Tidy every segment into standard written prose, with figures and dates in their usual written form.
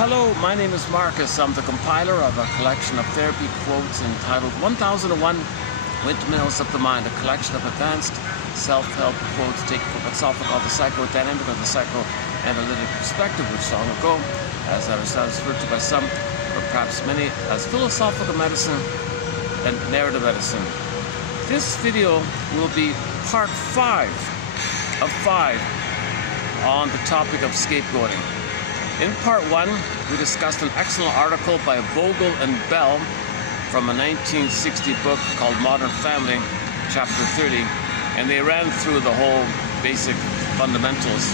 Hello, my name is Marcus. I'm the compiler of a collection of therapy quotes entitled 1001 Windmills of the Mind, a collection of advanced self-help quotes taken from what's often called the psychodynamic or the psychoanalytic perspective, which long ago, as I was referred to by some, or perhaps many, as philosophical medicine and narrative medicine. This video will be part 5 of 5 on the topic of scapegoating. In part 1, we discussed an excellent article by Vogel and Bell from a 1960 book called Modern Family, chapter 30, and they ran through the whole basic fundamentals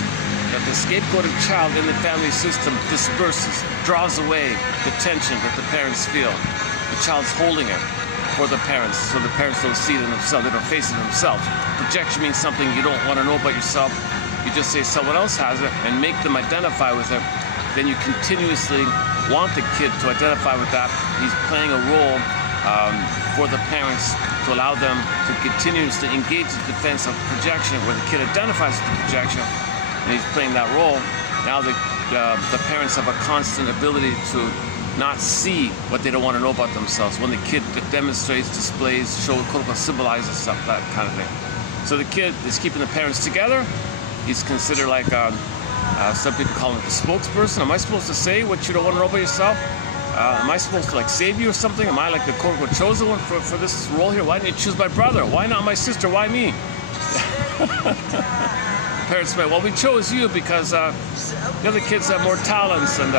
that the scapegoated child in the family system disperses, draws away the tension that the parents feel. The child's holding it for the parents, so the parents don't see it in themselves, they don't face it themselves. Projection means something you don't want to know about yourself. You just say someone else has it and make them identify with it. Then you continuously want the kid to identify with that. He's playing a role for the parents to allow them to continuously engage in defense of projection, where the kid identifies with the projection and he's playing that role. Now the parents have a constant ability to not see what they don't want to know about themselves. When the kid demonstrates, displays, shows, quote-unquote, symbolizes stuff, that kind of thing. So the kid is keeping the parents together. He's considered like some people call him the spokesperson. Am I supposed to say what you don't want to know about yourself? Am I supposed to like save you or something? Am I like the quote-unquote chosen one for this role here? Why didn't you choose my brother? Why not my sister? Why me? Parents say, well, we chose you because the other kids have more talents, and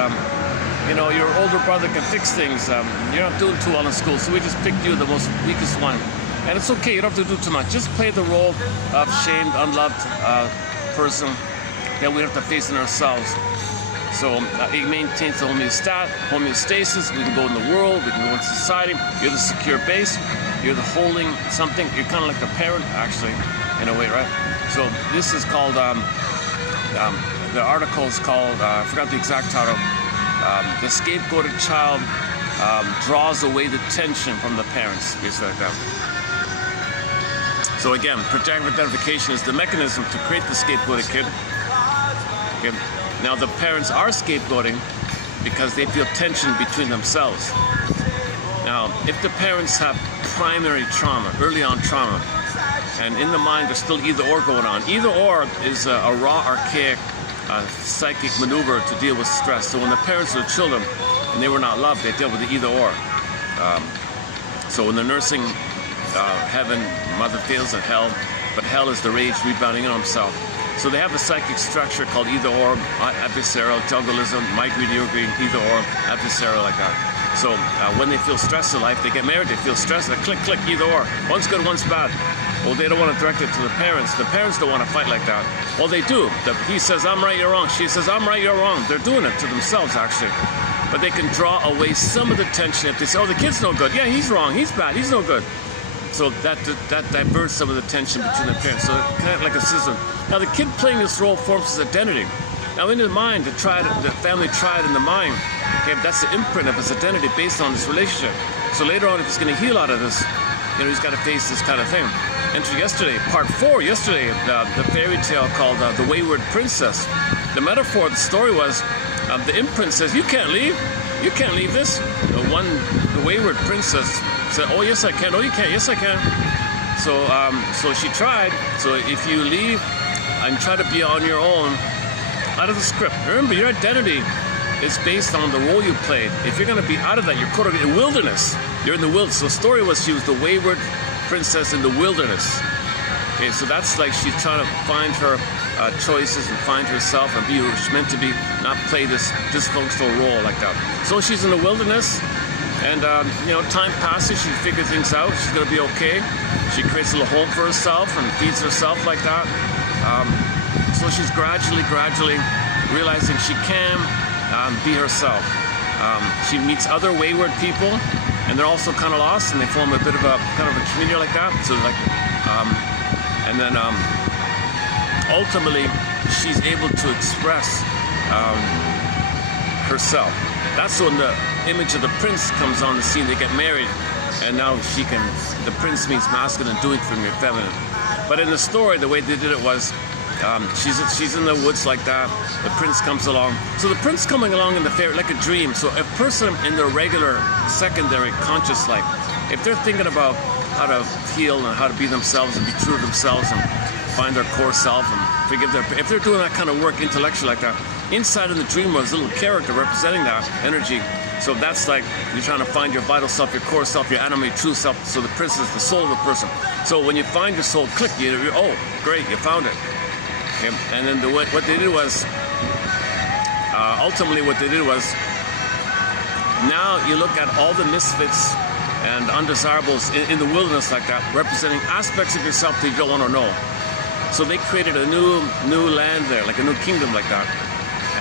you know, your older brother can fix things. You're not doing too well in school, so we just picked you, the most weakest one. And it's okay, you don't have to do too much. Just play the role of shamed, unloved person that we have to face in ourselves. So it maintains the homeostasis. We can go in the world, we can go in society. You're the secure base. You're the holding something. You're kind of like the parent, actually, in a way, right? So this is called, the article is called, I forgot the exact title, The Scapegoated Child Draws Away the Tension from the Parents, basically like that. So again, projective identification is the mechanism to create the scapegoated kid. Okay. Now the parents are scapegoating because they feel tension between themselves. Now, if the parents have primary trauma, early on trauma, and in the mind there's still either or going on. Either or is a raw, archaic psychic maneuver to deal with stress. So when the parents were children and they were not loved, they dealt with the either or. So when they're nursing heaven, mother fails at hell, but hell is the rage rebounding on himself. So they have a psychic structure called either or, adversarial, jungleism, mediocre, either or, adversarial, like that. So when they feel stress in life, they get married, they feel stress, they click, click, either or. One's good, one's bad. Well, they don't want to direct it to the parents. The parents don't want to fight like that. Well, they do. He says, I'm right, you're wrong. She says, I'm right, you're wrong. They're doing it to themselves, actually. But they can draw away some of the tension if they say, oh, the kid's no good. Yeah, he's wrong, he's bad, he's no good. So that diverts some of the tension between the parents. So kind of like a scissor. Now the kid playing this role forms his identity. Now in the mind, the family triad in the mind, okay, that's the imprint of his identity based on this relationship. So later on, if he's going to heal out of this, you know, he's got to face this kind of thing. Enter yesterday, part 4 yesterday, the fairy tale called The Wayward Princess. The metaphor, the story was, the imprint says, you can't leave this. The wayward princess said, oh yes I can, oh you can't, yes I can. So she tried. So if you leave and try to be on your own, out of the script, remember your identity is based on the role you played. If you're going to be out of that, you're quote unquote in wilderness. You're in the wilderness. So the story was she was the wayward princess in the wilderness. Okay, so that's like she's trying to find her choices and find herself and be who she's meant to be, not play this dysfunctional role like that. So she's in the wilderness, and you know, time passes, she figures things out, she's gonna be okay. She creates a little home for herself and feeds herself like that. So she's gradually realizing she can be herself. She meets other wayward people, and they're also kind of lost, and they form a bit of a kind of a community like that. So like, and then ultimately she's able to express herself. That's when the image of the prince comes on the scene. They get married, and now the prince means masculine, doing from your feminine. But in the story, the way they did it was, She's in the woods like that. The prince comes along. So the prince coming along in the fairy like a dream. So a person in their regular secondary conscious life, if they're thinking about how to heal and how to be themselves and be true to themselves and find their core self and forgive if they're doing that kind of work intellectually like that, inside of the dream was a little character representing that energy. So that's like you're trying to find your vital self, your core self, your animate true self. So the prince is the soul of the person. So when you find your soul click, you're oh, great, you found it. Okay. And then what they did was, ultimately what they did was, now you look at all the misfits and undesirables in the wilderness like that, representing aspects of yourself that you don't want to know. So they created a new land there, like a new kingdom like that.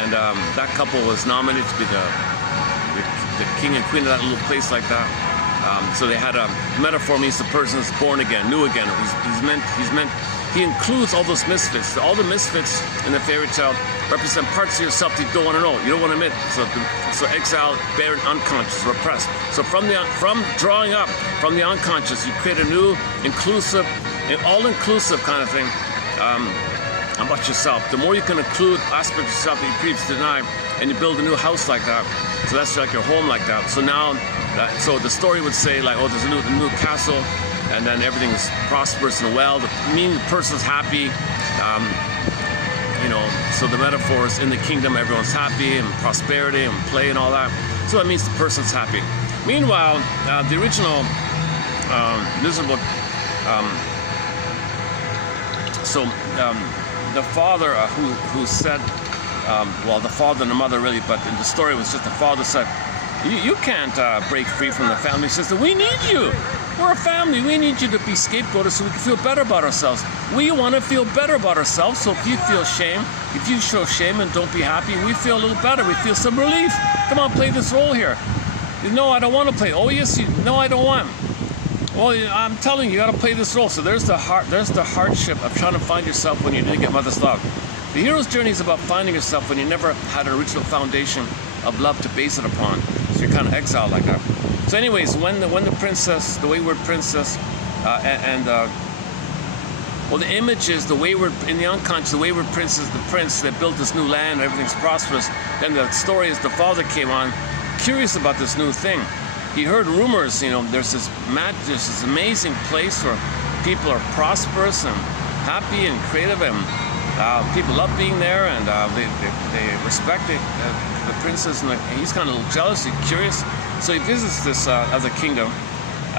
And that couple was nominated to be the king and queen of that little place like that. So they had a metaphor means the person is born again, new again. He includes all those misfits. All the misfits in the fairy tale represent parts of yourself that you don't want to know, you don't want to admit. So exiled, barren, unconscious, repressed. So from drawing up from the unconscious, you create a new, inclusive, all-inclusive kind of thing about yourself. The more you can include aspects of yourself that you previously denied, and you build a new house like that. So that's like your home like that. So now, so the story would say like, oh, there's a new castle, and then everything is prosperous and well. The person's happy. You know, so the metaphor is in the kingdom, everyone's happy and prosperity and play and all that. So that means the person's happy. Meanwhile, the original miserable. The father who said, well, the father and the mother really, but in the story it was just the father said, you can't break free from the family system. We need you. We're a family. We need you to be scapegoated so we can feel better about ourselves. We want to feel better about ourselves. So if you feel shame, if you show shame and don't be happy, we feel a little better. We feel some relief. Come on, play this role here. No, I don't want to play. Oh yes, no, I don't want. Well, I'm telling you, you got to play this role. So there's the hardship of trying to find yourself when you didn't get mother's love. The hero's journey is about finding yourself when you never had an original foundation of love to base it upon. So you're kind of exiled like that. So anyways, when the princess, the wayward princess, well, the image is the wayward, in the unconscious, the wayward prince is the prince that built this new land, everything's prosperous. Then the story is the father came on, curious about this new thing. He heard rumors, you know, there's this amazing place where people are prosperous and happy and creative, and people love being there, and they respect the princess, and he's kind of a little jealous, he's curious. So he visits this other kingdom.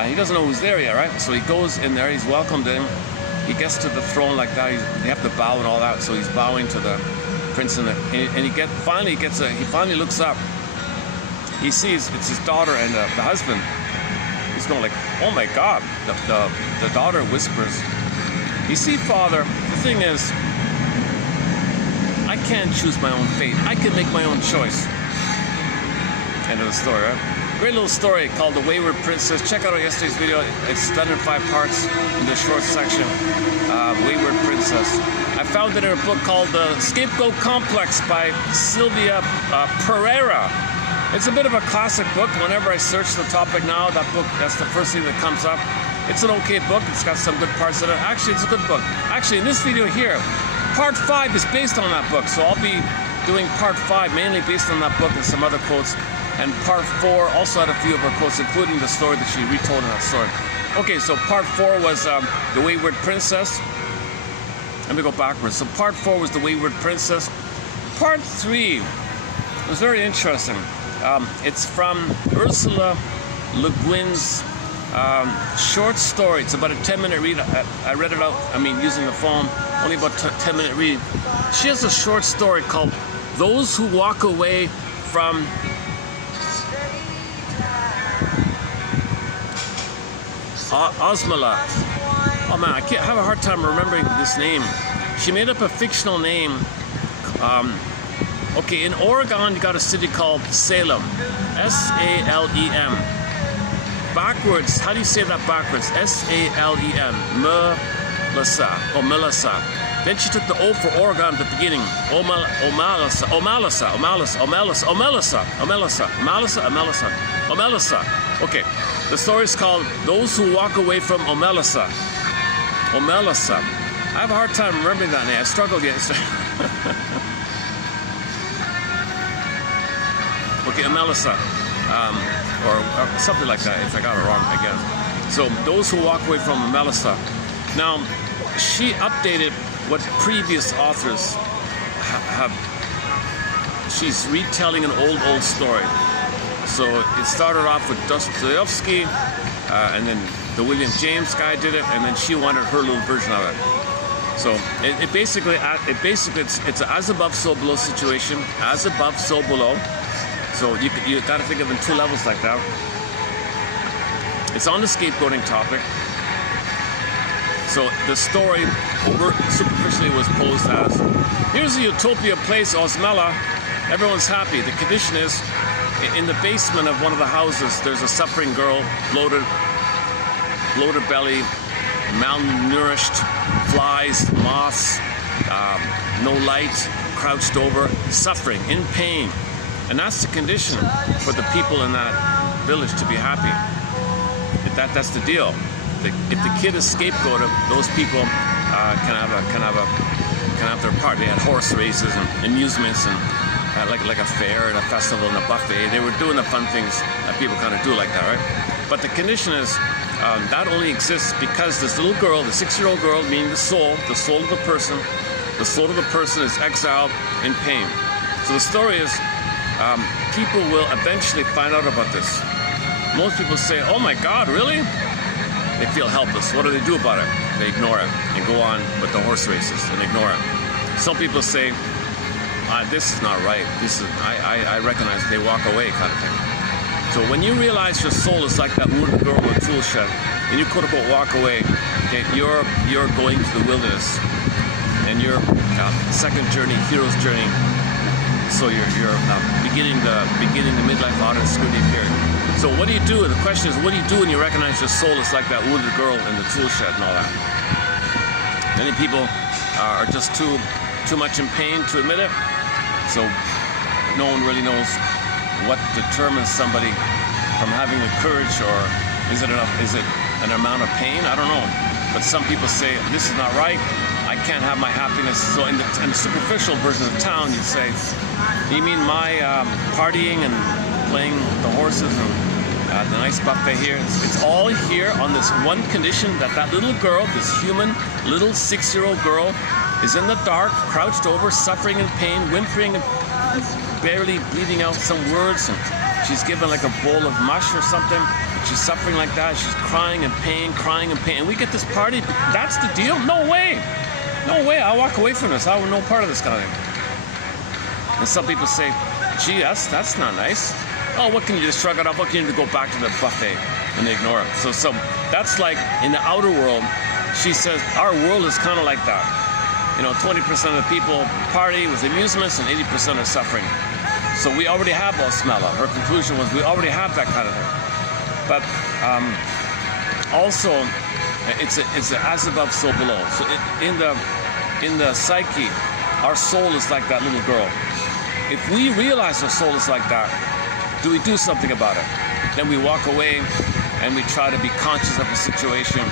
He doesn't know who's there yet, right? So he goes in there, he's welcomed in. He gets to the throne like that. They have to bow and all that. So he's bowing to the prince, and he finally looks up. He sees it's his daughter and the husband. He's going like, oh my God. The daughter whispers, you see, father, the thing is, I can't choose my own fate. I can make my own choice. End of the story, right? Great little story called The Wayward Princess. Check out yesterday's video. It's done in 5 parts in the short section. Wayward Princess. I found it in a book called The Scapegoat Complex by Sylvia Pereira. It's a bit of a classic book. Whenever I search the topic now, that book, that's the first thing that comes up. It's an okay book. It's got some good parts in it. Actually, it's a good book. Actually, in this video here, part 5 is based on that book. So I'll be doing part 5 mainly based on that book and some other quotes. And part 4 also had a few of her quotes, including the story that she retold in that story. Okay, so part 4 was The Wayward Princess. Let me go backwards. So part 4 was The Wayward Princess. Part 3 was very interesting. It's from Ursula Le Guin's short story. It's about a 10-minute read. I read it out, using the phone, only about 10-minute read. She has a short story called Those Who Walk Away from Osmala. Oh man, I have a hard time remembering this name. She made up a fictional name. Okay, in Oregon, you got a city called Salem. S-A-L-E-M. Backwards, how do you say that backwards? S-A-L-E-M. Melissa. Oh, Melissa. Then she took the O for Oregon at the beginning. Omelissa. Okay, the story is called Those Who Walk Away from Omelissa. I have a hard time remembering that name. I struggled yesterday. Okay, Melissa, or something like that, if I got it wrong again. So those who walk away from Melissa. Now, she updated what previous authors have. She's retelling an old story. So it started off with Dostoevsky, and then the William James guy did it, and then she wanted her little version of it. So it basically it's an as above so below situation, as above so below. So you got to think of it in two levels like that. It's on the scapegoating topic. So the story superficially was posed as, here's a utopia place, Osmela. Everyone's happy. The condition is, in the basement of one of the houses, there's a suffering girl, bloated belly, malnourished, flies, moths, no light, crouched over, suffering, in pain. And that's the condition for the people in that village to be happy. That's the deal. If the kid is scapegoated, those people can have their part. They had horse races and amusements and like a fair and a festival and a buffet. They were doing the fun things that people kind of do like that, right? But the condition is that only exists because this little girl, the 6-year-old girl, meaning the soul of the person is exiled in pain. So the story is, people will eventually find out about this. Most people say, "Oh my God, really?" They feel helpless. What do they do about it? They ignore it and go on with the horse races and ignore it. Some people say, this is not right. I recognize they walk away kind of thing. So when you realize your soul is like that wounded girl in a tool shed, and you quote unquote walk away, okay, you're going to the wilderness, and your second journey, hero's journey. So you're beginning the midlife audit scrutiny period. So what do you do? The question is, what do you do when you recognize your soul is like that wounded girl in the tool shed and all that? Many people are just too much in pain to admit it. So no one really knows what determines somebody from having the courage, or is it an amount of pain? I don't know. But some people say, this is not right. I can't have my happiness. So in the superficial version of town, you'd say, you mean my partying and playing the horses and the nice buffet here? It's all here on this one condition that little girl, this human little 6-year-old girl, is in the dark, crouched over, suffering in pain, whimpering and barely bleeding out some words, and she's given like a bowl of mush or something. She's suffering like that. She's crying in pain, and we get this party. That's the deal? No way. I'll walk away from this. I want no part of this kind of thing. And some people say, gee, that's not nice. Oh, what can you do? Shrug it off. What can you do? Go back to the buffet, and they ignore it. So that's like in the outer world. She says our world is kind of like that. 20% of the people party with amusements and 80% are suffering. So we already have Osmela. Her conclusion was we already have that kind of thing. But also, it's as above, so below. So in the psyche, our soul is like that little girl. If we realize our soul is like that, do we do something about it? Then we walk away and we try to be conscious of the situation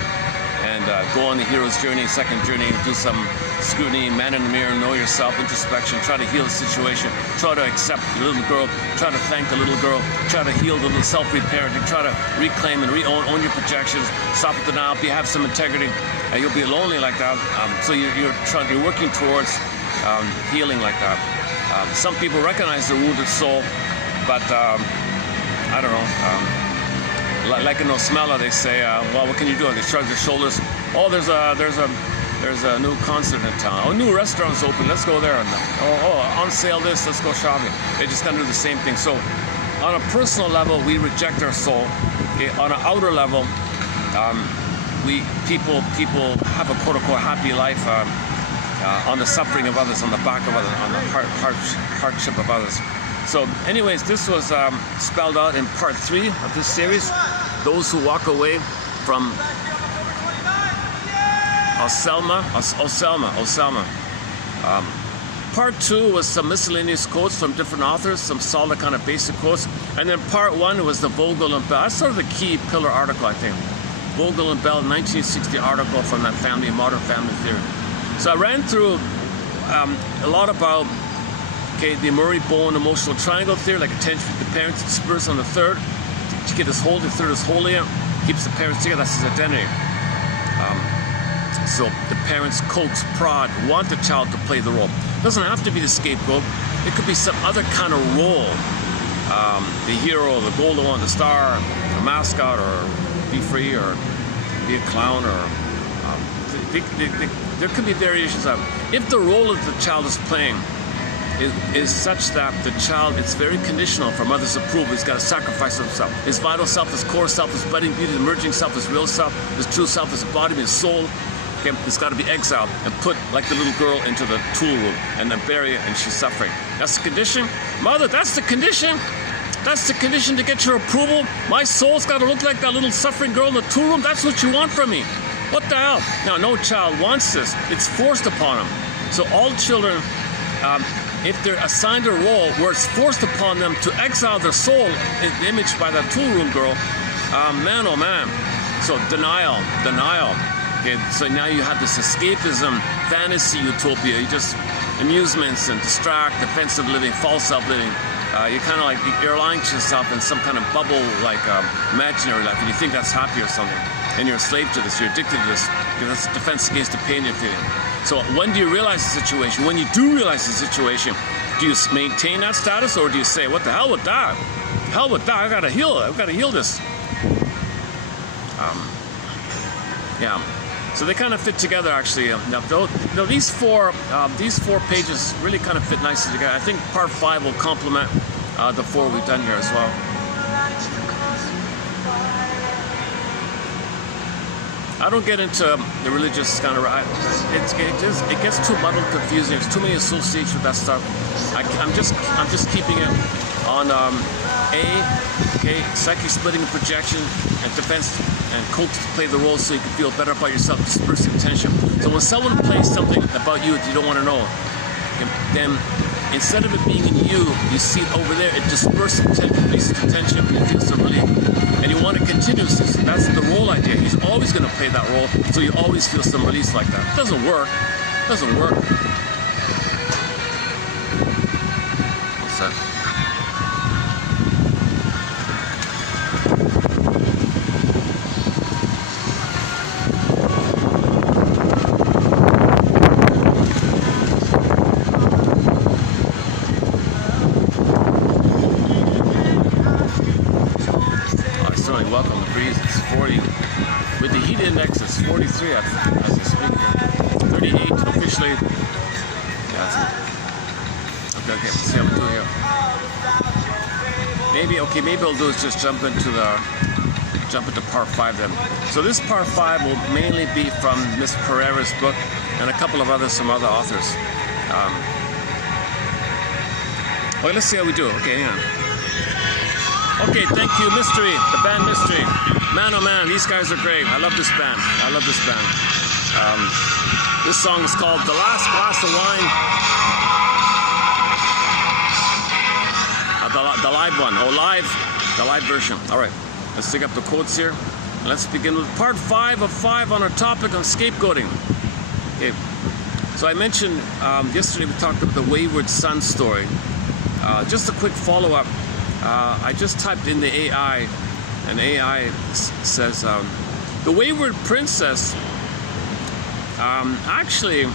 and go on the hero's journey, second journey, do some scrutiny, man in the mirror, know yourself, introspection, try to heal the situation, try to accept the little girl, try to thank the little girl, try to heal the little self-reparenting, try to reclaim and own your projections, stop with denial, have some integrity. You'll be lonely like that. So you're working towards healing like that. Some people recognize their wounded soul, but I don't know. Like in Osmela, they say, well, what can you do? They shrug their shoulders. Oh, there's a new concert in town. Oh, new restaurant's open. Let's go there. And on sale this. Let's go shopping. They just kind of do the same thing. So, on a personal level, we reject our soul. On an outer level, people have a quote unquote happy life on the suffering of others, on the back of others, on the hardship of others. So anyways, this was spelled out in part 3 of this series. Those who walk away from Osmela. Part 2 was some miscellaneous quotes from different authors, some solid kind of basic quotes. And then part 1 was the Vogel and Bell. That's sort of the key pillar article, I think. Vogel and Bell, 1960 article from that family, modern family theory. So I ran through a lot about the Murray-Bowen emotional triangle theory, like attention to the parents, disperse on the third. To get this whole, the third is holy, keeps the parents together, that's his identity. So the parents coax, prod, want the child to play the role. It doesn't have to be the scapegoat. It could be some other kind of role. The hero, the golden one, the star, the mascot, or be free, or be a clown, or there could be variations of it. If the role that the child is playing is such that the child, it's very conditional for mother's approval. He's got to sacrifice himself. His vital self, his core self, his budding beauty, his emerging self, his real self, his true self, his embodiment, his soul. Okay, it's got to be exiled and put, like the little girl, into the tool room and then bury it, and she's suffering. That's the condition. Mother, that's the condition. That's the condition to get your approval. My soul's got to look like that little suffering girl in the tool room. That's what you want from me. What the hell? Now, no child wants this. It's forced upon them. So all children, if they're assigned a role where it's forced upon them to exile their soul, imaged by that tool room girl, man, oh man. So denial. Okay, so now you have this escapism, fantasy utopia. You just amusements and distract, defensive living, false self-living. You're kind of like, you're lying to yourself in some kind of bubble, like imaginary life, and you think that's happy or something. And you're a slave to this, you're addicted to this, because that's a defense against the pain you're feeling. So when do you realize the situation? When you do realize the situation, do you maintain that status, or do you say, what the hell with that? Hell with that, I've got to heal this. Yeah. So they kind of fit together, actually. Now, these four pages really kind of fit nicely together. I think part 5 will complement the 4 we've done here as well. I don't get into the religious kind of. It gets too muddled, confusing. There's too many associations with that stuff. I'm just keeping it on psyche splitting and projection, and defense and coax to play the role so you can feel better about yourself, dispersing attention. So when someone plays something about you that you don't want to know, then instead of it being in you, you see it over there, it disperses attention, releases attention, and you feel some relief. And you want to continue, that's the role idea. He's always going to play that role, so you always feel some release like that. It doesn't work. It doesn't work. What's that? Welcome the breeze. It's 40 with the heat index. It's 43 as I speak here. 38 officially. Yeah, okay. Let's see how we do here. Maybe I'll do is just jump into part 5 then. So this part 5 will mainly be from Miss Pereira's book and a couple of some other authors. Okay, let's see how we do. Okay, hang on. Okay, thank you, Mystery, the band Mystery. Man, oh man, these guys are great. I love this band. This song is called The Last Glass of Wine. The live one. The live version. All right, let's dig up the quotes here. Let's begin with part 5 of 5 on our topic on scapegoating. Okay, so I mentioned yesterday we talked about the wayward son story. Just a quick follow-up. I just typed in the AI, and AI says the wayward princess. Actually,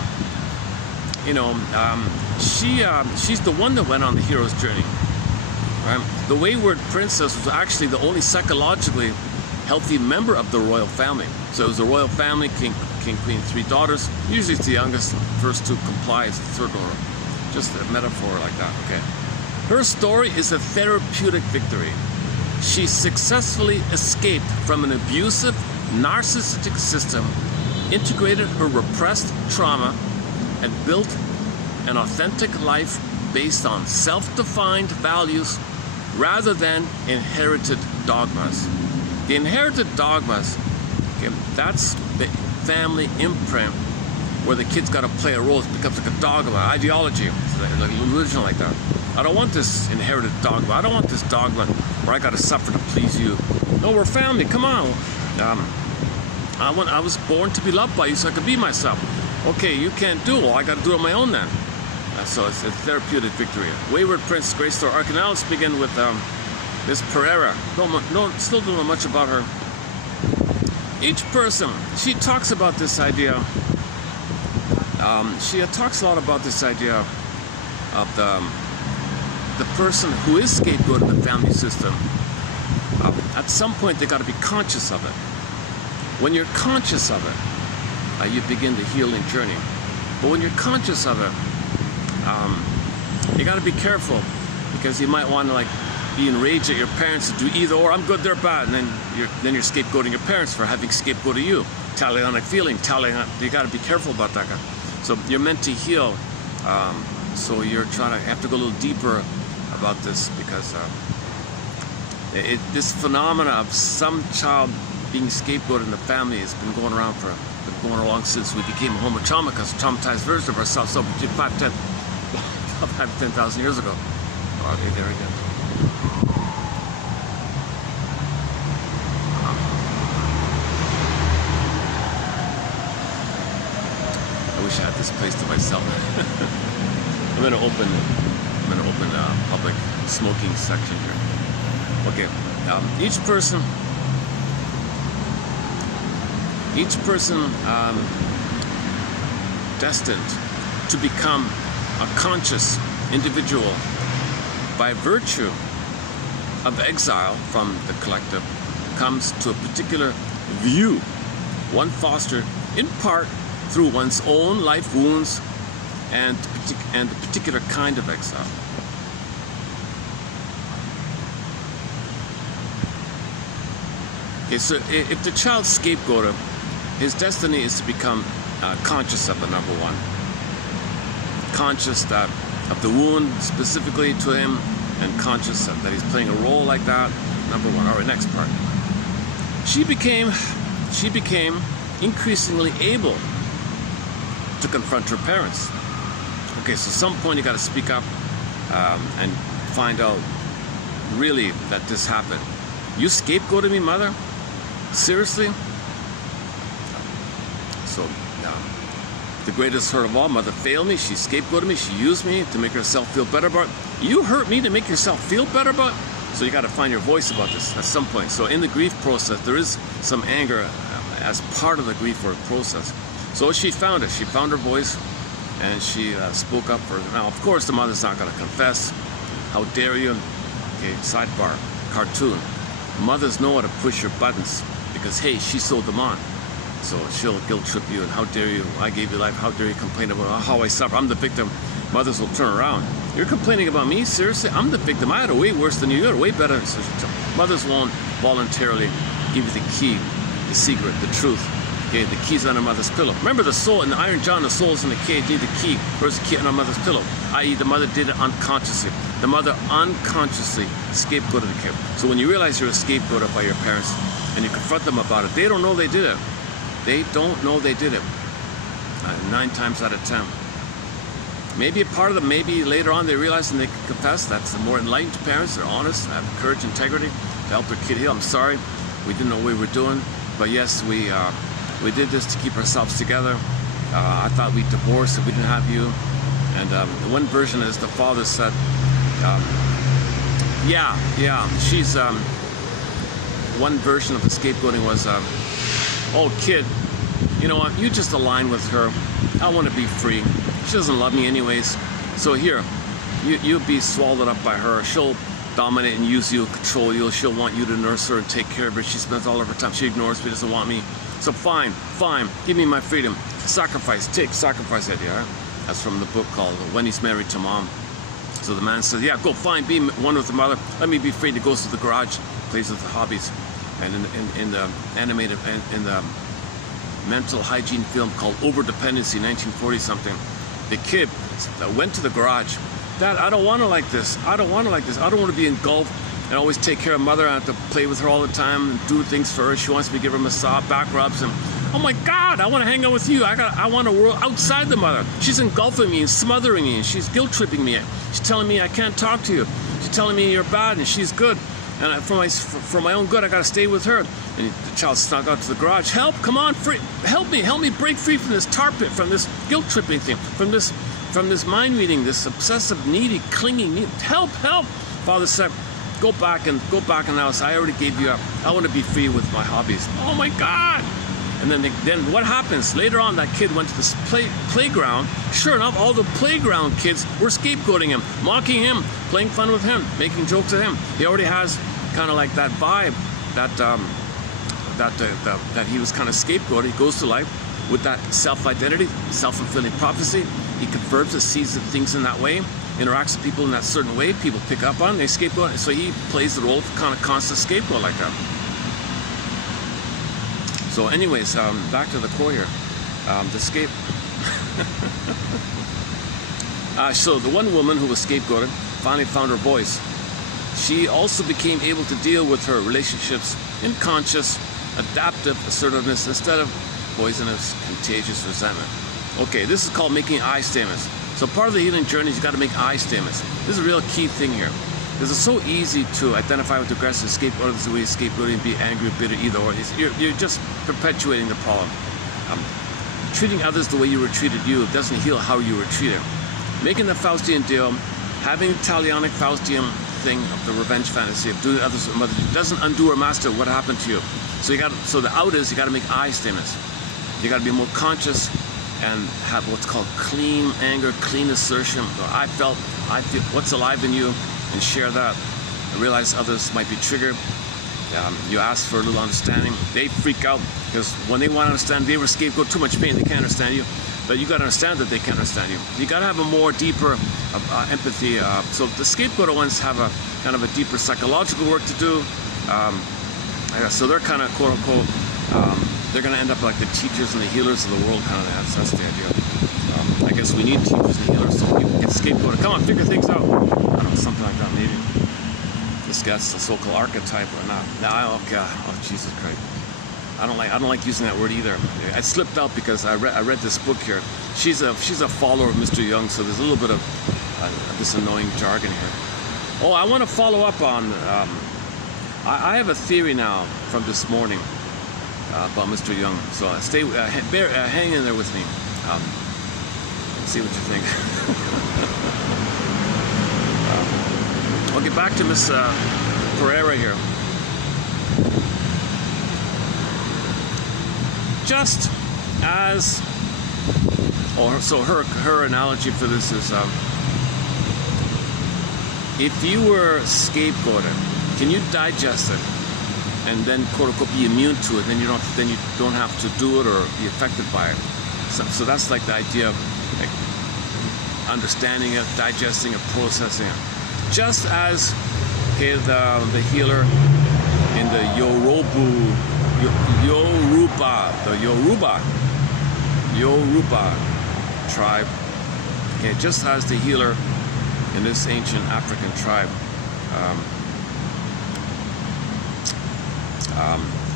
she's the one that went on the hero's journey. Right? The wayward princess was actually the only psychologically healthy member of the royal family. So it was the royal family, king, queen, 3 daughters. Usually it's the youngest. First 2 comply. It's the third order. Just a metaphor like that. Okay. Her story is a therapeutic victory. She successfully escaped from an abusive, narcissistic system, integrated her repressed trauma, and built an authentic life based on self-defined values rather than inherited dogmas. The inherited dogmas, okay, that's the family imprint where the kid's got to play a role. It becomes like a dogma, ideology, like religion like that. I don't want this inherited dogma. I don't want this dogma where I got to suffer to please you. No, we're family. Come on. I was born to be loved by you so I could be myself. Okay, you can't do it. Well, I got to do it on my own then. So it's a therapeutic victory. Wayward Prince, Grace Story arc. And now let's begin with Miss Pereira. Still don't know much about her. Each person, she talks about this idea. She talks a lot about this idea of the person who is scapegoat in the family system. At some point, they got to be conscious of it. When you're conscious of it, you begin the healing journey. But when you're conscious of it, you got to be careful, because you might want to be enraged at your parents to do either or. I'm good, they're bad, and then you're scapegoating your parents for having scapegoated you. Talionic feeling, you got to be careful about that. So you're meant to heal. So you're have to go a little deeper about this, because this phenomena of some child being scapegoated in the family has been going around going along since we became Homo economicus, traumatized version of ourselves, so between 5,000 to 10,000 years ago. Okay, there we go. I wish I had this place to myself. I'm gonna open public smoking section here. Okay, each person destined to become a conscious individual by virtue of exile from the collective comes to a particular view, one fostered in part through one's own life wounds and a particular kind of exile. Okay, so if the child's scapegoater, his destiny is to become conscious of the number one. Conscious of the wound specifically to him, and conscious that he's playing a role like that. Number one. All right, next part. She became increasingly able to confront her parents. Okay, so at some point you got to speak up and find out really that this happened. You scapegoated me, mother? Seriously? So, the greatest hurt of all, mother failed me, she scapegoated me, she used me to make herself feel better about it. You hurt me to make yourself feel better about it? So you got to find your voice about this at some point. So in the grief process, there is some anger as part of the grief or process. So she found it. She found her voice, and she spoke up for her. Now, of course, the mother's not going to confess. How dare you? Okay, sidebar, cartoon. Mothers know how to push your buttons because, hey, she sold them on. So she'll guilt trip you, and how dare you, I gave you life, how dare you complain about how I suffer, I'm the victim. Mothers will turn around. You're complaining about me? Seriously? I'm the victim. I had it way worse than you. You had it way better. So mothers won't voluntarily give you the key, the secret, the truth. Okay, the key's on a mother's pillow. Remember the soul in the Iron John, the soul's in the cage, need the key. Where's the key on a mother's pillow? I.e. the mother did it unconsciously. The mother unconsciously scapegoated the kid. So when you realize you're a scapegoated by your parents and you confront them about it, they don't know they did it. They don't know they did it. 9 times out of 10. Maybe a part of them, maybe later on they realize and they can confess. That's the more enlightened parents. They're honest, have courage, integrity to help their kid heal. I'm sorry, we didn't know what we were doing, but yes, we did this to keep ourselves together. I thought we'd divorce if we didn't have you. And one version is the father said, she's, one version of the scapegoating was, oh kid, you know what, you just align with her. I want to be free. She doesn't love me anyways. So here, you'll be swallowed up by her. She'll dominate and use you, control you. She'll want you to nurse her and take care of her. She spends all of her time. She ignores me, doesn't want me. So fine, give me my freedom. Sacrifice idea. Right? That's from the book called When He's Married to Mom. So the man says, yeah, go fine, be one with the mother. Let me be free. He goes to the garage, plays with the hobbies. And in the animated, in the mental hygiene film called Overdependency, 1940 something, the kid went to the garage. Dad, I don't want to like this. I don't want to be engulfed and always take care of mother. I have to play with her all the time and do things for her. She wants me to give her massage, back rubs, and oh my God, I want to hang out with you. I want a world outside the mother. She's engulfing me and smothering me, and she's guilt tripping me. She's telling me I can't talk to you. She's telling me you're bad and she's good. and for my own good, I got to stay with her. And the child snuck out to the garage. Help! Come on! Help me break free from this tar pit, from this guilt tripping thing, from this mind reading, this obsessive, needy, clinging. Help! Father said, go back in the house. I already gave you up. I want to be free with my hobbies. Oh my God! And then what happens? Later on, that kid went to this playground. Sure enough, all the playground kids were scapegoating him, mocking him, playing fun with him, making jokes at him. He already has kind of like that vibe that he was kind of scapegoated. He goes to life with that self-identity, self-fulfilling prophecy. He confirms it, sees the things in that way, interacts with people in that certain way. People pick up on it, they scapegoat. So he plays the role of kind of constant scapegoat like that. So anyways, back to the core here. So the one woman who was scapegoated finally found her voice. She also became able to deal with her relationships in conscious, adaptive assertiveness instead of poisonous, contagious resentment. Okay, this is called making I statements. So part of the healing journey is you got to make I statements. This is a real key thing here. Because it's so easy to identify with aggressive scapegoating, the way scapegoating, be angry, bitter, either or. You're just perpetuating the problem. Treating others the way you were treated doesn't heal how you were treated. Making the Faustian deal, having the Talionic Faustian thing of the revenge fantasy of doing others with mother doesn't undo or master what happened to you. So the out is you got to make I statements. You got to be more conscious and have what's called clean anger, clean assertion. I feel what's alive in you, and share that. I realize others might be triggered. You ask for a little understanding. They freak out because when they want to understand, they were scapegoat, too much pain, they can't understand you. But you got to understand that they can't understand you. You got to have a more deeper empathy. So the scapegoat ones have a kind of a deeper psychological work to do. So they're kind of quote unquote, they're going to end up like the teachers and the healers of the world. Kind of that's the idea. I guess we need teachers and healers so people get scapegoated. Come on, figure things out. I don't know, something like that maybe. This guy's the so-called archetype or not. No, oh God, oh Jesus Christ. I don't like using that word either. I slipped out because I read this book here. She's a follower of Mr. Young, so there's a little bit of this annoying jargon here. Oh, I want to follow up on. I have a theory now from this morning about Mr. Young. So hang in there with me. See what you think. Okay, back to Miss Pereira here. Just as, so her analogy for this is, if you were scapegoated, can you digest it and then quote unquote be immune to it? Then you don't have to do it or be affected by it. So that's like the idea of like understanding it, digesting it, processing it. Just as the healer in the Yoruba tribe, okay, just as the healer in this ancient African tribe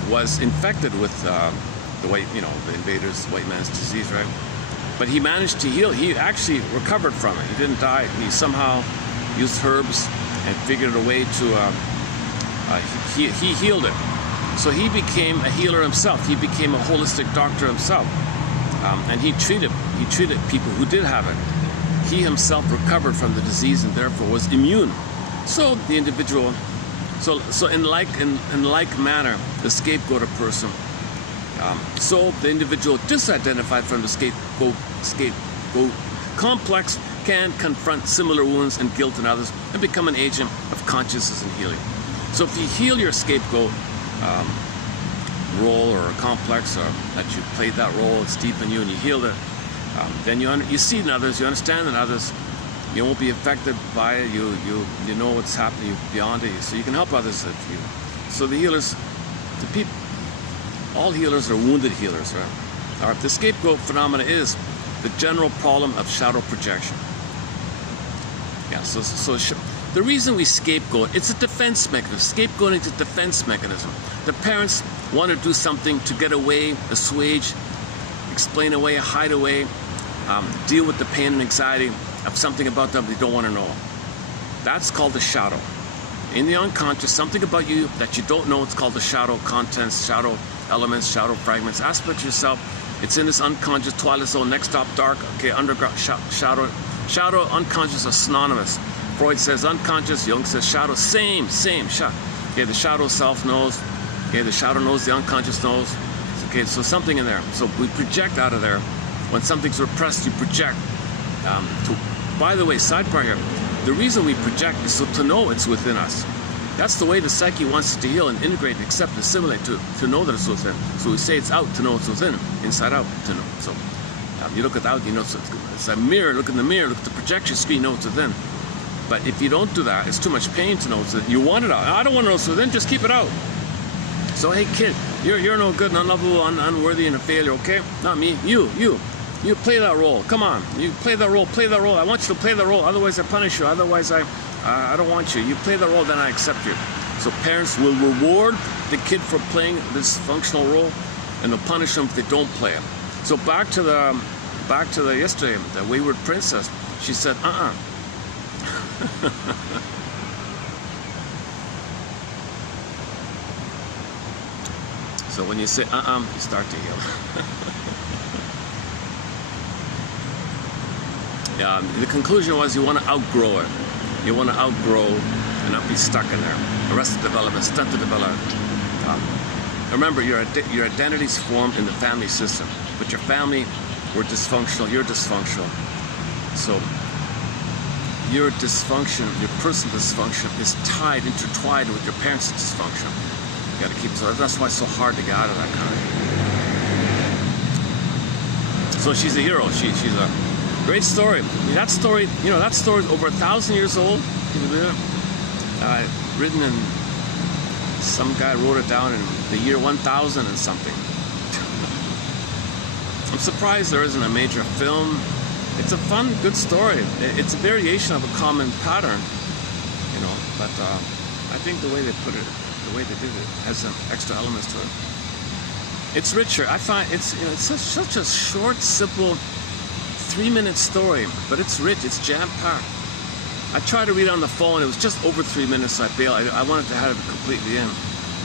was infected with the invaders, white man's disease, right? But he managed to heal. He actually recovered from it. He didn't die. He somehow used herbs and figured a way to. He healed it. So he became a healer himself. He became a holistic doctor himself, and he treated people who did have it. He himself recovered from the disease and therefore was immune. So the individual. So in like manner, the scapegoated person. So the individual disidentified from the scapegoat complex can confront similar wounds and guilt in others and become an agent of consciousness and healing. So if you heal your scapegoat role or complex, or that you played that role, it's deep in you and you healed it, then you see in others, you understand in others, you won't be affected by it, you know what's happening beyond it, so you can help others. So the healers, all healers are wounded healers, right? All right, the scapegoat phenomena is the general problem of shadow projection. Yeah, so the reason we scapegoat, it's a defense mechanism. Scapegoating is a defense mechanism. The parents want to do something to get away, assuage, explain away, hide away, deal with the pain and anxiety of something about them they don't want to know. That's called the shadow. In the unconscious, something about you that you don't know. It's called the shadow contents, shadow elements, shadow fragments. Aspect yourself. It's in this unconscious twilight zone, next stop dark. Okay, underground shadow, unconscious are synonymous. Freud says unconscious, Jung says shadow, same. Okay, the shadow self knows. Okay, the shadow knows, the unconscious knows. Okay, so something in there. So we project out of there. When something's repressed, you project. By the way, sidebar here. The reason we project is so to know it's within us. That's the way the psyche wants to heal and integrate, accept, assimilate, to know that it's within. So we say it's out to know it's within, inside out to know. So you look at the out, you know it's a mirror. Look in the mirror, look at the projection screen, know it's within. But if you don't do that, it's too much pain to know it's within. You want it out. I don't want to know it's within, just keep it out. So hey kid, you're no good, unlovable, unworthy, and a failure, okay? Not me, you play that role. Come on, you play that role. I want you to play that role. Otherwise, I punish you. Otherwise, I don't want you. You play the role, then I accept you. So parents will reward the kid for playing this functional role, and they'll punish them if they don't play it. So back to the yesterday, the wayward princess. She said, So when you say you start to heal. Yeah, the conclusion was you want to outgrow it. You want to outgrow and not be stuck in there. Arrested development, stunted development. Remember, your identity's formed in the family system, but your family were dysfunctional. You're dysfunctional. So your dysfunction, your personal dysfunction, is intertwined with your parents' dysfunction. You got to keep it. So that's why it's so hard to get out of that kind of. So she's a hero. She's a great story. That story, that story is over 1,000 years old. Can you believe it? Written in, some guy wrote it down in the year 1000 and something. I'm surprised there isn't a major film. It's a fun, good story. It's a variation of a common pattern, but I think the way they put it, the way they did it, has some extra elements to it. It's richer. I find it's such a short, simple 3-minute story, but it's rich, it's jam-packed. I tried to read it on the phone, it was just over 3 minutes, so I bailed. I wanted to have it completely in.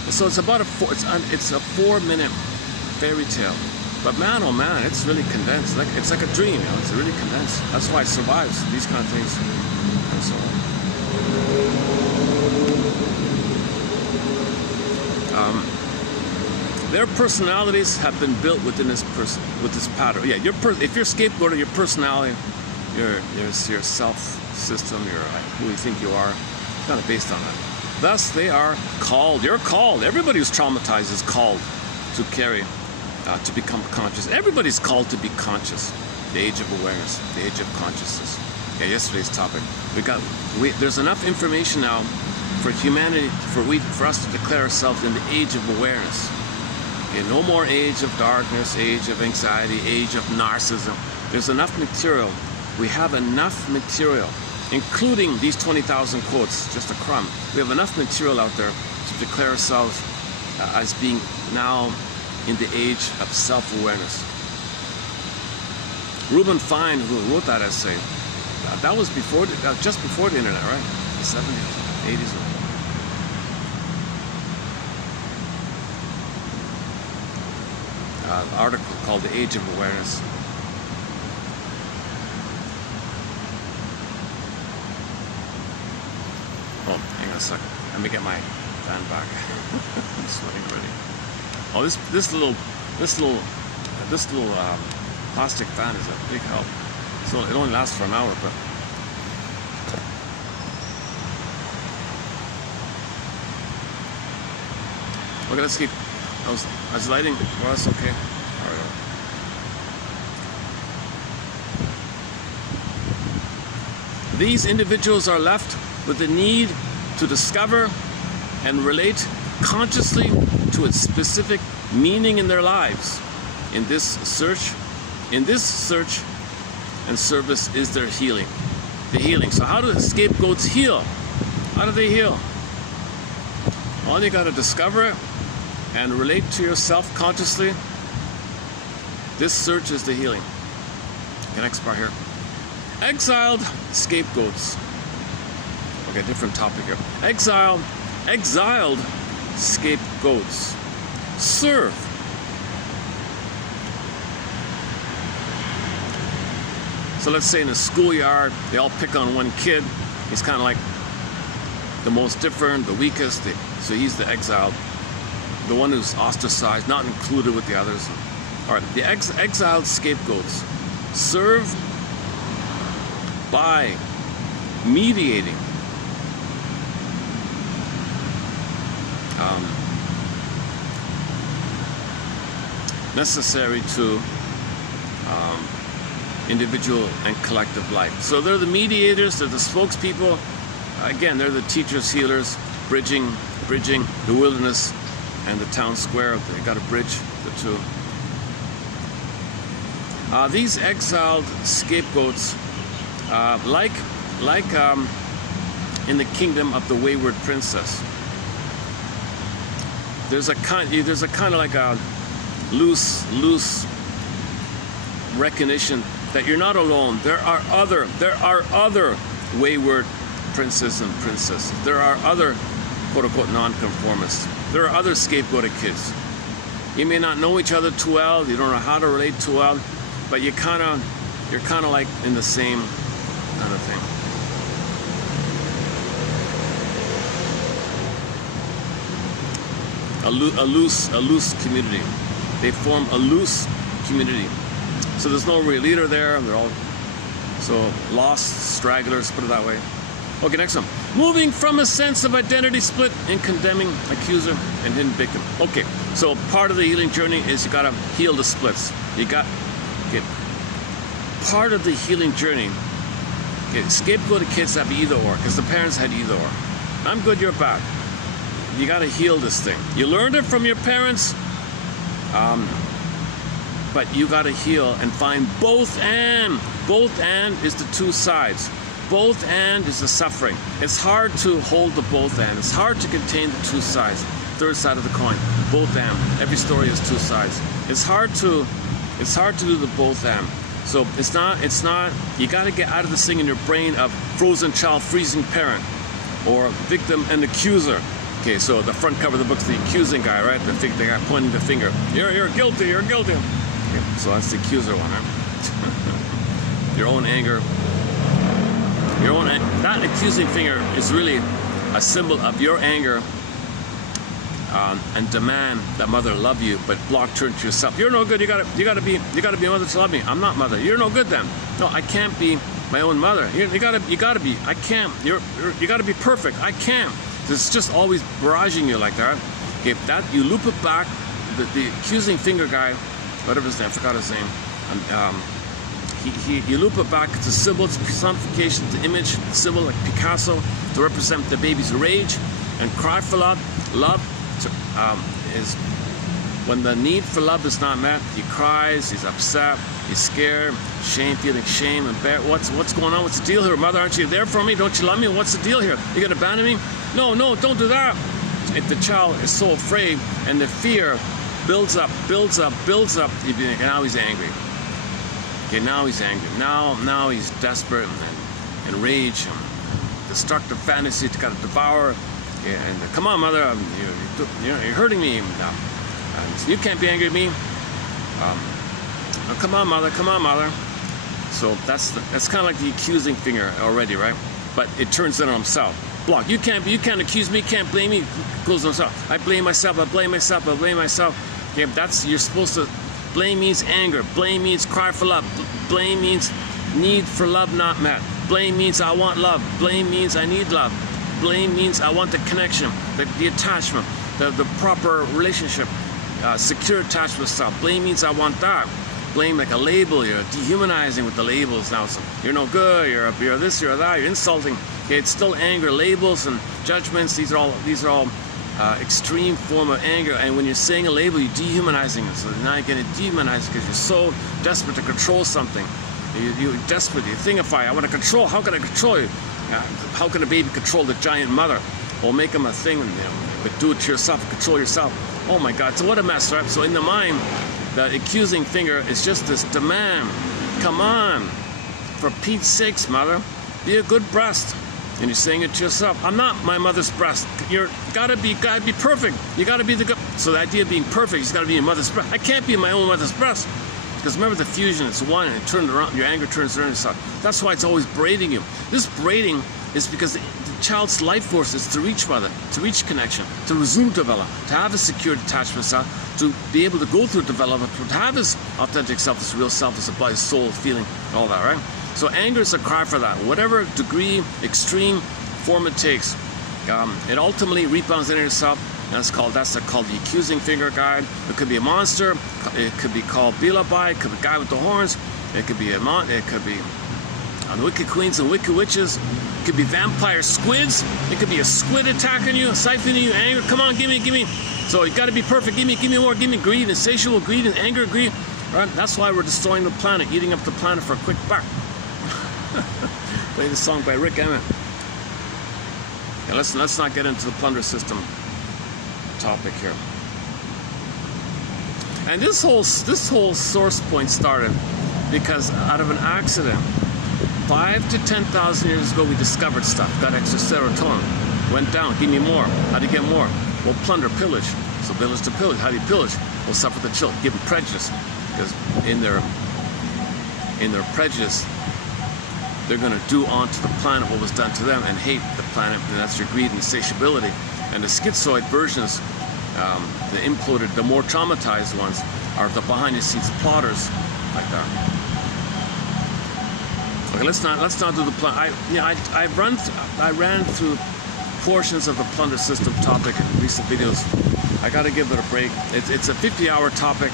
And so it's about it's a 4-minute fairy tale. But man, oh man, it's really condensed. It's like a dream, it's really condensed. That's why it survives these kind of things. And so their personalities have been built within this pattern. Yeah, if you're scapegoating, your personality, your self system, who you think you are, kind of based on that. Thus, they are called. You're called. Everybody who's traumatized is called to carry, to become conscious. Everybody's called to be conscious. The age of awareness, the age of consciousness. Yeah, yesterday's topic. There's enough information now for humanity, for us to declare ourselves in the age of awareness. Okay, no more age of darkness, age of anxiety, age of narcissism. There's enough material. We have enough material, including these 20,000 quotes, just a crumb. We have enough material out there to declare ourselves as being now in the age of self-awareness. Reuben Fine, who wrote that essay, that was just before the internet, right? The 70s, 80s. Article called The Age of Awareness. Oh, hang on a second. Let me get my fan back. I'm sweating already. Oh, this little plastic fan is a big help. So it only lasts for an hour, but okay, let's keep. I was lighting. Well, that's okay. All right. These individuals are left with the need to discover and relate consciously to its specific meaning in their lives. In this search and service is their healing. The healing. So how do scapegoats heal? How do they heal? Well, you got to discover it and relate to yourself consciously. This search is the healing. The next part here. Exiled scapegoats. Okay, different topic here. Exiled scapegoats serve. So let's say in a schoolyard, they all pick on one kid. He's kind of like the most different, the weakest. So he's the exiled, the one who's ostracized, not included with the others. All right, the exiled scapegoats serve by mediating necessary to individual and collective life. So they're the mediators, they're the spokespeople. Again, they're the teachers, healers, bridging the wilderness and the town square. They got to bridge the two. These exiled scapegoats, like in the kingdom of the wayward princess, there's a kind of like a loose recognition that you're not alone. There are other wayward princes and princesses. There are other quote-unquote nonconformists. There are other scapegoated kids. You may not know each other too well. You don't know how to relate too well, but you're kind of like in the same kind of thing. A loose community. They form a loose community. So there's no real leader there. They're all so lost stragglers, put it that way. Okay, next one. Moving from a sense of identity split in condemning accuser and hidden victim. Okay, so part of the healing journey is you gotta heal the splits. Part of the healing journey, scapegoated kids have either or, because the parents had either or. I'm good, you're bad. You gotta heal this thing. You learned it from your parents, but you gotta heal and find both and. Both and is the two sides. Both and is the suffering. It's hard to hold the both and. It's hard to contain the two sides. Third side of the coin. Both and. Every story has two sides. It's hard to do the both and. So it's not, you gotta get out of this thing in your brain of frozen child, freezing parent, or victim and accuser. Okay, so the front cover of the book's the accusing guy, right? The guy pointing the finger. You're guilty, you're guilty. Okay, so that's the accuser one, right? Your own anger. That accusing finger is really a symbol of your anger and demand that mother love you, but block turn to yourself. You're no good. You gotta be a mother to love me. I'm not mother. You're no good then. No, I can't be my own mother. You gotta be. I can't. You gotta be perfect. I can't. It's just always barraging you like that. Okay, that you loop it back. The accusing finger guy, whatever his name, I forgot his name. You loop it back. It's a symbol, it's a personification, it's an image, a symbol like Picasso to represent the baby's rage and cry for love. Love is when the need for love is not met. He cries, he's upset, he's scared, feeling shame and what's going on? What's the deal here, mother? Aren't you there for me? Don't you love me? What's the deal here? You gonna abandon me? No, don't do that. If the child is so afraid and the fear builds up, now he's angry. Okay, now he's angry. Now he's desperate and rage, destructive fantasy to kind of devour. Yeah, and come on, mother, you're hurting me. You can't be angry at me. Come on, mother. So that's kind of like the accusing finger already, right? But it turns in on himself. Block. You can't accuse me. Can't blame me. Goes on himself. I blame myself. Okay, you're supposed to. Blame means anger. Blame means cry for love. Blame means need for love not met. Blame means I want love. Blame means I need love. Blame means I want the connection, the attachment, the proper relationship, secure attachment style. Blame means I want that. Blame like a label. You're dehumanizing with the labels now. So you're no good. You're this. You're that. You're insulting. Okay, it's still anger. Labels and judgments. These are all extreme form of anger, and when you're saying a label, you're dehumanizing it. So now you're getting dehumanized because you're so desperate to control something. You're desperate. You thingify. I want to control. How can I control you? How can a baby control the giant mother? Or make him a thing, but do it to yourself, control yourself. Oh my God! So what a mess, right? So in the mind, the accusing finger is just this demand. Come on, for Pete's sakes, mother, be a good breast. And you're saying it to yourself. I'm not my mother's breast. You're gotta be perfect. You gotta be the good. So the idea of being perfect is gotta be your mother's breast. I can't be my own mother's breast. Because remember the fusion, it's one and it turns around, your anger turns around yourself. That's why it's always braiding you. This braiding is because the child's life force is to reach mother, to reach connection, to resume develop, to have a secure attachment self, to be able to go through development, to have his authentic self, his real self, his body, soul, feeling, all that, right? So anger is a cry for that. Whatever degree, extreme form it takes, it ultimately rebounds into yourself. That's called the accusing finger guide. It could be a monster. It could be called Bilabai. It could be a guy with the horns. It could be it could be wicked queens and wicked witches. It could be vampire squids. It could be a squid attacking you, siphoning you anger. Come on, give me. So you got to be perfect. Give me more. Give me greed, insatiable greed, and anger, greed. Right? That's why we're destroying the planet, eating up the planet for a quick buck. Play the song by Rick Emmett. Yeah, let's not get into the plunder system topic here. And this whole source point started because out of an accident, 5,000 to 10,000 years ago, we discovered stuff, got extra serotonin, went down, give me more. How do you get more? Well, plunder, pillage. So village to pillage. How do you pillage? Well, suffer the chill, give them prejudice, because in their prejudice, they're going to do onto the planet what was done to them and hate the planet, and that's your greed and insatiability. And the schizoid versions, the imploded, the more traumatized ones, are the behind-the-scenes plotters, like that. Okay, let's not do the plan. I ran through portions of the plunder system topic in recent videos. I got to give it a break. It's a 50-hour topic.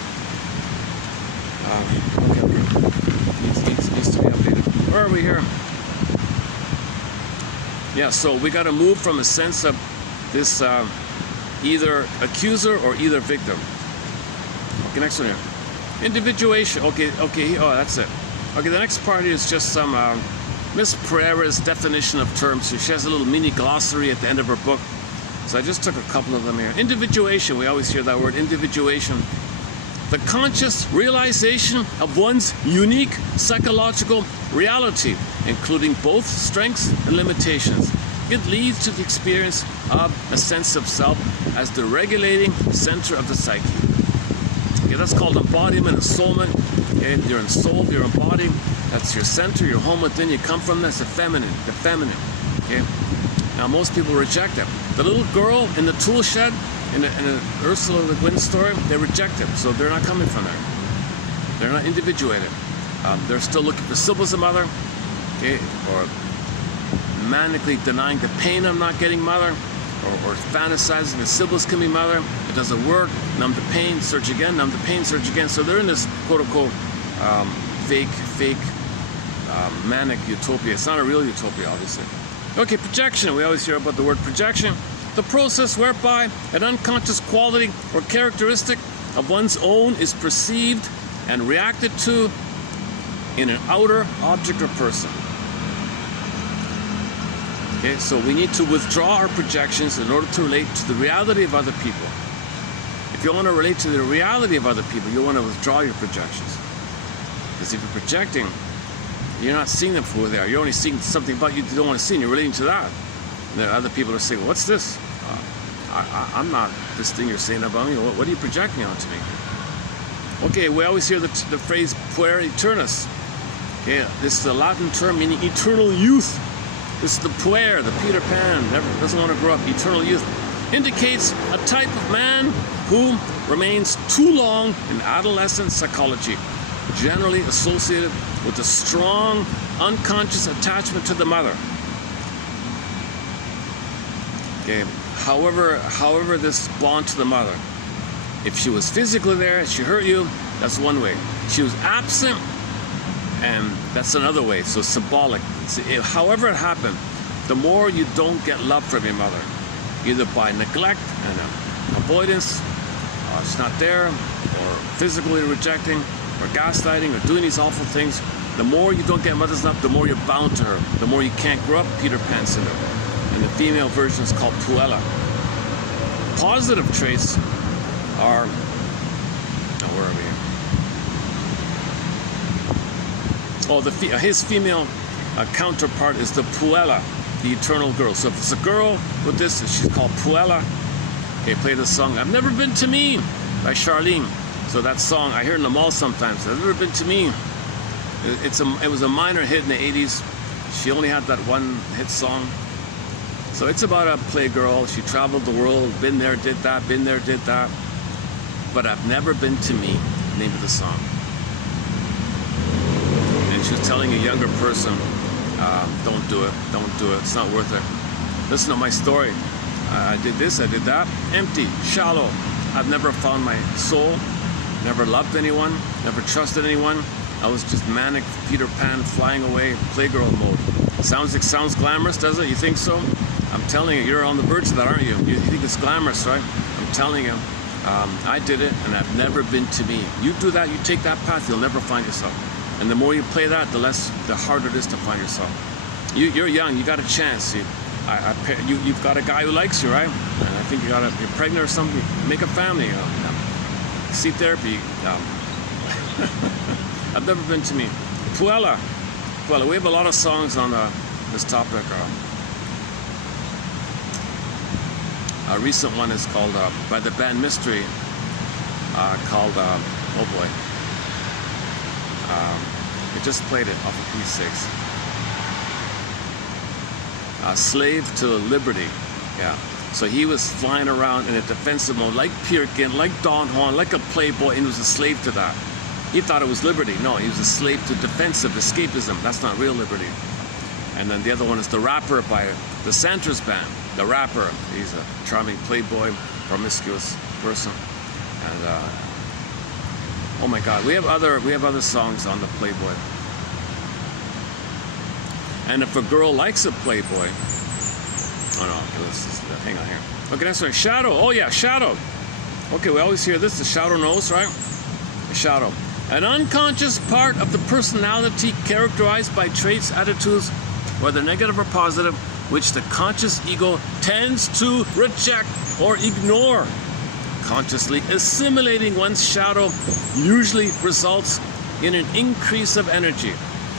Needs to be updated. Where are we here? Yeah, so we got to move from a sense of this either accuser or either victim. Okay, next one here. Individuation. Okay, oh, that's it. Okay, the next part is just some Miss Pereira's definition of terms. So she has a little mini glossary at the end of her book. So I just took a couple of them here. Individuation, we always hear that word, individuation. The conscious realization of one's unique psychological reality, including both strengths and limitations. It leads to the experience of a sense of self as the regulating center of the psyche. Okay, that's called embodiment, soulment. Okay, you're in soul, you're in body. That's your center, your home within. You come from that's the feminine. Okay. Now most people reject that. The little girl in the tool shed in the Ursula Le Guin story, they reject it, so they're not coming from there. They're not individuated. They're still looking for Sybil's a mother, okay, or manically denying the pain of not getting mother, or fantasizing that Sybil's can be mother. It doesn't work. Numb the pain, search again. Numb the pain, search again. So they're in this quote-unquote fake manic utopia. It's not a real utopia, obviously. Okay, projection. We always hear about the word projection. The process whereby an unconscious quality or characteristic of one's own is perceived and reacted to in an outer object or person. Okay, so we need to withdraw our projections in order to relate to the reality of other people. If you want to relate to the reality of other people, you want to withdraw your projections. Because if you're projecting, you're not seeing them for who they are. You're only seeing something about you don't want to see, and you're relating to that. And then other people are saying, well, what's this? I'm not this thing you're saying about me. What are you projecting onto me? Okay, we always hear the phrase puer aeternus. Okay, this is a Latin term meaning eternal youth. This is the puer, the Peter Pan, doesn't want to grow up, eternal youth. Indicates a type of man who remains too long in adolescent psychology, generally associated with a strong unconscious attachment to the mother. Okay, however this bond to the mother. If she was physically there, she hurt you, that's one way. She was absent, and that's another way, so symbolic. However it happened, the more you don't get love from your mother, either by neglect and avoidance, she's not there, or physically rejecting, or gaslighting, or doing these awful things, the more you don't get mother's love, the more you're bound to her, the more you can't grow up, Peter Pan syndrome. And the female version is called puella. Positive traits are, where are we here? Oh, his female counterpart is the puella. the eternal girl. So if it's a girl with this, she's called Puella. Okay, play the song I've Never Been to Me by Charlene. So that song, I hear it in the mall sometimes. I've Never Been to Me. It was a minor hit in the 80s. She only had that one hit song. So it's about a playgirl. She traveled the world, been there, did that, been there, did that. But I've never been to me, name of the song. And she was telling a younger person, don't do it, it's not worth it. Listen to my story. I did this, I did that. Empty, shallow. I've never found my soul, never loved anyone, never trusted anyone. I was just manic Peter Pan flying away, playgirl mode. Sounds glamorous, does it? You think so? I'm telling you, you're on the verge of that, aren't you? You think it's glamorous, right? I'm telling you, I did it, and I've never been to me. You do that, you take that path, you'll never find yourself. And the more you play that, the harder it is to find yourself. You're young, you got a chance. You've got a guy who likes you, right? And I think you're pregnant or something. Make a family. Seat therapy. I've never been to me. Puella. We have a lot of songs on this topic. A recent one is called, by the band Mystery, called, oh boy. I just played it off of P6. Slave to Liberty. Yeah. So he was flying around in a defensive mode, like Pirkin, like Don Juan, like a playboy, and he was a slave to that. He thought it was liberty. No, he was a slave to defensive escapism. That's not real liberty. And then the other one is The Rapper by the Santos Band. The Rapper, he's a charming playboy, promiscuous person. And oh my God, we have other songs on the Playboy. And if a girl likes a playboy, oh no, okay, let's just hang on here. Okay, that's right. Shadow. Oh yeah, shadow. Okay, we always hear this. The shadow knows, right? The shadow. An unconscious part of the personality characterized by traits, attitudes, whether negative or positive, which the conscious ego tends to reject or ignore. Consciously assimilating one's shadow usually results in an increase of energy.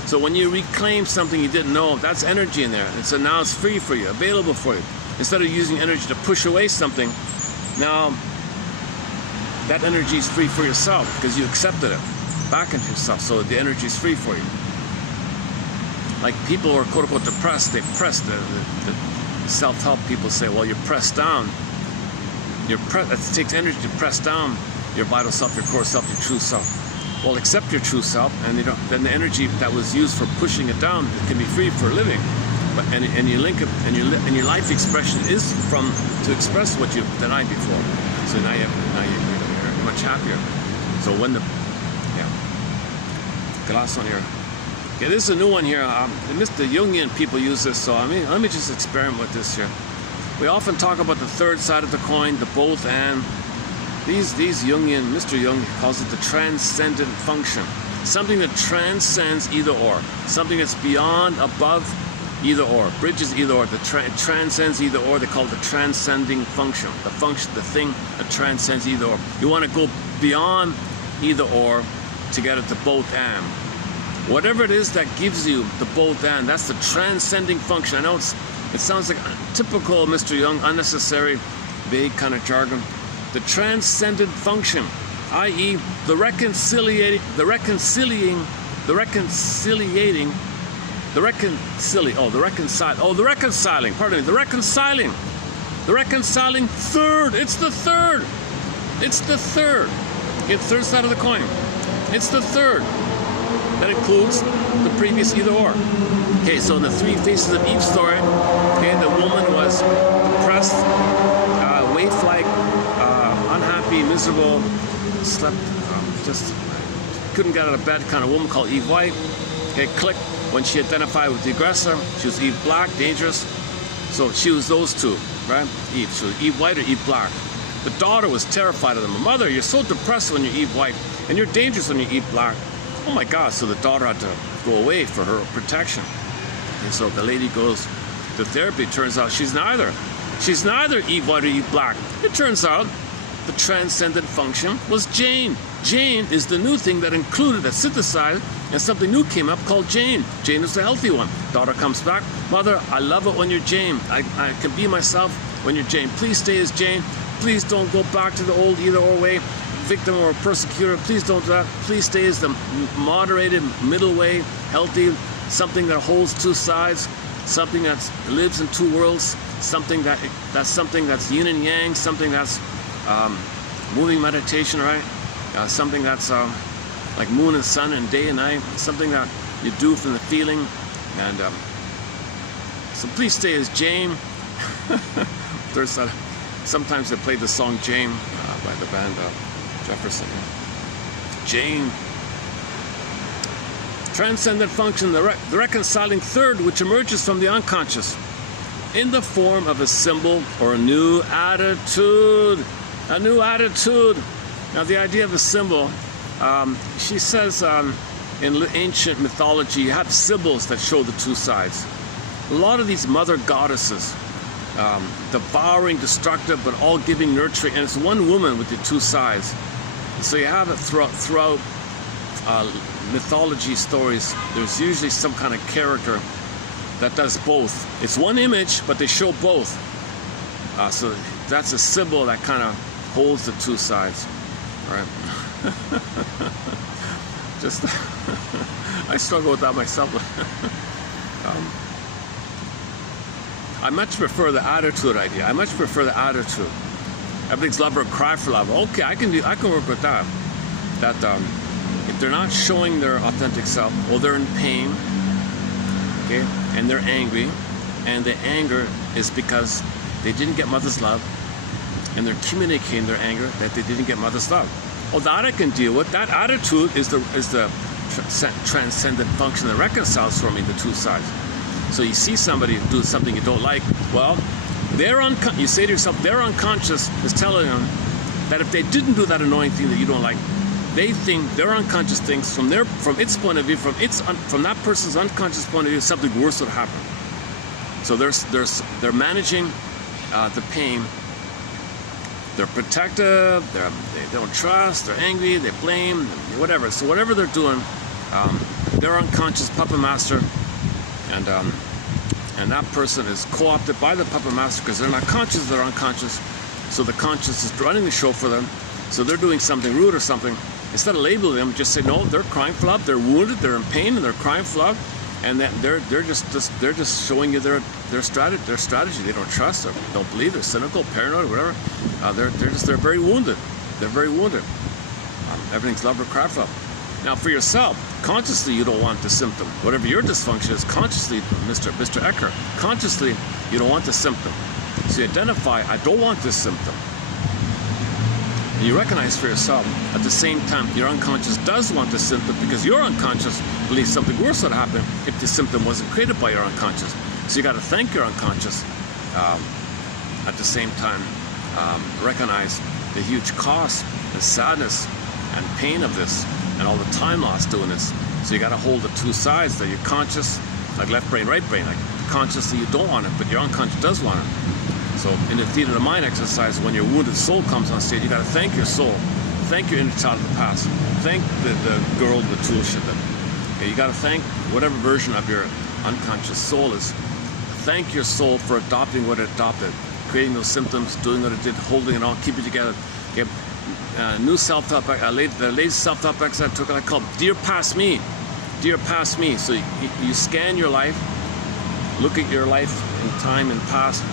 So when you reclaim something you didn't know, that's energy in there. And so now it's free for you, available for you. Instead of using energy to push away something, now that energy is free for yourself because you accepted it back into yourself. So the energy is free for you. Like people who are quote unquote depressed, they press the self-help people say, well, you're pressed down. It takes energy to press down your vital self, your core self, your true self. Well, accept your true self, and then the energy that was used for pushing it down, it can be free for living. And you link it, and your life expression is to express what you denied before. So now you're much happier. So when glass on here. Okay, this is a new one here. The Jungian people use this, so let me just experiment with this here. We often talk about the third side of the coin, the both and. These Jungian, Mr. Jung calls it the transcendent function. Something that transcends either or. Something that's beyond, above, either or. Bridges either or. It transcends either or. They call it the transcending function. The function, the thing that transcends either or. You want to go beyond either or to get at the both and. Whatever it is that gives you the both and, that's the transcending function. I know it sounds like typical Mr. Jung, unnecessary, vague kind of jargon. The transcendent function, i.e. the reconciling, third, it's the third. It's the third side of the coin. It's the third. That includes the previous either or. Okay, so in the three faces of Eve story, okay, the woman was depressed, waif-like, unhappy, miserable, slept, just couldn't get out of bed kind of woman called Eve White. Okay, click. When she identified with the aggressor, she was Eve Black, dangerous. So she was those two, right? Eve. So Eve White or Eve Black. The daughter was terrified of them. Mother, you're so depressed when you're Eve White, and you're dangerous when you're Eve Black. Oh my God, so the daughter had to go away for her protection. And so the lady goes to therapy. It turns out she's neither. She's neither Eve White or Eve Black. It turns out the transcendent function was Jane. Jane is the new thing that included, that synthesized, and something new came up called Jane. Jane is the healthy one. Daughter comes back. Mother, I love it when you're Jane. I can be myself when you're Jane. Please stay as Jane. Please don't go back to the old either or way, victim or persecutor. Please don't do that. Please stay as the moderated middle way, healthy, something that holds two sides, something that lives in two worlds, something that's yin and yang, something that's moving meditation, right? Something that's like moon and sun and day and night, something that you do from the feeling. And so please stay as Jane. There's sometimes they play the song Jane by the band Jefferson. Jane. Transcendent function, the reconciling third, which emerges from the unconscious in the form of a symbol or a new attitude. A new attitude. Now the idea of a symbol, she says in ancient mythology, you have symbols that show the two sides. A lot of these mother goddesses, devouring, destructive, but all giving, nurturing, and it's one woman with the two sides. So you have it throughout mythology stories. There's usually some kind of character that does both. It's one image, but they show both. So that's a symbol that kind of holds the two sides. Right. Just I struggle with that myself. I much prefer the attitude idea. I much prefer the attitude. Everything's love or cry for love. Okay, I can work with that. That if they're not showing their authentic self, or they're in pain, okay, and they're angry, and the anger is because they didn't get mother's love, and they're communicating their anger that they didn't get mother's love. Oh, that I can deal with. That attitude is the transcendent function that reconciles for me the two sides. So you see somebody do something you don't like, well, you say to yourself, their unconscious is telling them that if they didn't do that annoying thing that you don't like, they think their unconscious thinks from its point of view, from that person's unconscious point of view, something worse would happen. So they're managing the pain. They're protective, they don't trust, they're angry, they blame, whatever. So whatever they're doing, they're unconscious puppet master, and that person is co-opted by the puppet master because they're not conscious, they're unconscious. So the conscious is running the show for them. So they're doing something rude or something. Instead of labeling them, just say, no, they're crying for love, they're wounded, they're in pain, and they're crying for love. And that they're just showing you their strategy. They don't trust, or don't believe, they're cynical, paranoid, whatever. They're very wounded. They're very wounded. Everything's love or cry for love. Now for yourself, consciously you don't want the symptom. Whatever your dysfunction is, consciously, Mr. Ecker, consciously you don't want the symptom. So you identify, I don't want this symptom. And you recognize for yourself, at the same time, your unconscious does want the symptom because your unconscious believes something worse would happen if the symptom wasn't created by your unconscious. So you got to thank your unconscious. At the same time, recognize the huge cost, the sadness, and pain of this, and all the time lost doing this. So you got to hold the two sides, that you're conscious, like left brain, right brain, like consciously you don't want it, but your unconscious does want it. So in the theater of the mind exercise, when your wounded soul comes on stage, you got to thank your soul, thank your inner child of the past, thank the girl in the tool shed. You got to thank whatever version of your unconscious soul is. Thank your soul for adopting what it adopted, creating those symptoms, doing what it did, holding it all, keeping it together. Okay. New self-help, the latest self-help exercise I took, I called Dear Past Me. Dear Past Me. So you scan your life, look at your life in time and past,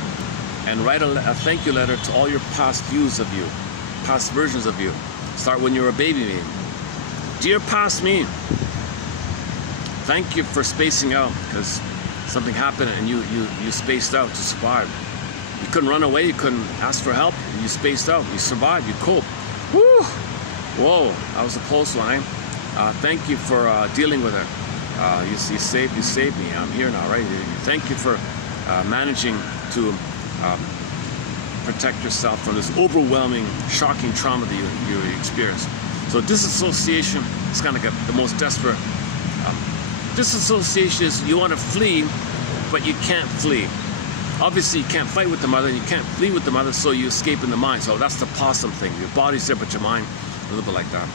and write a thank you letter to all your past views of you, past versions of you. Start when you were a baby maybe. Dear Past Me, thank you for spacing out because something happened and you spaced out to survive. You couldn't run away, you couldn't ask for help, you spaced out, you survived, you coped. Woo! Whoa, that was a close one, eh? Thank you for dealing with it. You saved me, I'm here now, right? Thank you for managing to protect yourself from this overwhelming, shocking trauma that you experienced. So disassociation is kind of like the most desperate. Disassociation is you want to flee, but you can't flee. Obviously, you can't fight with the mother, and you can't flee with the mother, so you escape in the mind. So that's the possum thing. Your body's there, but your mind, a little bit like that.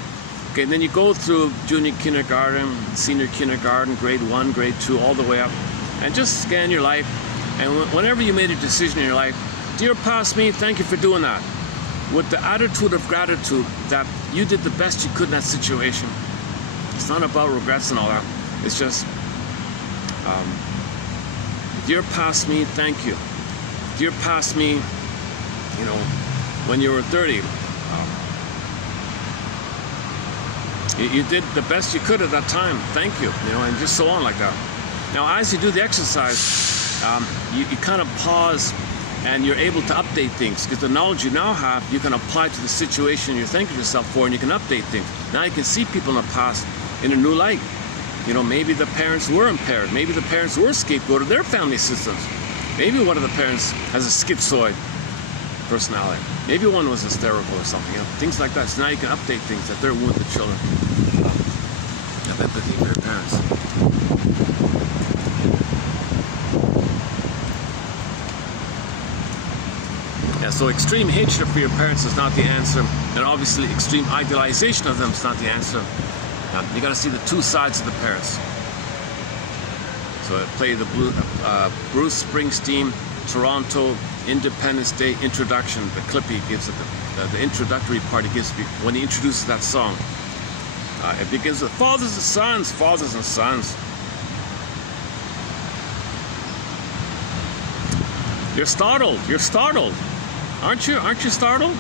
Okay, and then you go through junior kindergarten, senior kindergarten, grade 1, grade 2, all the way up, and just scan your life. And whenever you made a decision in your life, dear past me, thank you for doing that. With the attitude of gratitude that you did the best you could in that situation. It's not about regrets and all that. It's just, dear past me, thank you. Dear past me, you know, when you were 30, you did the best you could at that time. Thank you. You know, and just so on like that. Now, as you do the exercise, you kind of pause and you're able to update things because the knowledge you now have, you can apply to the situation you're thanking yourself for, and you can update things. Now you can see people in the past in a new light. You know, maybe the parents were impaired. Maybe the parents were scapegoated their family systems. Maybe one of the parents has a schizoid personality. Maybe one was hysterical or something. You know, things like that. So now you can update things that they're wounded children. Have empathy for your parents. Yeah, so extreme hatred for your parents is not the answer, and obviously extreme idealization of them is not the answer. You got to see the two sides of the parents. So I play the Bruce Springsteen Toronto Independence Day introduction. The clip he gives at the introductory part he gives when he introduces that song. It begins with fathers and sons, fathers and sons. You're startled. You're startled. Aren't you? Aren't you startled?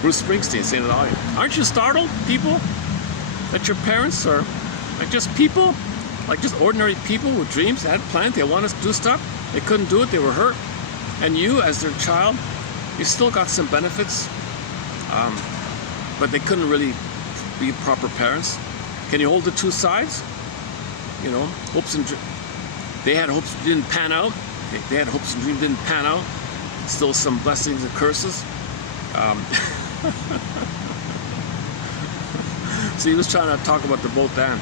Bruce Springsteen saying to the audience, aren't you startled, people, that your parents are like just people, like just ordinary people with dreams, had plans, they want us to do stuff, they couldn't do it, they were hurt, and you, as their child, you still got some benefits, but they couldn't really be proper parents. Can you hold the two sides? You know, hopes and they had hopes didn't pan out. They had hopes and dreams didn't pan out. Still some blessings and curses. So he was trying to talk about the both and.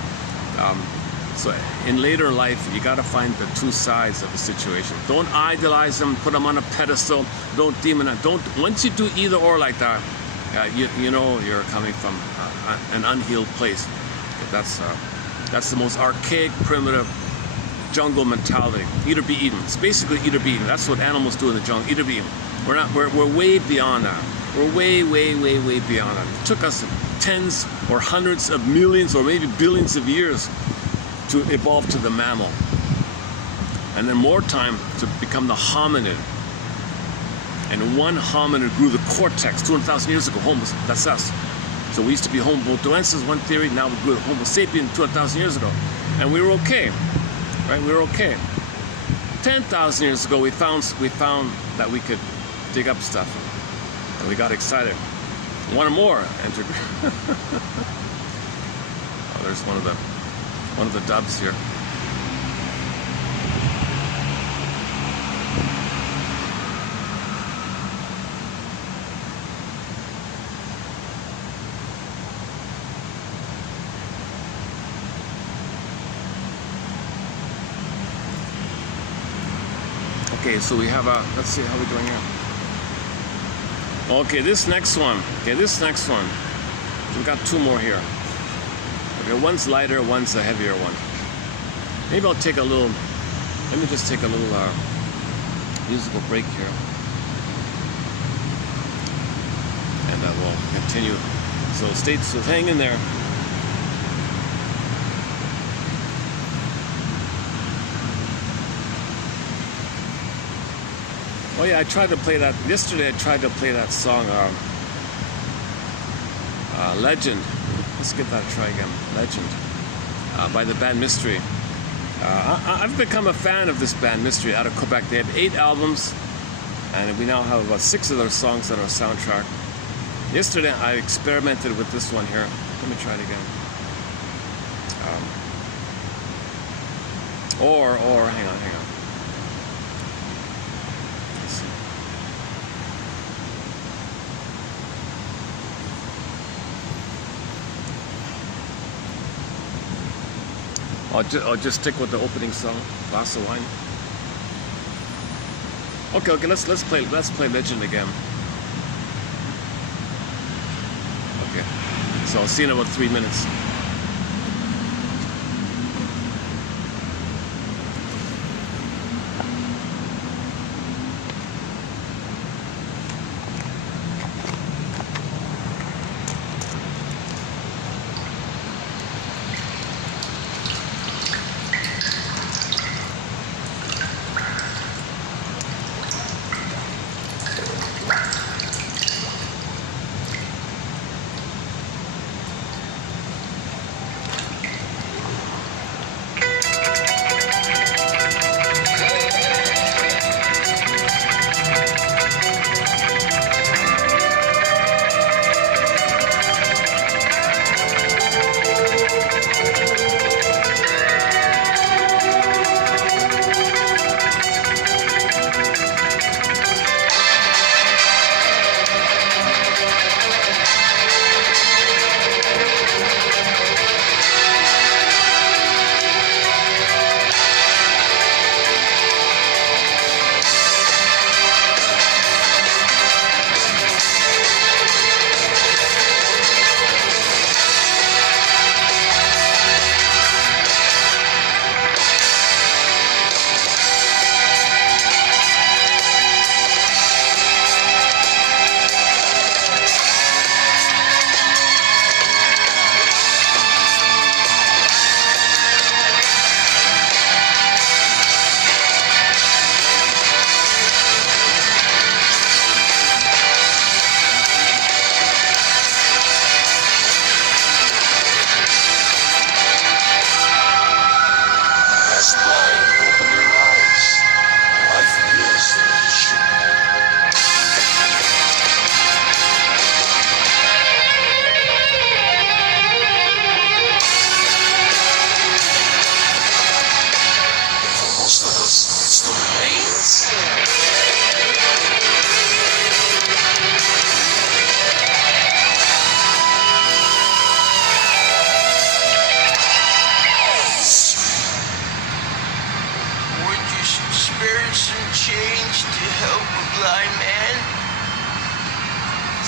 So in later life, you got to find the two sides of the situation. Don't idolize them, put them on a pedestal. Don't demonize. Don't. Once you do either or like that, you know you're coming from an unhealed place. That's the most archaic, primitive jungle mentality. Eat or be eaten. It's basically eat or be eaten. That's what animals do in the jungle. Eat or be eaten. We're way beyond that. We're way beyond that. It took us tens or hundreds of millions or maybe billions of years to evolve to the mammal. And then more time to become the hominid. And one hominid grew the cortex 200,000 years ago. Homo, that's us. So we used to be Homo botuensis, one theory. Now we grew the Homo sapien 200,000 years ago. And we were okay. Right, we were okay. 10,000 years ago, we found that we could dig up stuff, and we got excited. One more entered. Oh, there's one of the doves here. Okay, so we have let's see how we're doing here. Okay, this next one. So we got two more here. Okay, one's lighter, one's a heavier one. Maybe I'll take let me just take a little musical break here. And we'll continue. So hang in there. Oh yeah, I tried to play that yesterday. I tried to play that song, "Legend." Let's give that a try again. "Legend" by the band Mystery. I've become a fan of this band Mystery out of Quebec. They have 8 albums, and we now have about 6 of their songs on our soundtrack. Yesterday, I experimented with this one here. Let me try it again. Hang on. I'll just stick with the opening song, "Glass of Wine." Okay, let's play Legend again. Okay, So I'll see you in about 3 minutes.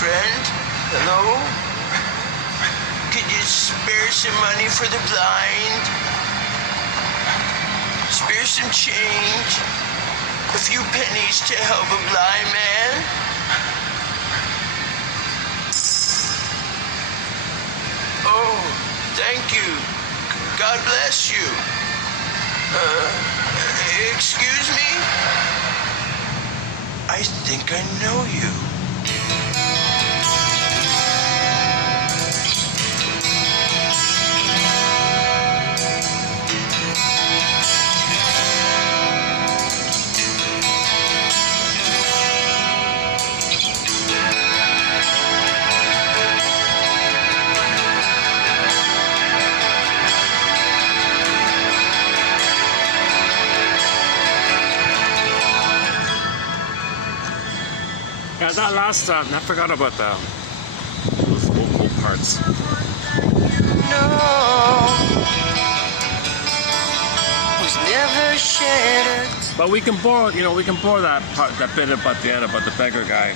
Friend, hello? Could you spare some money for the blind? Spare some change? A few pennies to help a blind man? Oh, thank you. God bless you. Excuse me? I think I know you. Yeah, that last, I forgot about those vocal parts. No, was never shattered. But we can bore, we can bore that part, that bit about the end about the beggar guy.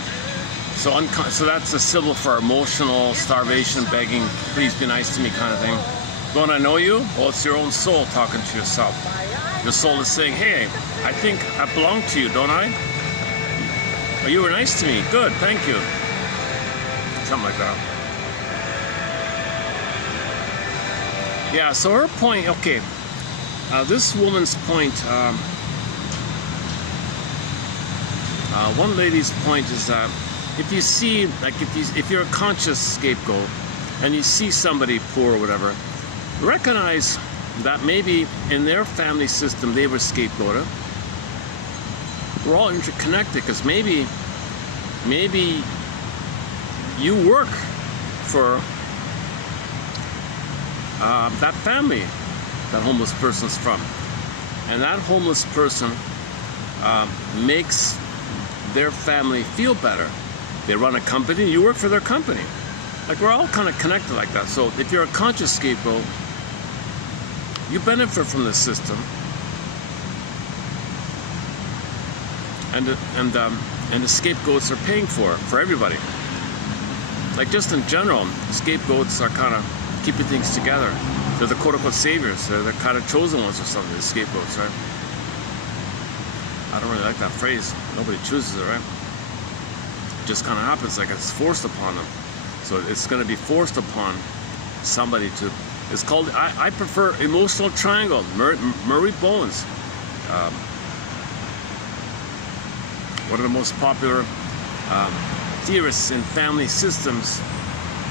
So, so that's a symbol for emotional starvation, begging, please be nice to me kind of thing. Don't I know you? Well, it's your own soul talking to yourself. Your soul is saying, hey, I think I belong to you, don't I? Oh, you were nice to me. Good, thank you. Something like that. Yeah, so her point, okay. This woman's point, one lady's point is that if you see, like if you're a conscious scapegoat and you see somebody poor or whatever, recognize that maybe in their family system they were scapegoated. We're all interconnected because maybe you work for that family that homeless person's from, and that homeless person makes their family feel better. They run a company, you work for their company. Like, we're all kind of connected like that. So if you're a conscious scapegoat, you benefit from the system. And the scapegoats are paying for everybody. like just in general, scapegoats are kind of keeping things together. They're the quote-unquote saviors. They're the kind of chosen ones or something, the scapegoats, right? I don't really like that phrase. Nobody chooses it, right? It just kind of happens, like it's forced upon them. So it's going to be forced upon somebody to. It's called, I prefer emotional triangle. Murray Bones. One of the most popular theorists in family systems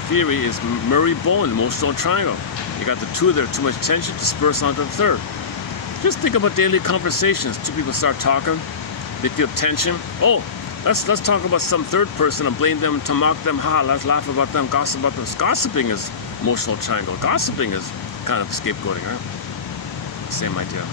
theory is Murray Bowen, emotional triangle. You got the two there, too much tension, disperse onto the third. Just think about daily conversations. Two people start talking, they feel tension. Oh, let's talk about some third person and blame them, to mock them. Let's laugh about them, gossip about them. Gossiping is emotional triangle. Gossiping is kind of scapegoating, right? Same idea.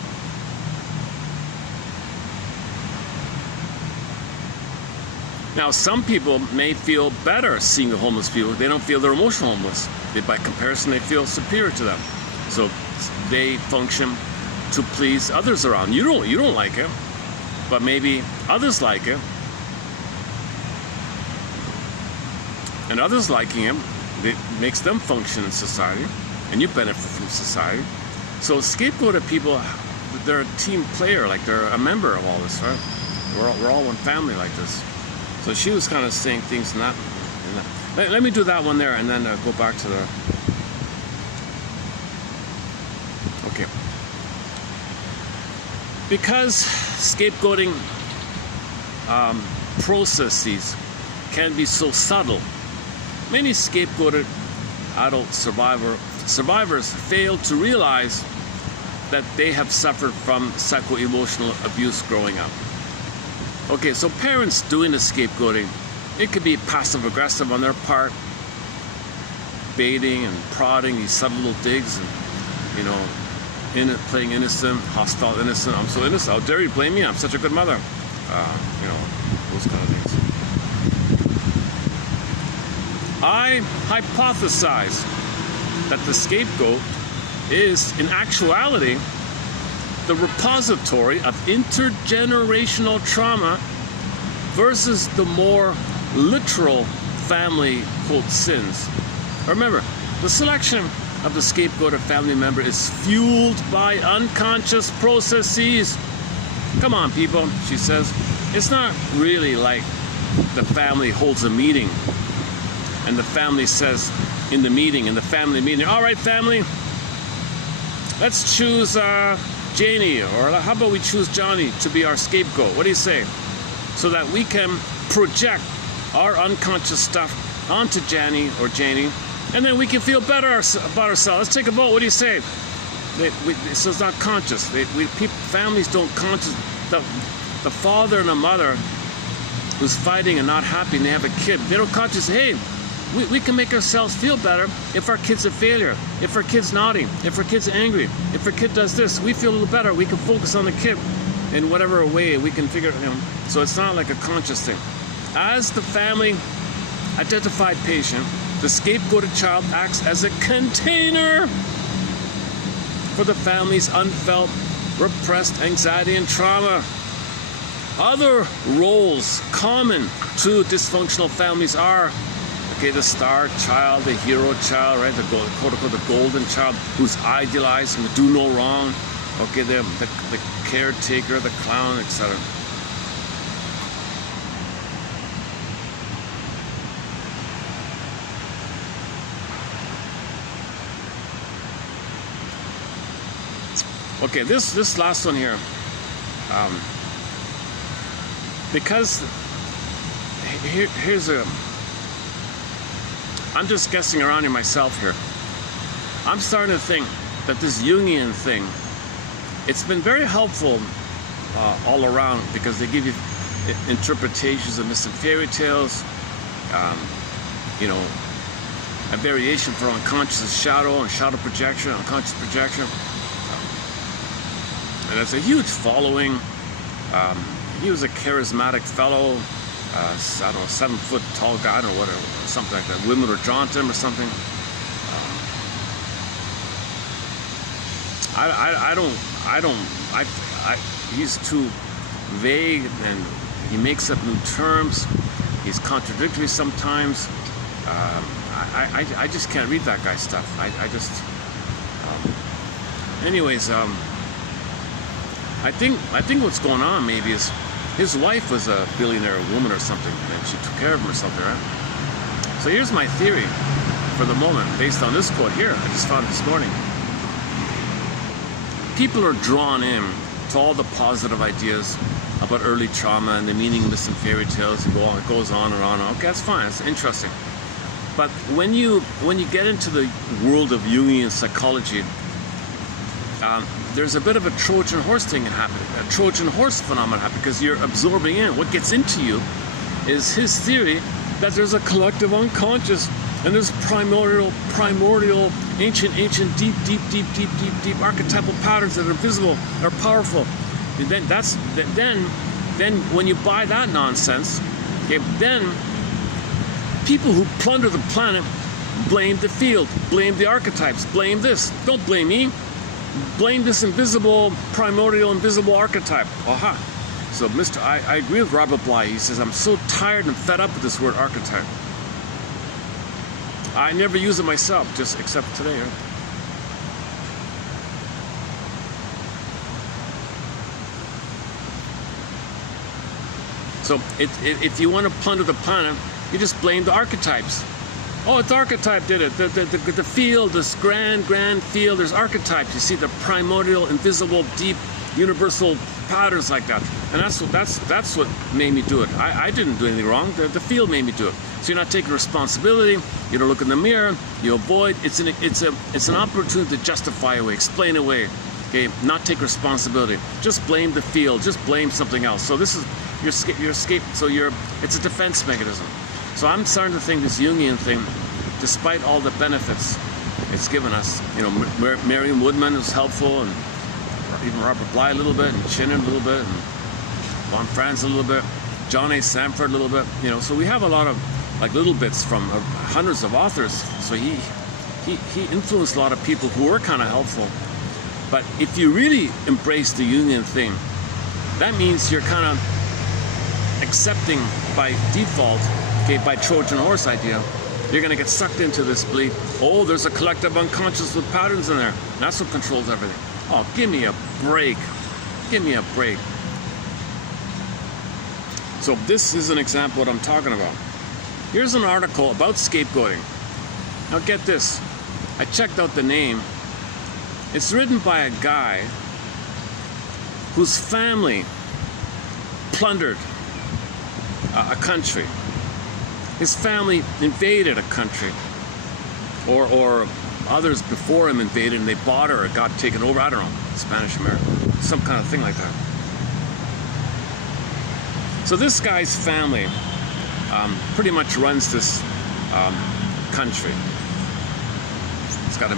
Now, some people may feel better seeing the homeless people. They don't feel they're emotional homeless. By comparison, they feel superior to them. So they function to please others around. You don't like it, but maybe others like it. And others liking him, it makes them function in society, and you benefit from society. So scapegoated people, they're a team player, like they're a member of all this, right? We're all one family like this. So she was kind of saying things in that. Let me do that one there, and then go back to the. Okay. Because scapegoating processes can be so subtle, many scapegoated adult survivors fail to realize that they have suffered from psycho-emotional abuse growing up. Okay, so parents doing the scapegoating, it could be passive-aggressive on their part, baiting and prodding, these subtle little digs, and, you know, playing innocent, hostile innocent. I'm so innocent. How dare you blame me? I'm such a good mother. You know, those kind of things. I hypothesize that the scapegoat is, in actuality, the repository of intergenerational trauma versus the more literal family, quote, sins. Remember, the selection of the scapegoated family member is fueled by unconscious processes. Come on, people, she says. It's not really like the family holds a meeting and the family says in the family meeting, all right, family, let's choose Janie, or how about we choose Johnny to be our scapegoat? What do you say? So that we can project our unconscious stuff onto Janie or Janie, and then we can feel better about ourselves. Let's take a vote. What do you say? So it's not conscious. Families don't conscious. The father and the mother who's fighting and not happy, and they have a kid, they don't conscious. Hey, we can make ourselves feel better if our kid's a failure, if our kid's naughty, if our kid's angry, if our kid does this. We feel a little better. We can focus on the kid in whatever way we can figure it out. So it's not like a conscious thing. As the family identified patient, the scapegoated child acts as a container for the family's unfelt, repressed anxiety and trauma. Other roles common to dysfunctional families are, okay, the star child, the hero child, right? The quote-unquote the golden child who's idealized and do no wrong. Okay, the caretaker, the clown, etc. Okay, this last one here, because here's I'm just guessing around here myself here. I'm starting to think that this Jungian thing, it's been very helpful all around, because they give you interpretations of myths and fairy tales, you know, a variation for unconscious shadow and shadow projection, unconscious projection. And it's a huge following. He was a charismatic fellow, I don't know, 7 foot tall guy, I don't know what, or something like that. Women would jaunt him or something. He's too vague, and he makes up new terms. He's contradictory sometimes. I just can't read that guy's stuff. I just. Anyways, I think what's going on maybe is his wife was a billionaire woman or something, and she took care of him or something, right? So here's my theory for the moment, based on this quote here. I just found it this morning. People are drawn in to all the positive ideas about early trauma and the meaningless in fairy tales and it goes on and on. Okay, that's fine. It's interesting. But when you get into the world of Jungian psychology, there's a bit of a Trojan horse thing happening, a Trojan horse phenomenon happening, because you're absorbing in. What gets into you is his theory that there's a collective unconscious and there's primordial, ancient, deep archetypal patterns that are visible, are powerful. And then when you buy that nonsense, okay, then people who plunder the planet blame the field, blame the archetypes, blame this. Don't blame me. Blame this invisible, primordial, invisible archetype. Aha. So I agree with Robert Bly. He says, I'm so tired and fed up with this word archetype. I never use it myself, just except today. Right? So if you want to plunder the planet, you just blame the archetypes. Oh, it's archetype did it. The field, this grand field, there's archetypes. You see the primordial, invisible, deep, universal patterns like that. And that's what made me do it. I didn't do anything wrong. The field made me do it. So you're not taking responsibility. You don't look in the mirror. You avoid. It's an opportunity to justify away, explain away. Okay, not take responsibility. Just blame the field. Just blame something else. So this is your escape. So it's a defense mechanism. So I'm starting to think this Jungian thing, despite all the benefits it's given us, you know, Marion Woodman is helpful, and even Robert Bly a little bit, and Chinnan a little bit, and von Franz a little bit, John A. Sanford a little bit, you know. So we have a lot of like little bits from hundreds of authors. So he influenced a lot of people who were kind of helpful. But if you really embrace the Jungian thing, that means you're kind of accepting by default, okay, by Trojan horse idea, you're going to get sucked into this belief, oh, there's a collective unconscious with patterns in there. That's what controls everything. Oh, give me a break. Give me a break. So this is an example of what I'm talking about. Here's an article about scapegoating. Now get this. I checked out the name. It's written by a guy whose family plundered a country. His family invaded a country, or others before him invaded and they bought her or got taken over. I don't know, Spanish American, some kind of thing like that. So this guy's family pretty much runs this country. It's got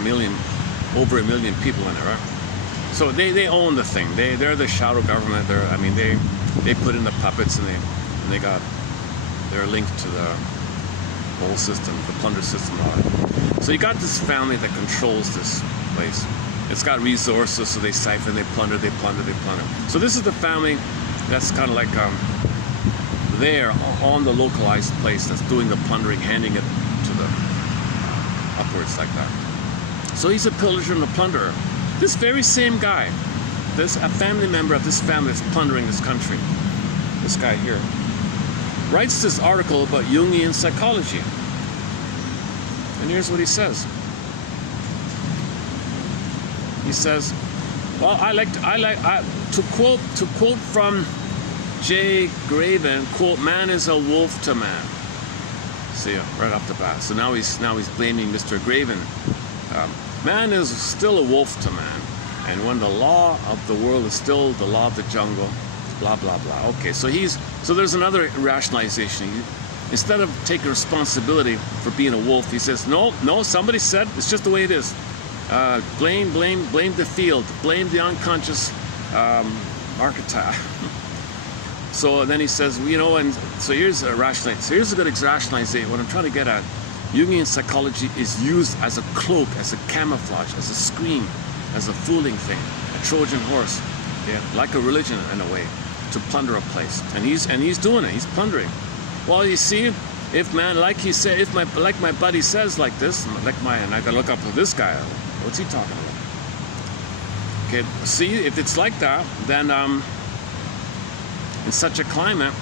over a million people in it, right? So they own the thing. They're the shadow government. They put in the puppets, and they're linked to the whole system, the plunder system. So you got this family that controls this place. It's got resources, so they siphon, they plunder. So this is the family that's kind of like there on the localized place that's doing the plundering, handing it to the upwards like that. So he's a pillager and a plunderer. This very same guy, a family member of this family that's plundering this country, this guy here, writes this article about Jungian psychology. And here's what he says. He says, well, to quote from J. Graven, quote, man is a wolf to man. See, right off the bat. So now he's blaming Mr. Graven. Man is still a wolf to man, and when the law of the world is still the law of the jungle, blah blah blah. Okay, so there's another rationalization. Instead of taking responsibility for being a wolf, he says, no, somebody said it's just the way it is. Blame the field, blame the unconscious archetype. So then he says, you know, and so here's a rationalization. So here's a good rationalization. What I'm trying to get at, Jungian psychology is used as a cloak, as a camouflage, as a screen, as a fooling thing, a Trojan horse, yeah, like a religion in a way, to plunder a place. And he's doing it. He's plundering. Well, you see, if man, like he said, if my buddy says like this, and I gotta look up to this guy. What's he talking about? Okay, see, if it's like that, then in such a climate,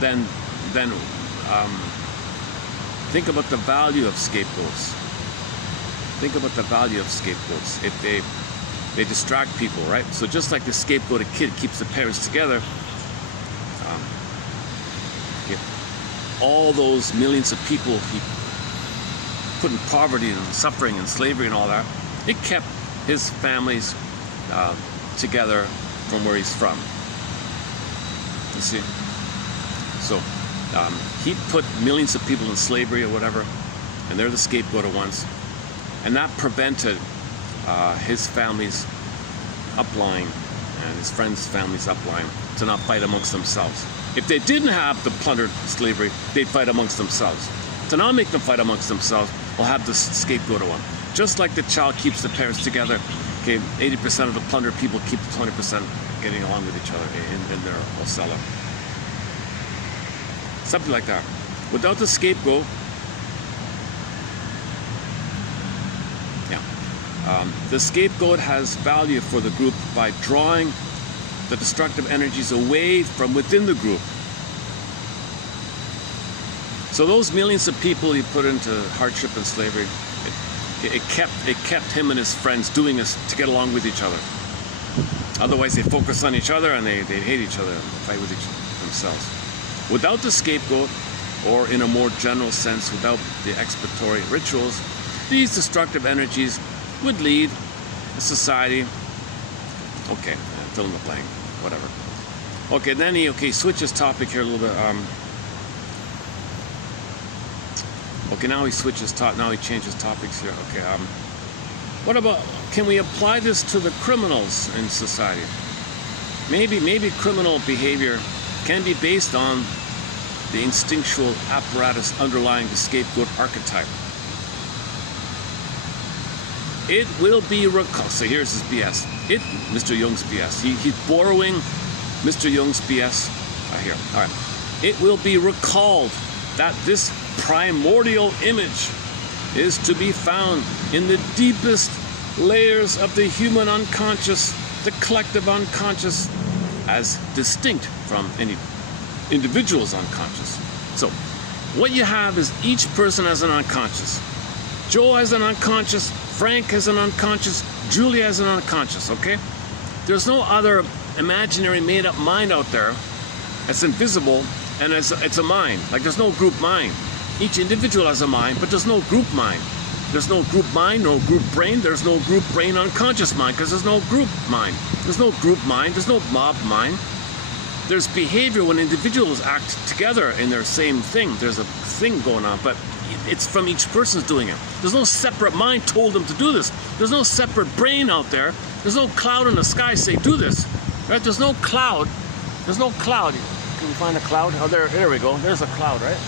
then think about the value of scapegoats. Think about the value of scapegoats. If they distract people, right? So just like the scapegoated kid keeps the parents together, all those millions of people he put in poverty and suffering and slavery and all that, it kept his families together from where he's from. You see? So he put millions of people in slavery or whatever, and they're the scapegoated ones. And that prevented his family's upline and his friends' family's upline to not fight amongst themselves. If they didn't have the plundered slavery, they'd fight amongst themselves. To not make them fight amongst themselves, we'll have the scapegoated one. Just like the child keeps the parents together, okay, 80% of the plundered people keep the 20% getting along with each other in their osella. Something like that. Without the scapegoat, the scapegoat has value for the group by drawing the destructive energies away from within the group. So those millions of people he put into hardship and slavery, it kept him and his friends doing this to get along with each other. Otherwise, they focus on each other and they hate each other and fight with themselves. Without the scapegoat, or in a more general sense, without the expiatory rituals, these destructive energies would lead a society. Okay, fill in the blank, whatever. Okay, then he switches topic here a little bit. Okay, now he switches now he changes topics here. Okay, what about, can we apply this to the criminals in society? Maybe criminal behavior can be based on the instinctual apparatus underlying the scapegoat archetype. It will be recalled. So here's his BS. Mr. Jung's BS. He's borrowing Mr. Jung's BS here. All right. It will be recalled that this primordial image is to be found in the deepest layers of the human unconscious, the collective unconscious, as distinct from any individual's unconscious. So what you have is each person has an unconscious. Joe has an unconscious, Frank has an unconscious, Julie has an unconscious, okay? There's no other imaginary made-up mind out there that's invisible and it's a mind. Like there's no group mind. Each individual has a mind, but there's no group mind. There's no group mind, no group brain. There's no group brain unconscious mind because there's no group mind. There's no group mind. There's no mob mind. There's behavior when individuals act together in their same thing. There's a thing going on, but it's from each person's doing it. There's no separate mind told them to do this. There's no separate brain out there. There's no cloud in the sky say do this. Right? There's no cloud. There's no cloud. Can you find a cloud? Oh, there we go. There's a cloud, right?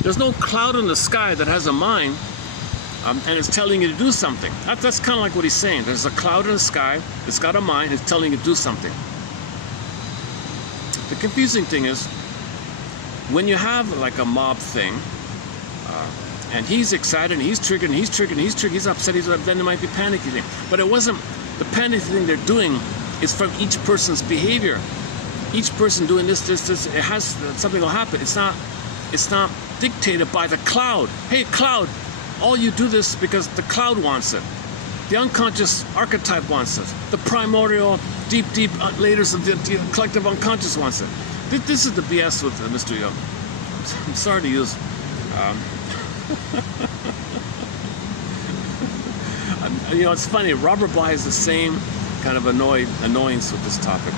There's no cloud in the sky that has a mind and it's telling you to do something. That's kind of like what he's saying. There's a cloud in the sky. It's got a mind. It's telling you to do something. The confusing thing is when you have like a mob thing and he's excited and he's triggered and he's triggered and he's triggered, he's upset, then there might be panicky thing. But it wasn't the panicky thing they're doing. It's from each person's behavior. Each person doing this. It has something will happen. It's not dictated by the cloud. Hey, cloud, all you do this because the cloud wants it. The unconscious archetype wants it. The primordial, deep layers of the collective unconscious wants it. This is the BS with Mr. Jung. I'm sorry to use. You know, it's funny. Robert Bly has the same kind of annoyance with this topic.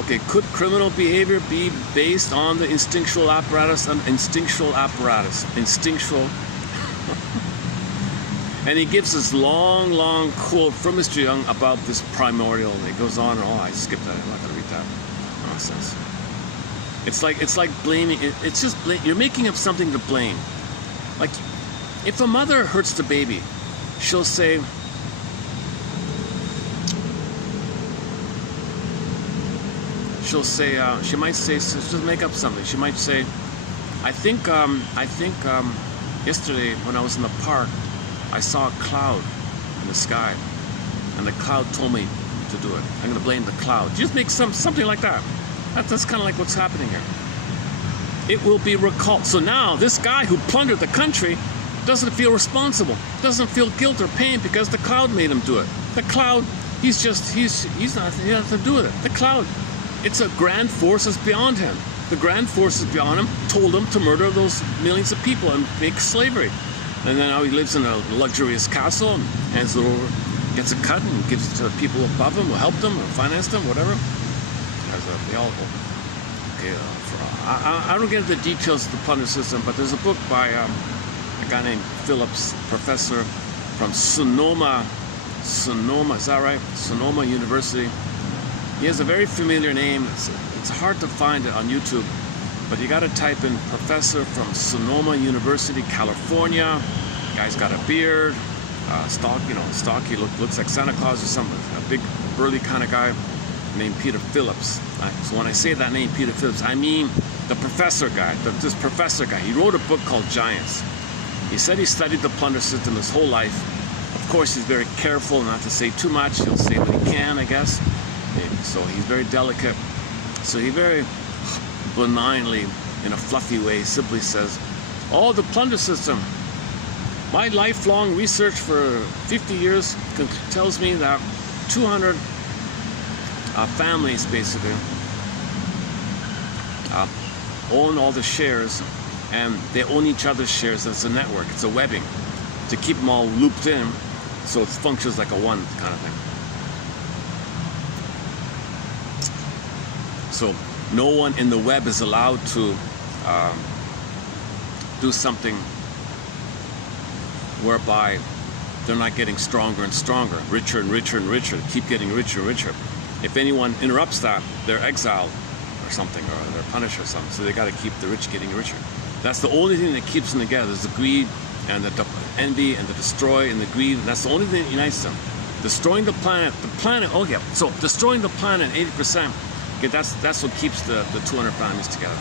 Okay, could criminal behavior be based on the instinctual apparatus? Instinctual. And he gives this long quote from Mr. Jung about this primordial. And it goes on. Oh, I skipped that. I'm not going to read that nonsense. It's like blaming. It's just you're making up something to blame. Like If a mother hurts the baby, she'll say, she might say, just make up something. She might say, I think yesterday when I was in the park, I saw a cloud in the sky, and the cloud told me to do it. I'm going to blame the cloud. Just make something like that. That's kind of like what's happening here. It will be recalled. So now this guy who plundered the country doesn't feel responsible, doesn't feel guilt or pain because the cloud made him do it. The cloud, he has nothing to do with it. The cloud, it's a grand forces beyond him. The grand forces beyond him told him to murder those millions of people and make slavery. And then now he lives in a luxurious castle and hands it over, gets a cut and gives it to the people above him who helped him or financed him, whatever. I don't get into the details of the plunder system, but there's a book by a guy named Phillips, professor from Sonoma, is that right? Sonoma University. He has a very familiar name. It's hard to find it on YouTube, but you got to type in professor from Sonoma University, California. Guy's got a beard, stocky, looks like Santa Claus or something. A big, burly kind of guy named Peter Phillips. So when I say that name, Peter Phillips, I mean the professor guy, this professor guy. He wrote a book called Giants. He said he studied the plunder system his whole life. Of course, he's very careful not to say too much. He'll say what he can, I guess. So he's very delicate. So he very benignly, in a fluffy way, simply says, oh, the plunder system. My lifelong research for 50 years tells me that 200 families, basically, own all the shares, and they own each other's shares. It's a network, it's a webbing to keep them all looped in, so it functions like a one kind of thing. So no one in the web is allowed to do something whereby they're not getting stronger and stronger, richer and richer and richer, keep getting richer and richer. If anyone interrupts that, they're exiled or something, or they're punished or something. So they got to keep the rich getting richer. That's the only thing that keeps them together. Is the greed and the envy and the destroy and the greed. And that's the only thing that unites them. Destroying the planet. Oh yeah. So destroying the planet 80%. Okay, that's what keeps the 200 families together.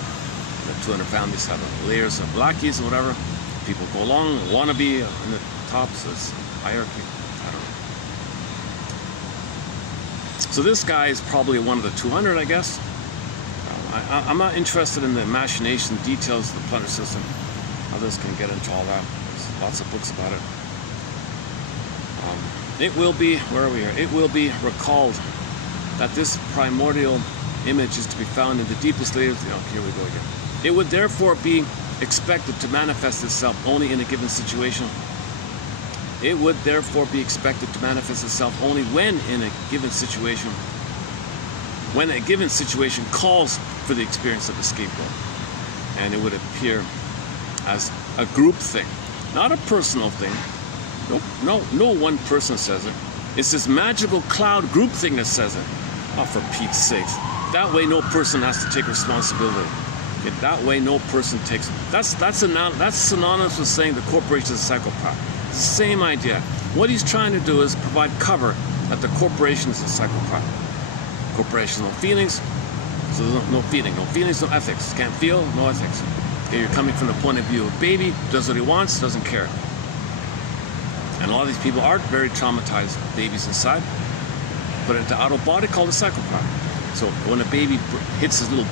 The 200 families have layers of lackeys or whatever. People go along, want to be in the top, so it's hierarchy. I don't know. So this guy is probably one of the 200, I guess. I'm not interested in the machination details of the plunder system. Others can get into all that. There's lots of books about it. It will be, where are we here? It will be recalled that this primordial image is to be found in the deepest layers. Here we go again. It would therefore be expected to manifest itself only in a given situation. It would therefore be expected to manifest itself only when in a given situation, when a given situation calls for the experience of the scapegoat. And it would appear as a group thing, not a personal thing. No one person says it. It's this magical cloud group thing that says it. Oh, for Pete's sakes. That way no person has to take responsibility. That way no person takes, that's synonymous with saying the corporation is a psychopath. Same idea. What he's trying to do is provide cover that the corporation is a psychopath. Corporation, no feelings, so no feelings, no ethics. Can't feel, no ethics. Okay, you're coming from the point of view of baby, does what he wants, doesn't care. And a lot of these people are very traumatized babies inside, put into out of body called a psychopath. So when a baby hits his little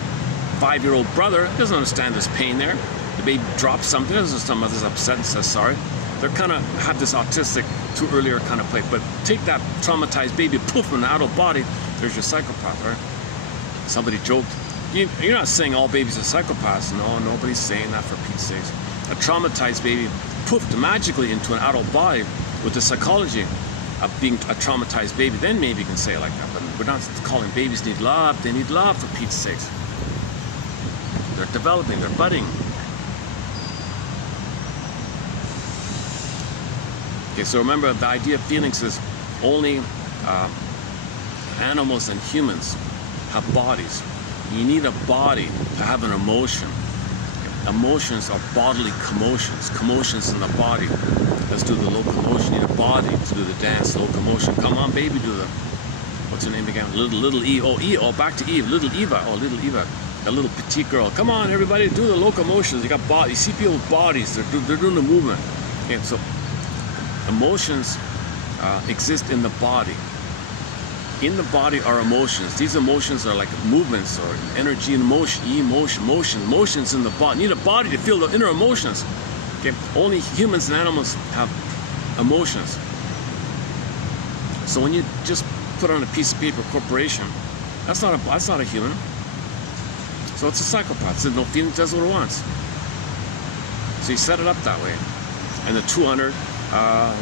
5-year-old brother, doesn't understand there's pain there. The baby drops something, some mother's upset and says sorry. They're kind of have this autistic, too earlier kind of play. But take that traumatized baby, poof, in the out of body, there's your psychopath, right? Somebody joked, you're not saying all babies are psychopaths. No, nobody's saying that, for Pete's sakes. A traumatized baby poofed magically into an adult body with the psychology of being a traumatized baby. Then maybe you can say it like that. But we're not calling babies need love. They need love, for Pete's sakes. They're developing, they're budding. Okay, so remember, the idea of feelings is only animals and humans have bodies. You need a body to have an emotion. emotions are bodily commotions in the body. Let's do the locomotion. You need a body to do the dance, locomotion. Come on, baby, do the, what's her name again? Little Eve. Oh, back to Eve. Little Eva. Oh, little Eva. A little petite girl. Come on, everybody, do the locomotions. You got body. You see people with bodies. They're doing the movement. Okay, so emotions exist in the body. In the body are emotions. These emotions are like movements or energy and motion, motions in the body. You need a body to feel the inner emotions. Okay, only humans and animals have emotions. So when you just put on a piece of paper, corporation, that's not a human. So it's a psychopath. It says no feelings, does what it wants. So you set it up that way, and the 200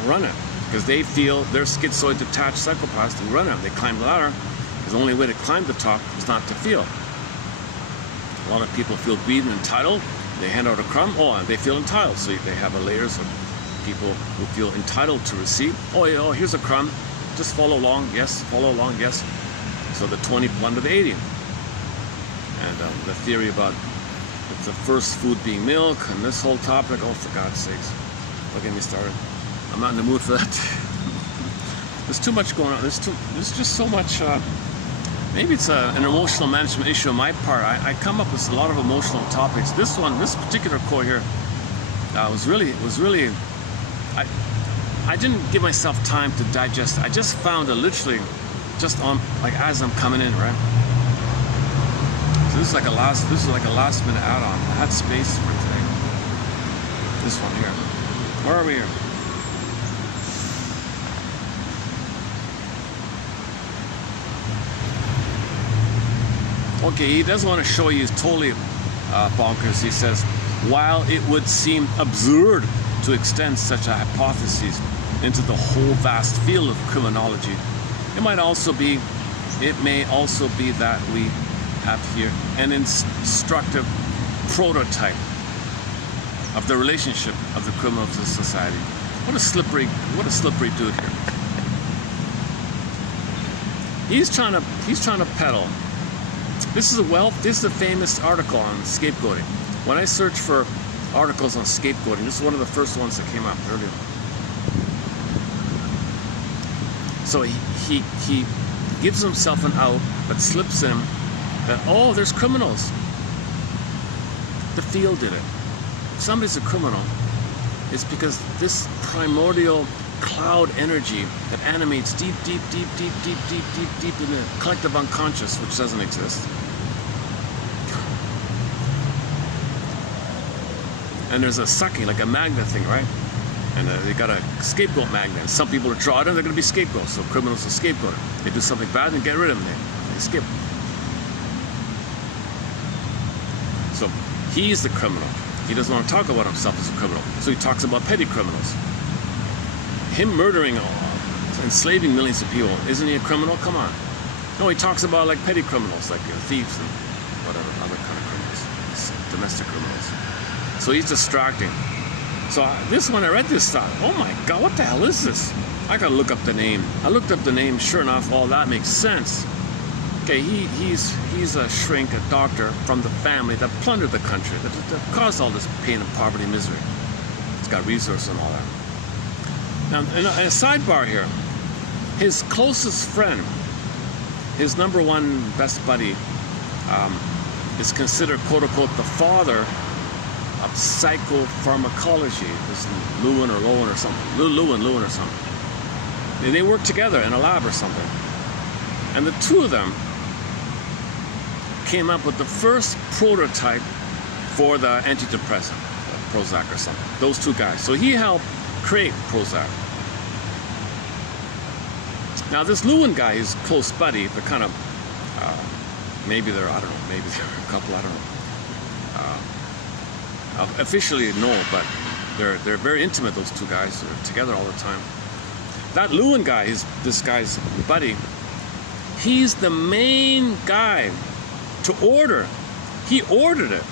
run it. Because they feel they're schizoid detached psychopaths who run out. They climb the ladder because the only way to climb the top is not to feel. A lot of people feel greedy and entitled. They hand out a crumb, and they feel entitled. So they have layers of people who feel entitled to receive. Oh, here's a crumb. Just follow along, yes. Follow along, yes. So the 20 plunder the 80. And the theory about the first food being milk and this whole topic, oh, for God's sakes, don't get me started. I'm not in the mood for that. There's too much going on. There's just so much. Maybe it's an emotional management issue on my part. I come up with a lot of emotional topics. This particular quote here, was really. I didn't give myself time to digest. I just found it literally, just on like as I'm coming in, right. So this is like a last minute add-on. I had space for today. This one here. Where are we here? Okay, he doesn't want to show you he's totally bonkers. He says, while it would seem absurd to extend such a hypothesis into the whole vast field of criminology, it may also be that we have here an instructive prototype of the relationship of the criminal to society. What a slippery dude here. He's trying to peddle. This is a famous article on scapegoating. When I search for articles on scapegoating, this is one of the first ones that came up earlier. So he gives himself an out, but slips in that, oh, there's criminals. The field did it. If somebody's a criminal, it's because this primordial cloud energy that animates deep in the collective unconscious, which doesn't exist. And there's a sucking, like a magnet thing, right? And they got a scapegoat magnet. Some people are drawn in, they're going to be scapegoats. So criminals are scapegoat. They do something bad and get rid of them. They skip. So he's the criminal. He doesn't want to talk about himself as a criminal. So he talks about petty criminals. Him murdering, enslaving millions of people, isn't he a criminal? Come on. No, he talks about like petty criminals, like thieves and whatever, other kind of criminals, domestic criminals. So he's distracting. So when I read this, thought, oh my God, what the hell is this? I gotta look up the name. I looked up the name, sure enough, all that makes sense. Okay, he's a shrink, a doctor from the family that plundered the country, that caused all this pain and poverty and misery. It's got resources and all that. Now, in a sidebar here, his closest friend, his number one best buddy, is considered, quote unquote, the father of psychopharmacology. This Lewin or something. Lewin or something. They work together in a lab or something. And the two of them came up with the first prototype for the antidepressant, Prozac or something. Those two guys. So he helped create Prozac. Now this Lewin guy, his close buddy, they're kind of, maybe they're a couple, I don't know. Officially no, but they're very intimate, those two guys. They're together all the time. That Lewin guy, this guy's buddy, he's the main guy to order. He ordered it.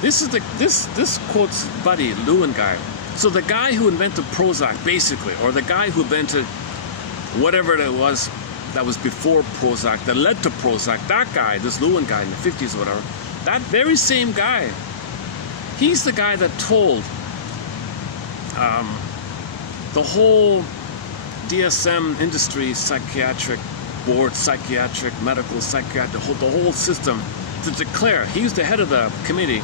This is this quote's buddy, Lewin guy. So the guy who invented Prozac, basically, or the guy who invented whatever it was that was before Prozac, that led to Prozac, that guy, this Lewin guy in the 50s or whatever, that very same guy He's the guy that told the whole DSM industry, psychiatric board, psychiatric, medical, psychiatric, the whole system to declare, he was the head of the committee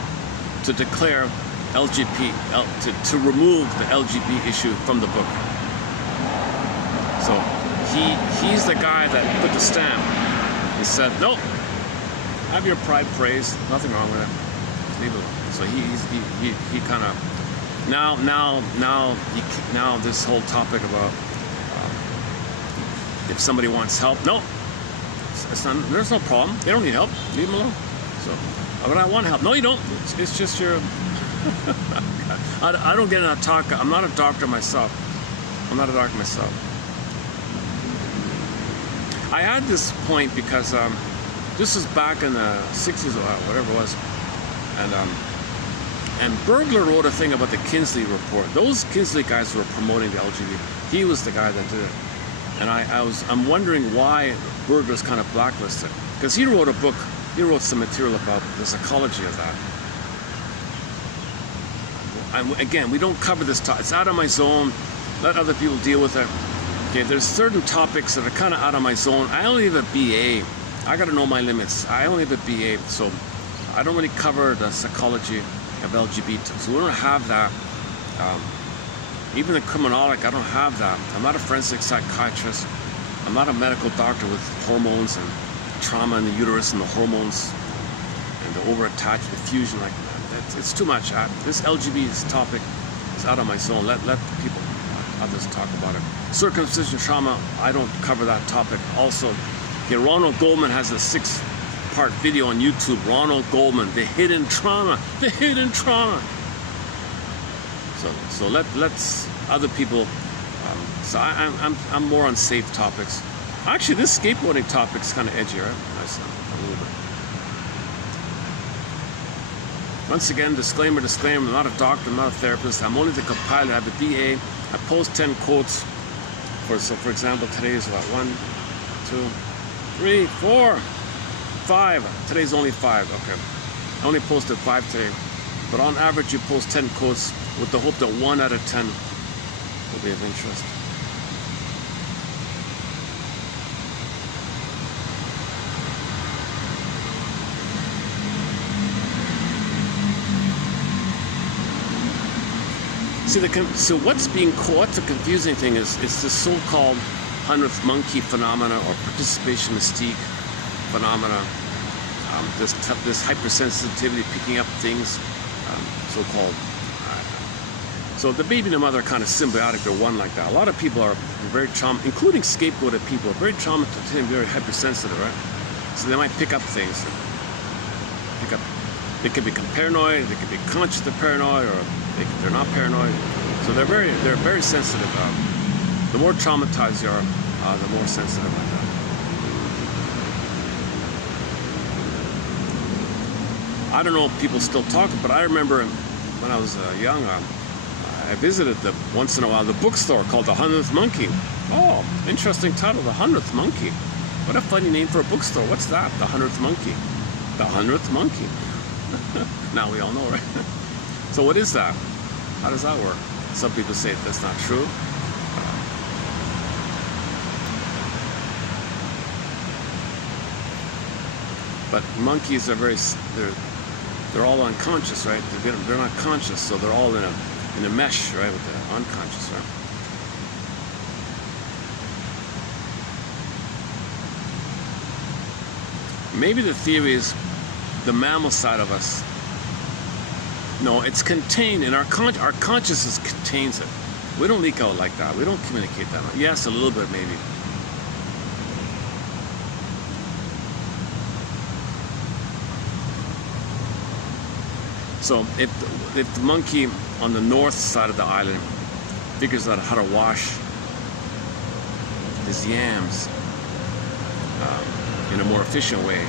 to declare to remove the LGBT issue from the book. So he's the guy that put the stamp. He said, nope, have your pride praised, nothing wrong with it. Leave it alone. So he kind of, now this whole topic about if somebody wants help, no, it's not, there's no problem. They don't need help. Leave them alone. So, but I want help. No, you don't. It's just your. I don't get in a talk. I'm not a doctor myself. I had this point because this was back in the 60s or whatever it was, and Bergler wrote a thing about the Kinsley report. Those Kinsley guys were promoting the LGBT. He was the guy that did it. And I'm wondering why Bergler's kind of blacklisted. Because he wrote a book, he wrote some material about the psychology of that. And again, we don't cover this topic. It's out of my zone. Let other people deal with it. Okay, there's certain topics that are kind of out of my zone. I only have a BA. I got to know my limits. I only have a BA, so I don't really cover the psychology of LGBT. So we don't have that. Even the criminologic, I don't have that. I'm not a forensic psychiatrist. I'm not a medical doctor with hormones and trauma in the uterus and the hormones and the over-attached fusion. Like that. It's too much. This LGBT topic is out of my zone. Let people, others talk about it. Circumcision trauma, I don't cover that topic. Also, okay, Ronald Goldman has a 6-part video on YouTube. Ronald Goldman, the hidden trauma. So let's other people. So I'm more on safe topics. Actually, this skateboarding topic is kind of edgy, right? Nice, a little bit. Once again, disclaimer. I'm not a doctor. I'm not a therapist. I'm only the compiler. I have a BA. I post 10 quotes. For example, today is what, 1, 2, 3, 4, 5. Today's only 5. Okay. I only posted 5 today. But on average, you post 10 quotes with the hope that 1 out of 10 will be of interest. See, what's the confusing thing is it's the so-called 100th monkey phenomena or participation mystique phenomena. This hypersensitivity, picking up things, so-called. So the baby and the mother are kind of symbiotic. They're one like that. A lot of people are very including scapegoated people, are very traumatized and very hypersensitive, right? So they might pick up things. They can become paranoid. They can be conscious they're paranoid, or they're not paranoid. So they're very sensitive. The more traumatized you are, the more sensitive like that. I don't know if people still talk, but I remember when I was young, I visited once in a while the bookstore called the 100th Monkey. Oh, interesting title, the 100th Monkey. What a funny name for a bookstore. What's that? The 100th Monkey. The 100th Monkey. Now we all know, right? So what is that? How does that work? Some people say that's not true. But monkeys are they're all unconscious, right? They're not conscious, so they're all in a mesh, right, with the unconscious, right? Maybe the theory is the mammal side of us. No, it's contained in our consciousness contains it. We don't leak out like that. We don't communicate that. Yes, a little bit maybe. So if the monkey on the north side of the island figures out how to wash his yams in a more efficient way,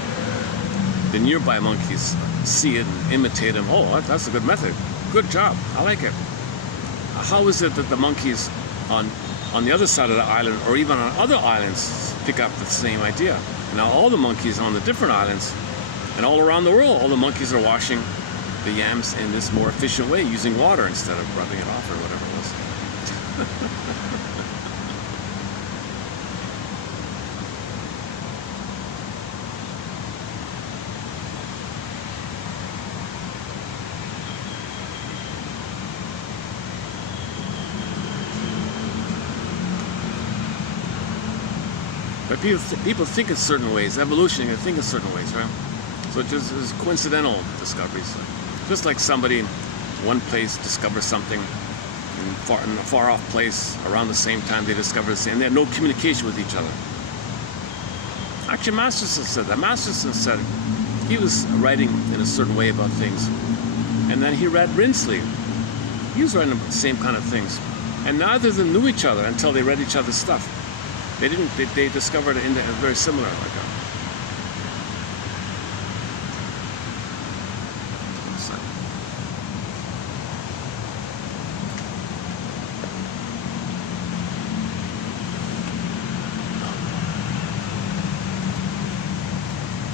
the nearby monkeys see it and imitate him. Oh, that's a good method. Good job. I like it. How is it that the monkeys on the other side of the island, or even on other islands, pick up the same idea? Now all the monkeys on the different islands and all around the world, all the monkeys are washing the yams in this more efficient way, using water instead of rubbing it off or whatever it was. But people think in certain ways. Evolution, you think in certain ways, right? So it just is coincidental discoveries. Just like somebody in one place discovers something in a far-off place around the same time they discover the same. They have no communication with each other. Actually, Masterson said that. Masterson said he was writing in a certain way about things, and then he read Rinsley. He was writing about the same kind of things, and neither of them knew each other until they read each other's stuff. They didn't. They discovered it in very similar like that.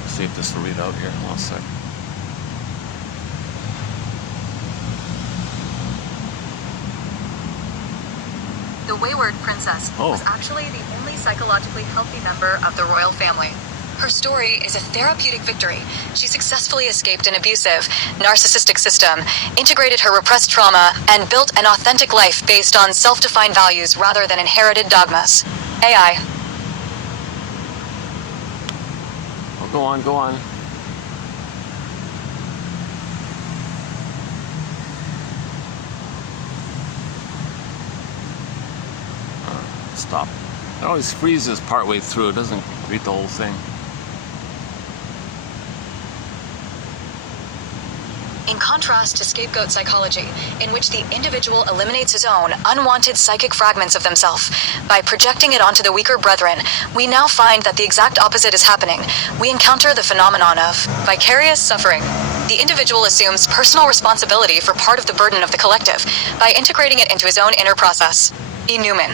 See if this will read out here. One sec. The wayward princess was actually the only psychologically healthy member of the royal family. Her story is a therapeutic victory. She successfully escaped an abusive, narcissistic system, integrated her repressed trauma, and built an authentic life based on self-defined values rather than inherited dogmas. AI. Oh, go on, go on. Stop. It always freezes partway through. It doesn't read the whole thing. In contrast to scapegoat psychology, in which the individual eliminates his own unwanted psychic fragments of themselves by projecting it onto the weaker brethren, we now find that the exact opposite is happening. We encounter the phenomenon of vicarious suffering. The individual assumes personal responsibility for part of the burden of the collective by integrating it into his own inner process. E. Newman.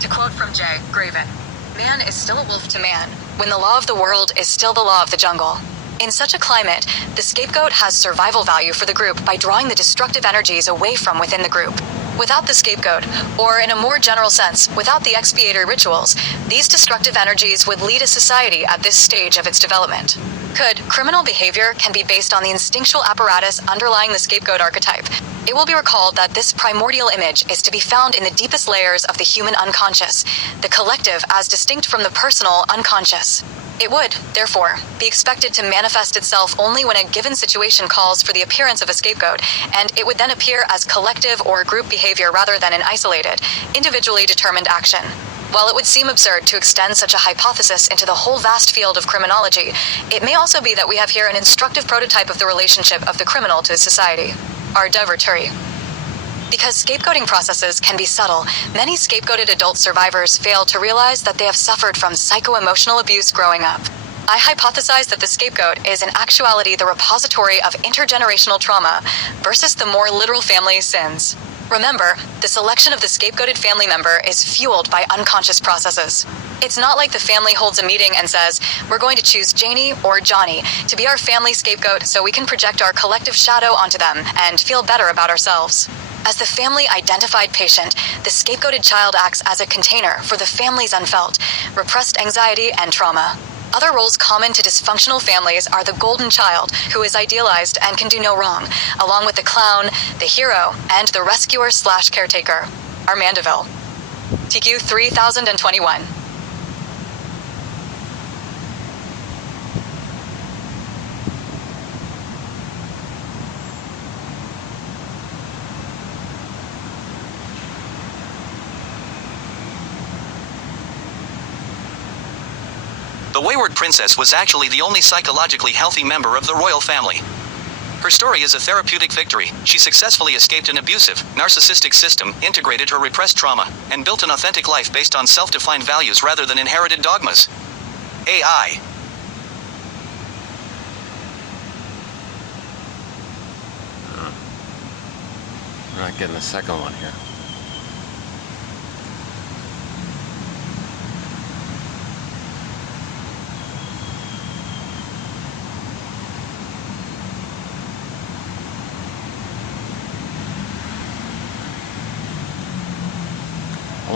To quote from J. Graven, "Man is still a wolf to man, when the law of the world is still the law of the jungle." In such a climate, the scapegoat has survival value for the group by drawing the destructive energies away from within the group. Without the scapegoat, or in a more general sense, without the expiatory rituals, these destructive energies would lead a society at this stage of its development. Criminal behavior can be based on the instinctual apparatus underlying the scapegoat archetype. It will be recalled that this primordial image is to be found in the deepest layers of the human unconscious, the collective as distinct from the personal unconscious. It would, therefore, be expected to manifest itself only when a given situation calls for the appearance of a scapegoat, and it would then appear as collective or group behavior rather than an isolated, individually determined action. While it would seem absurd to extend such a hypothesis into the whole vast field of criminology, it may also be that we have here an instructive prototype of the relationship of the criminal to society. Our Deverturi. Because scapegoating processes can be subtle, many scapegoated adult survivors fail to realize that they have suffered from psycho-emotional abuse growing up. I hypothesize that the scapegoat is in actuality the repository of intergenerational trauma versus the more literal family sins. Remember, the selection of the scapegoated family member is fueled by unconscious processes. It's not like the family holds a meeting and says, "We're going to choose Janie or Johnny to be our family scapegoat so we can project our collective shadow onto them and feel better about ourselves." As the family-identified patient, the scapegoated child acts as a container for the family's unfelt, repressed anxiety and trauma. Other roles common to dysfunctional families are the golden child, who is idealized and can do no wrong, along with the clown, the hero, and the rescuer/caretaker. Armandaville. TQ 3021. The wayward princess was actually the only psychologically healthy member of the royal family. Her story is a therapeutic victory. She successfully escaped an abusive, narcissistic system, integrated her repressed trauma, and built an authentic life based on self-defined values rather than inherited dogmas. AI. I'm not getting the second one here.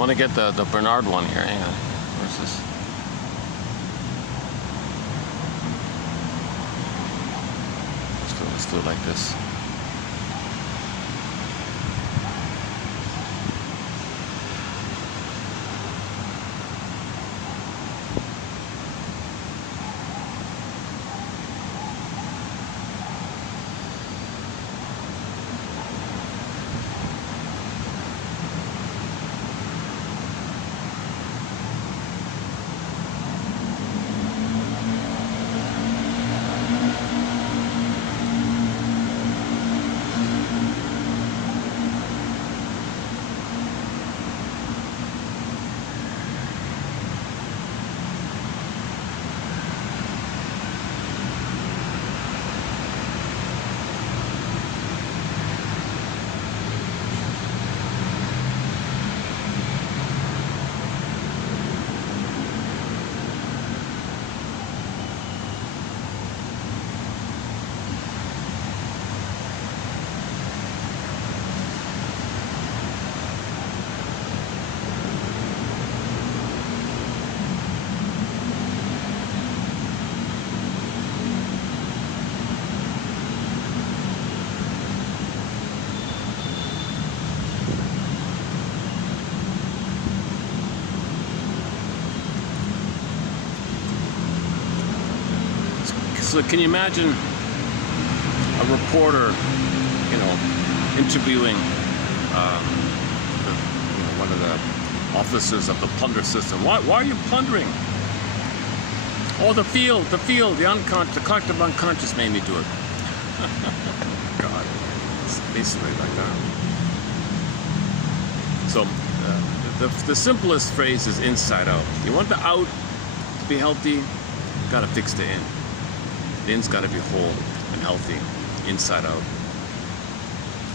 want to get the Bernard one here. Hang on. Where's this? Let's do it like this. So can you imagine a reporter, interviewing one of the officers of the plunder system? Why are you plundering? Oh, the field, the collective unconscious made me do it. God, it's basically like that. So the simplest phrase is inside out. You want the out to be healthy, you gotta fix the in. The in's got to be whole and healthy, inside out.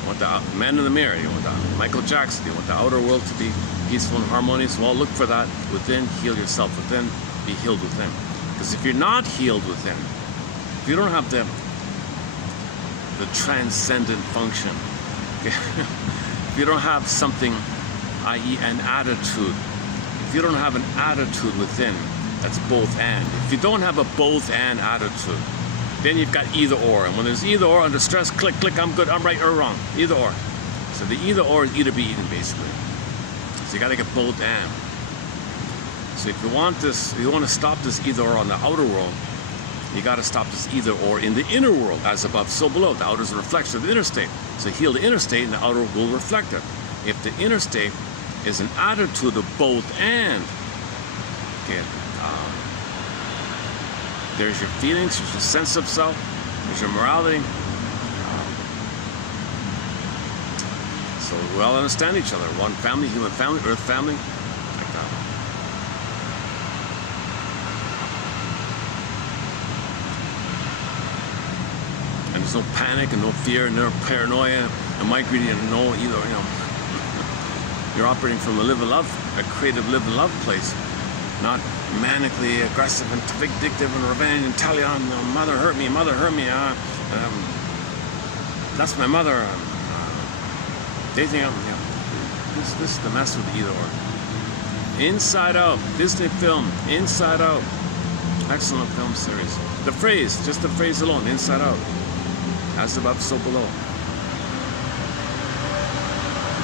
You want the man in the mirror, you want the Michael Jackson, you want the outer world to be peaceful and harmonious. Well, look for that within, heal yourself within, be healed within. Because if you're not healed within, if you don't have the transcendent function, okay? If you don't have something, i.e. an attitude, if you don't have an attitude within, that's both and. If you don't have a both and attitude, then you've got either or. And when there's either or under stress, click, I'm good, I'm right or wrong. Either or. So the either or is either be eaten, basically. So you gotta get both and. So if you want this, if you want to stop this either or on the outer world, you gotta stop this either or in the inner world. As above, so below. The outer is a reflection of the inner state. So heal the inner state and the outer will reflect it. If the inner state is an attitude of both and, okay, there's your feelings, there's your sense of self, there's your morality. So we all understand each other. One family, human family, earth family, like that. And there's no panic and no fear and no paranoia and micro-greedy and no either, You're operating from a live and love, a creative live and love place. Not manically aggressive and vindictive and revenge and tally on, mother hurt me, that's my mother. They think this is the mess with the either or. Inside Out, Disney film, Inside Out. Excellent film series. The phrase, just the phrase alone, Inside Out. As above, so below.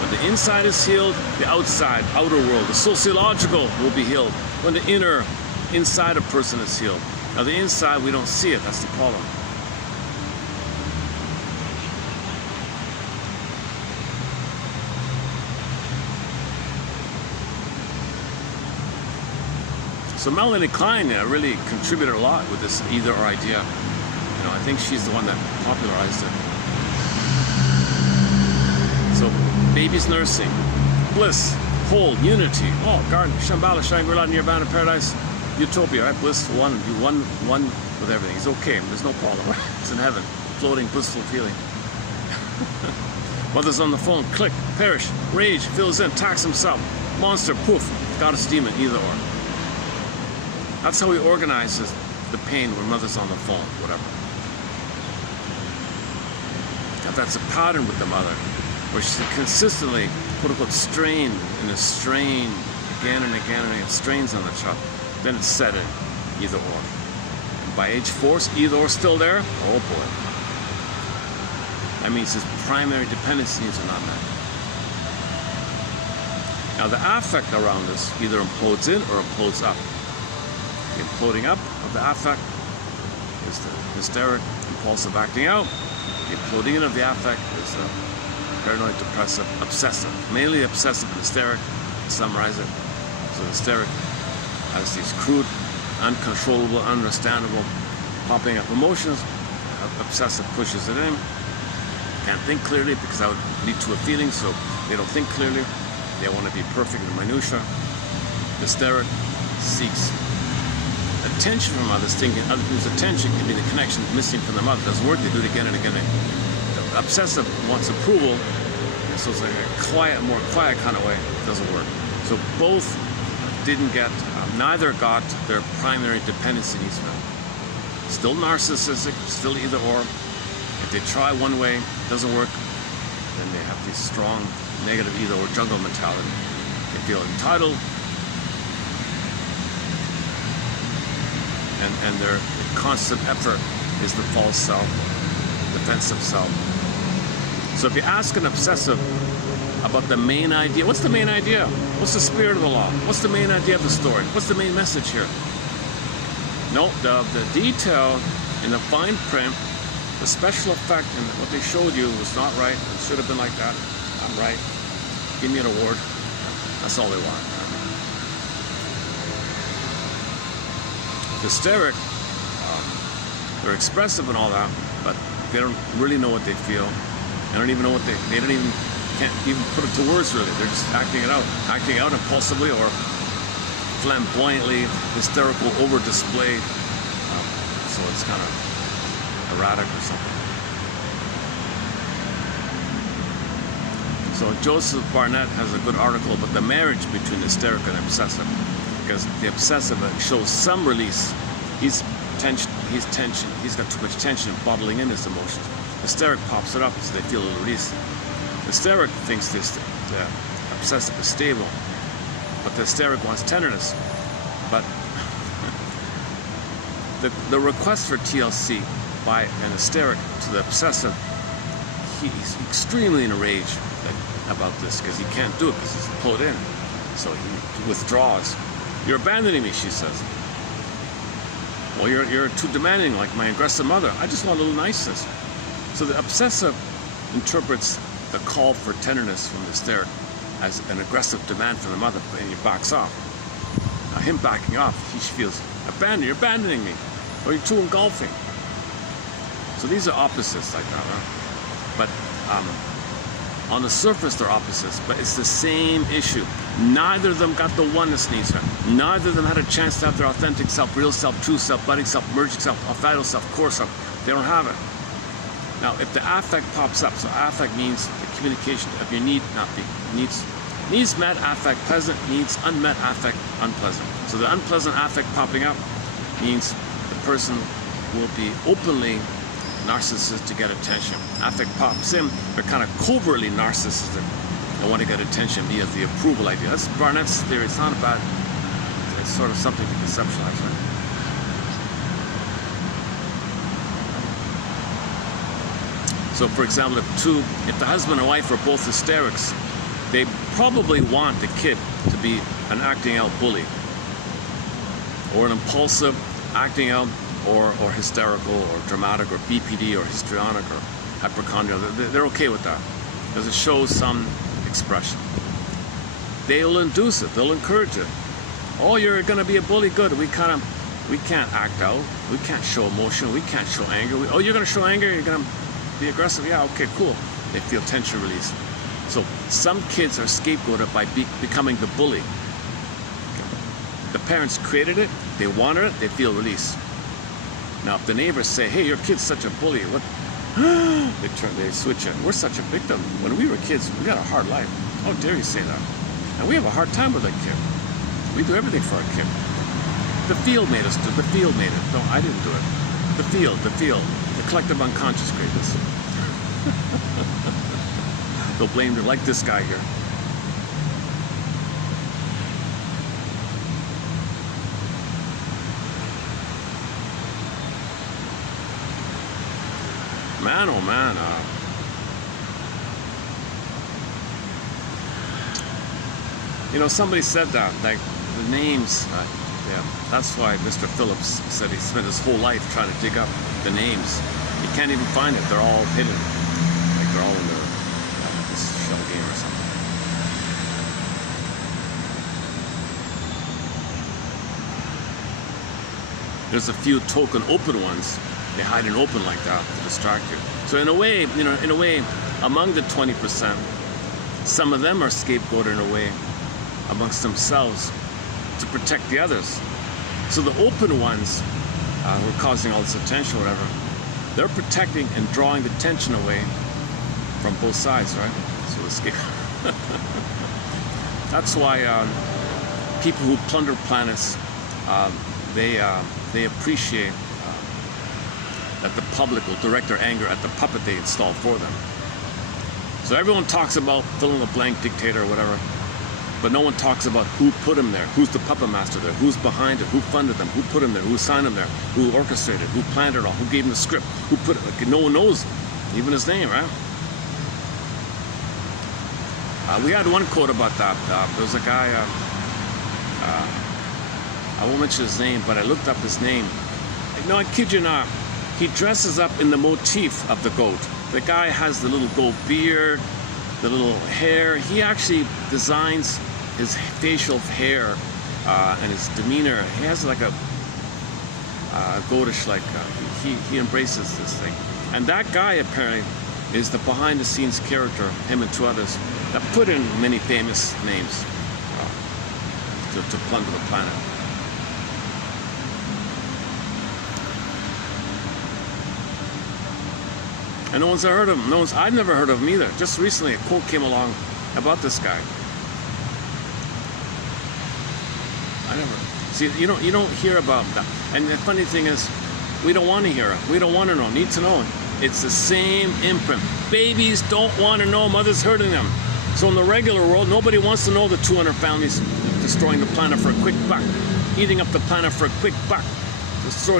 When the inside is healed, the outside, outer world, the sociological will be healed. When the inner, inside a person is healed. Now the inside, we don't see it, that's the problem. So Melanie Klein really contributed a lot with this either or idea. I think she's the one that popularized it. So baby's nursing, bliss, whole, unity, garden, Shambhala, Shangri-La, Nirvana, paradise, utopia, right? Bliss, one with everything. It's okay, there's no problem. It's in heaven, floating, blissful feeling. Mother's on the phone, click, perish, rage, fills in, attacks himself, monster, poof, goddess, demon, either or. That's how he organizes the pain when mother's on the phone, whatever. Now that's a pattern with the mother, where she's consistently quote-unquote strain and a strain again and again and again, strains on the child, then it's set in, either or. And by age 4, either or still there, oh boy. That means his primary dependency needs are not met. Now the affect around this either implodes in or implodes up. The imploding up of the affect is the hysteric, impulsive acting out. The imploding in of the affect is the paranoid, depressive, obsessive. Mainly obsessive and hysteric, to summarize it. So the hysteric has these crude, uncontrollable, understandable, popping up emotions. Obsessive pushes it in. Can't think clearly because that would lead to a feeling, so they don't think clearly. They want to be perfect in minutia. The hysteric seeks attention from others, thinking other people's attention can be the connection missing from the mother. It doesn't work, they do it again and again. The obsessive wants approval, and so it's like a quiet, more quiet kind of way. It doesn't work. So both didn't get, neither got their primary dependency needs met. Still narcissistic, still either or. If they try one way, it doesn't work, then they have this strong negative either or jungle mentality. They feel entitled, and their constant effort is the false self, defensive self. So if you ask an obsessive about the main idea, what's the main idea? What's the spirit of the law? What's the main idea of the story? What's the main message here? No, the detail in the fine print, the special effect and what they showed you was not right. It should have been like that. I'm right. Give me an award. That's all they want. The hysteric, they're expressive and all that, but they don't really know what they feel. They don't even know what they don't even, can't even put it to words really. They're just acting out impulsively or flamboyantly, hysterical, over display. So it's kind of erratic or something. So Joseph Barnett has a good article about the marriage between the hysteric and obsessive, because the obsessive shows some release. He's got too much tension bottling in his emotions. The hysteric pops it up so they feel a release. The hysteric thinks the obsessive is stable, but the hysteric wants tenderness. But the request for TLC by an hysteric to the obsessive, he's extremely enraged about this because he can't do it because he's pulled in. So he withdraws. You're abandoning me, she says. Well, you're too demanding, like my aggressive mother. I just want a little niceness. So the obsessive interprets the call for tenderness from the hysteric as an aggressive demand from the mother, and he backs off. Now him backing off, he feels abandoned. You're abandoning me, or you're too engulfing. So these are opposites like that, huh? But on the surface they're opposites, but it's the same issue. Neither of them got the oneness needs met. Neither of them had a chance to have their authentic self, real self, true self, budding self, merging self, vital self, core self. They don't have it. Now, if the affect pops up, so affect means the communication of your need, not the needs met, affect pleasant, needs unmet, affect unpleasant. So the unpleasant affect popping up means the person will be openly narcissistic to get attention. Affect pops in, they're kind of covertly narcissistic. They want to get attention via the approval idea. That's Barnett's theory. It's not a bad, it's sort of something to conceptualize, right? So for example, if the husband and wife are both hysterics, they probably want the kid to be an acting out bully, or an impulsive acting out, or hysterical, or dramatic, or BPD, or histrionic, or hypochondriac. They're okay with that, because it shows some expression. They'll induce it, they'll encourage it. Oh, you're gonna be a bully, good. We can't act out, we can't show emotion, we can't show anger. Oh, you're gonna show anger, you're gonna be aggressive, yeah, okay, cool. They feel tension release. So some kids are scapegoated by becoming the bully. The parents created it, they wanted it, they feel release. Now if the neighbors say, hey, your kid's such a bully, what? they switch it. We're such a victim. When we were kids, we had a hard life. How dare you say that? And we have a hard time with that kid. We do everything for our kid. The field made us do it. The field made it. No, I didn't do it. The field. The collective unconscious created this. They'll blame it like this guy here. man, oh man. You know, somebody said that, like the names. Yeah, that's why Mr. Phillips said he spent his whole life trying to dig up the names. You can't even find it. They're all hidden. Like they're all in this shell game or something. There's a few token open ones. They hide an open like that to distract you. So in a way, you know, among the 20%, some of them are scapegoated in a way amongst themselves to protect the others. So the open ones who are causing all this attention or whatever, they're protecting and drawing the tension away from both sides, right? So the scape. That's why people who plunder planets, they appreciate that the public will direct their anger at the puppet they install for them. So everyone talks about fill in the blank dictator or whatever, but no one talks about who put him there, who's the puppet master there, who's behind it, who funded them, who put him there, who signed him there, who orchestrated, who planned it all, who gave him the script, who put it, like, no one knows even his name, right? We had one quote about that. There was a guy, I won't mention his name, but I looked up his name. No, I kid you not. He dresses up in the motif of the goat. The guy has the little goat beard, the little hair. He actually designs his facial hair and his demeanor. He has like a goatish, like he embraces this thing. And that guy apparently is the behind-the-scenes character, him and two others, that put in many famous names to plunder the planet. And no one's ever heard of him. I've never heard of him either. Just recently a quote came along about this guy. I never see. You don't hear about that. And the funny thing is, we don't want to hear it. We don't want to know. Need to know. It's the same imprint. Babies don't want to know mother's hurting them. So in the regular world, nobody wants to know the 200 families destroying the planet for a quick buck, eating up the planet for a quick buck,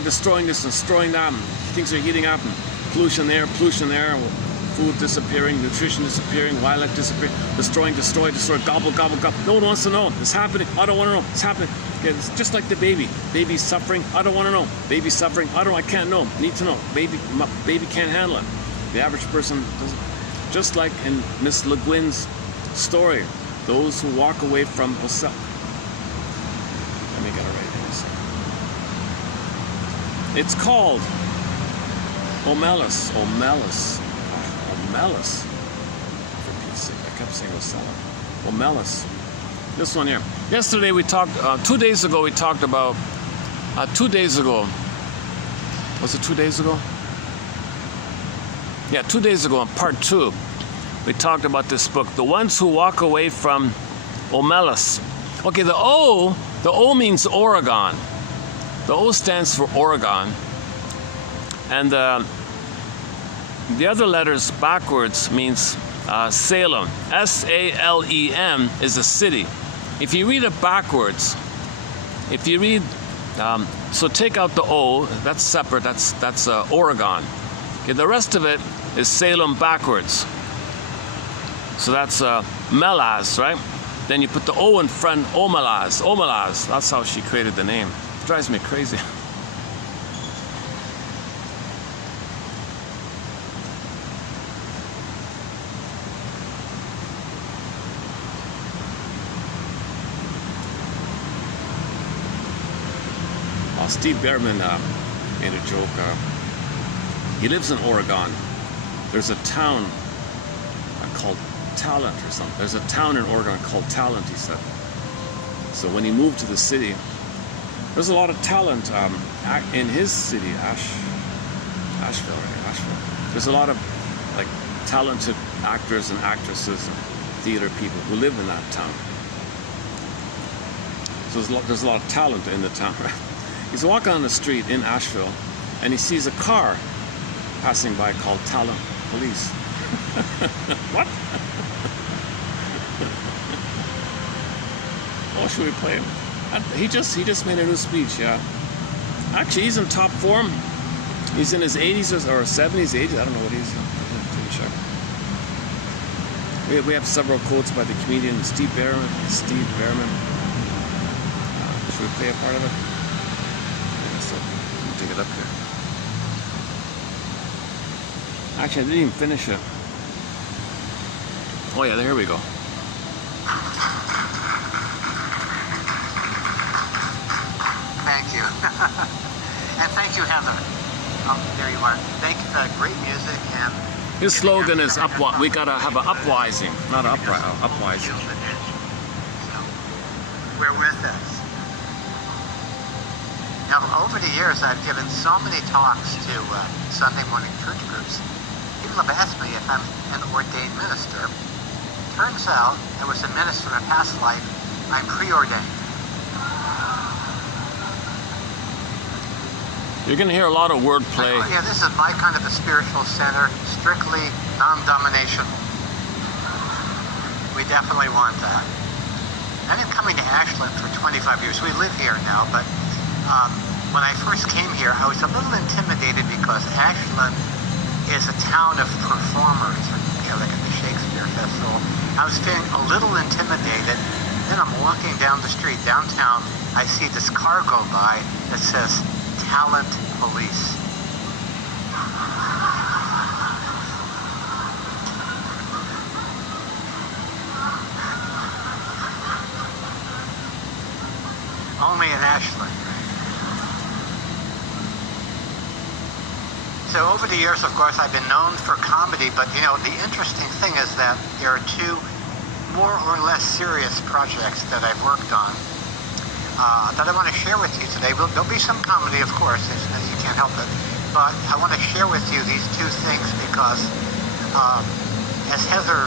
destroying this and destroying that. And things are heating up. And pollution there, food disappearing, nutrition disappearing, wildlife disappearing, destroy, gobble, gobble, gobble. No one wants to know. It's happening. I don't want to know. It's happening. It's just like the baby. Baby's suffering. I don't want to know. Baby's suffering. I can't know. Need to know. Baby can't handle it. The average person doesn't. Just like in Miss Le Guin's story, those who walk away from Osel. Let me get it right here. It's called Omelis. For Pete's sake, I kept saying Osella. Omelis. This one here. Yesterday we talked, 2 days ago we talked about, 2 days ago. Was it 2 days ago? Yeah, 2 days ago in part 2, we talked about this book, The Ones Who Walk Away from Omelis. Okay, the O means Oregon. The O stands for Oregon. And the other letters backwards means Salem. S-A-L-E-M is a city. If you read it backwards, if you read, so take out the O, that's separate, that's Oregon. Okay, the rest of it is Salem backwards. So that's Melaz, right? Then you put the O in front, Omelaz. That's how she created the name. It drives me crazy. Steve Behrman made a joke. He lives in Oregon. There's a town called Talent or something. There's a town in Oregon called Talent, he said. So when he moved to the city, there's a lot of talent in his city, Asheville. There's a lot of like talented actors and actresses and theater people who live in that town. So there's a lot of talent in the town, right? He's walking on the street in Asheville, and he sees a car passing by called Talent Police. What? Oh, should we play him? He just made a new speech, yeah. Actually, he's in top form. He's in his 80s or 70s, 80s. I don't know what he's. I'm not too sure. We have several quotes by the comedian Steve Behrman. Should we play a part of it? Yeah, so let me take it up here. Actually, I didn't even finish it. Oh yeah, there we go. Thank you. And thank you, Heather. Oh, there you are. Thank you for that great music. And his slogan is we gotta have an uprising, not an uprising. So, we're with us. Now, over the years, I've given so many talks to Sunday morning church groups. People have asked me if I'm an ordained minister. Turns out I was a minister in a past life. I'm preordained. You're going to hear a lot of wordplay. Yeah, this is my kind of a spiritual center, strictly non-dominational. We definitely want that. I've been coming to Ashland for 25 years. We live here now, but when I first came here, I was a little intimidated because Ashland is a town of performers, like at the Shakespeare Festival. I was feeling a little intimidated. Then I'm walking down the street downtown. I see this car go by that says Talent Police. Only in Ashland. So over the years, of course, I've been known for comedy, but you know, the interesting thing is that there are two more or less serious projects that I've worked on that I want to share with you today. There'll be some comedy, of course, you can't help it, but I want to share with you these two things because as Heather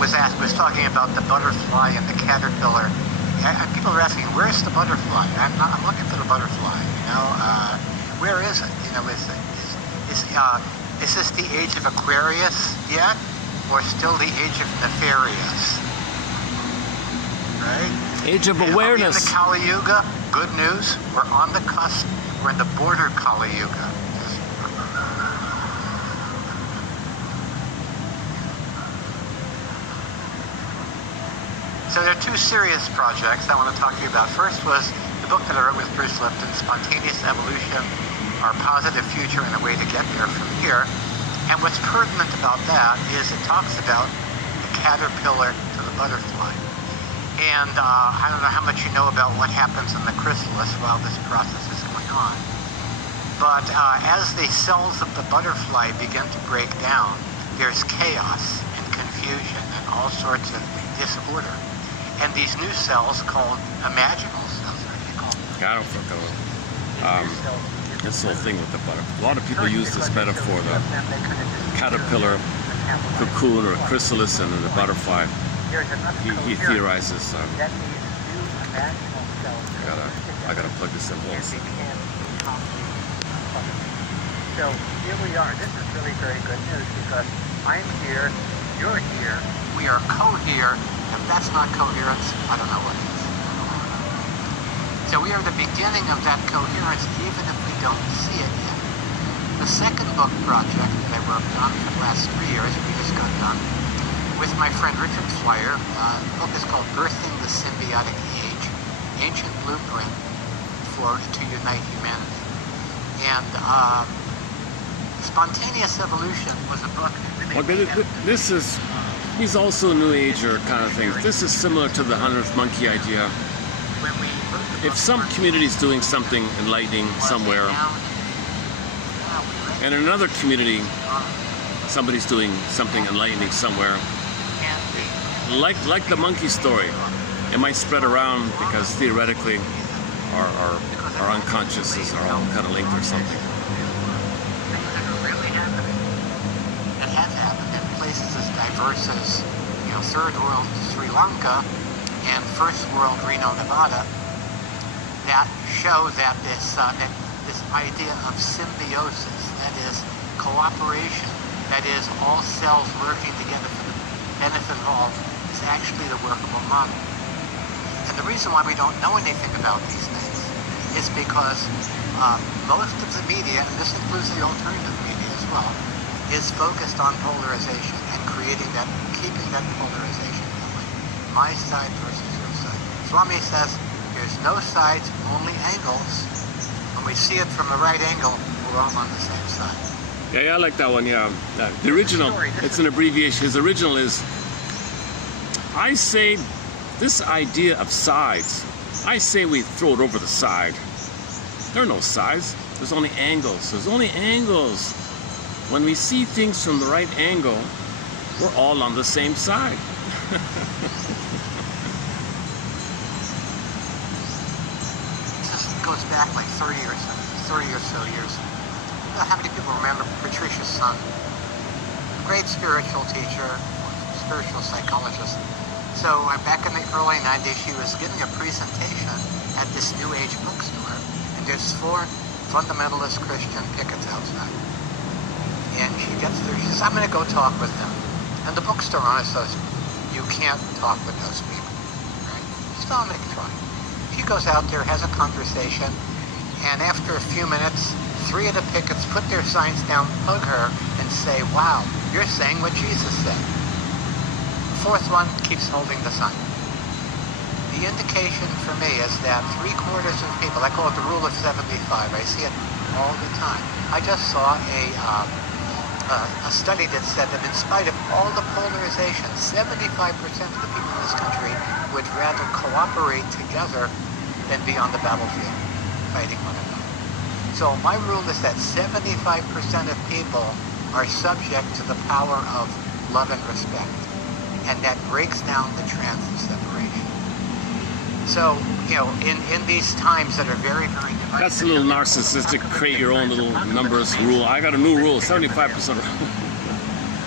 was talking about the butterfly and the caterpillar, people are asking, where's the butterfly? I'm looking for the butterfly, you know, where is it? You know, is this the age of Aquarius yet, or still the age of nefarious? Right? Age of awareness. Are we in the Kali Yuga? Good news. We're on the cusp. We're in the border Kali Yuga. So there are two serious projects I want to talk to you about. First was the book that I wrote with Bruce Lipton, Spontaneous Evolution, Our Positive Future and a Way to Get There from Here. And what's pertinent about that is it talks about the caterpillar to the butterfly. And I don't know how much you know about what happens in the chrysalis while this process is going on. But as the cells of the butterfly begin to break down, there's chaos and confusion and all sorts of disorder. And these new cells called imaginal cells, I don't fucking know. This whole thing with the butterfly. A lot of people use this metaphor, the caterpillar, cocoon, or chrysalis, and then the butterfly. He theorizes. I gotta plug this in. So here we are. This is really very good news because I'm here, you're here, we are co-here. If that's not coherence, I don't know what is. So we are the beginning of that coherence, even if we don't see it yet. The second book project that I worked on for the last 3 years, we just got done, with my friend Richard Flyer. The book is called Birthing the Symbiotic Age, Ancient Blueprint to Unite Humanity. And Spontaneous Evolution was a book. This is, he's also a New Ager kind of thing. This is similar to the 100th Monkey idea. If some community is doing something enlightening somewhere, and in another community, somebody's doing something enlightening somewhere, like the monkey story, it might spread around because theoretically our unconsciouses are all kind of linked or something. It has happened in places as diverse as, you know, third world Sri Lanka and first world Reno, Nevada, that show that this idea of symbiosis, that is cooperation, that is all cells working together for the benefit of all, is actually the workable model. And the reason why we don't know anything about these things is because most of the media, and this includes the alternative media as well, is focused on polarization and keeping that polarization going. My side versus your side. Swami says there's no sides, only angles. When we see it from the right angle, we're all on the same side. Yeah, I like that one, yeah. The original, it's an abbreviation. His original is, I say, this idea of sides, I say we throw it over the side. There are no sides, there's only angles. There's only angles. When we see things from the right angle, we're all on the same side. This goes back like 30 or so years. How many people remember Patricia's son? Great spiritual teacher, spiritual psychologist. So back in the early 90s, she was giving a presentation at this New Age bookstore. And there's 4 fundamentalist Christian pickets outside. And she gets there, she says, I'm going to go talk with them. And the bookstore owner says, you can't talk with those people. Right? She says, I'll make a try. She goes out there, has a conversation, and after a few minutes, 3 of the pickets put their signs down, hug her, and say, wow, you're saying what Jesus said. The 4th one keeps holding the sign. The indication for me is that 3/4 of people, I call it the rule of 75, I see it all the time. I just saw a study that said that in spite of all the polarization, 75% of the people in this country would rather cooperate together than be on the battlefield fighting one another. So my rule is that 75% of people are subject to the power of love and respect, and that breaks down the trance of separation. So, you know, in these times that are very, very divided. That's a little narcissistic, create your own little numbers rule. I got a new rule, 75%.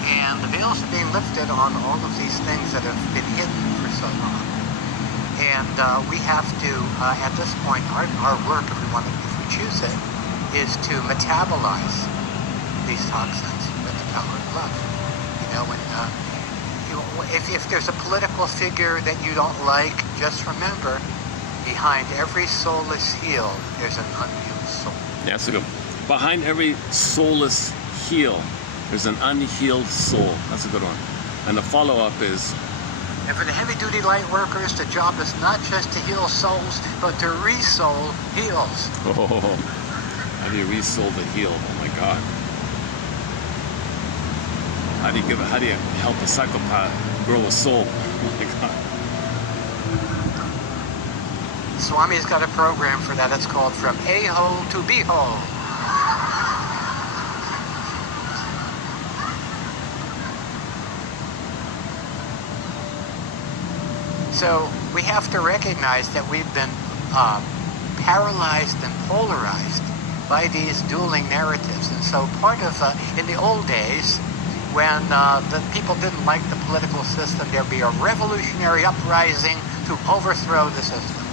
And the veils are being lifted on all of these things that have been hidden for so long. And we have to, at this point, our work, if we choose it, is to metabolize these toxins with the power of love. You know, when if there's a political figure that you don't like, just remember, behind every soulless heel, there's an unhealed soul. Yeah, that's a good. Behind every soulless heel, there's an unhealed soul. That's a good one. And the follow-up is, and for the heavy-duty light workers, the job is not just to heal souls, but to re-soul heels. oh, how do you re-soul the heel? Oh my God. How do you help a psychopath grow a soul? Oh my God. Swami's got a program for that. It's called From A-Hole to B-Hole. So we have to recognize that we've been paralyzed and polarized by these dueling narratives. And so part of, in the old days, when the people didn't like the political system, there'd be a revolutionary uprising to overthrow the system.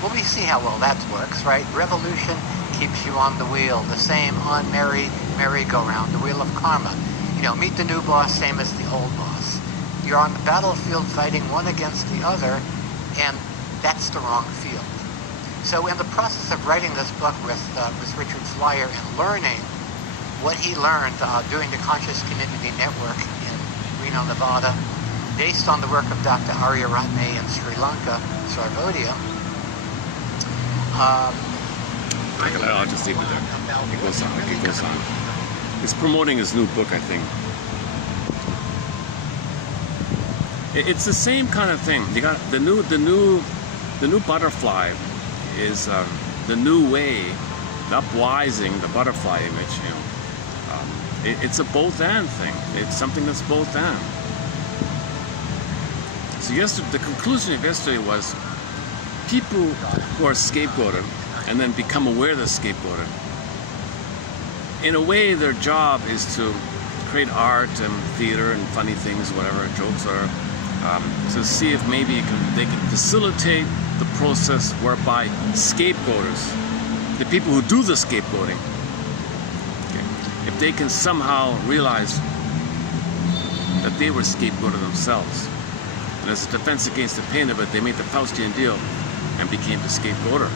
Well, we see how well that works, right? Revolution keeps you on the wheel, the same on merry-go-round, the wheel of karma. You know, meet the new boss, same as the old boss. You're on the battlefield fighting one against the other, and that's the wrong field. So in the process of writing this book with Richard Flyer and learning what he learned doing the Conscious Community Network in Reno, Nevada, based on the work of Dr. Arya Ratne in Sri Lanka, Sarvodaya. I'll just leave it there. It goes on. It goes on. He's promoting his new book, I think. It's the same kind of thing. You got the new butterfly is the new way, the upwising, the butterfly image. You know, it's a both and thing. It's something that's both and. So yesterday, the conclusion of yesterday was people who are scapegoated and then become aware they're scapegoated. In a way, their job is to create art and theater and funny things, whatever jokes are, to see if maybe they can facilitate the process whereby scapegoaters, the people who do the scapegoating, if they can somehow realize that they were scapegoated themselves. And as a defense against the pain of it, they made the Faustian deal and became the scapegoater.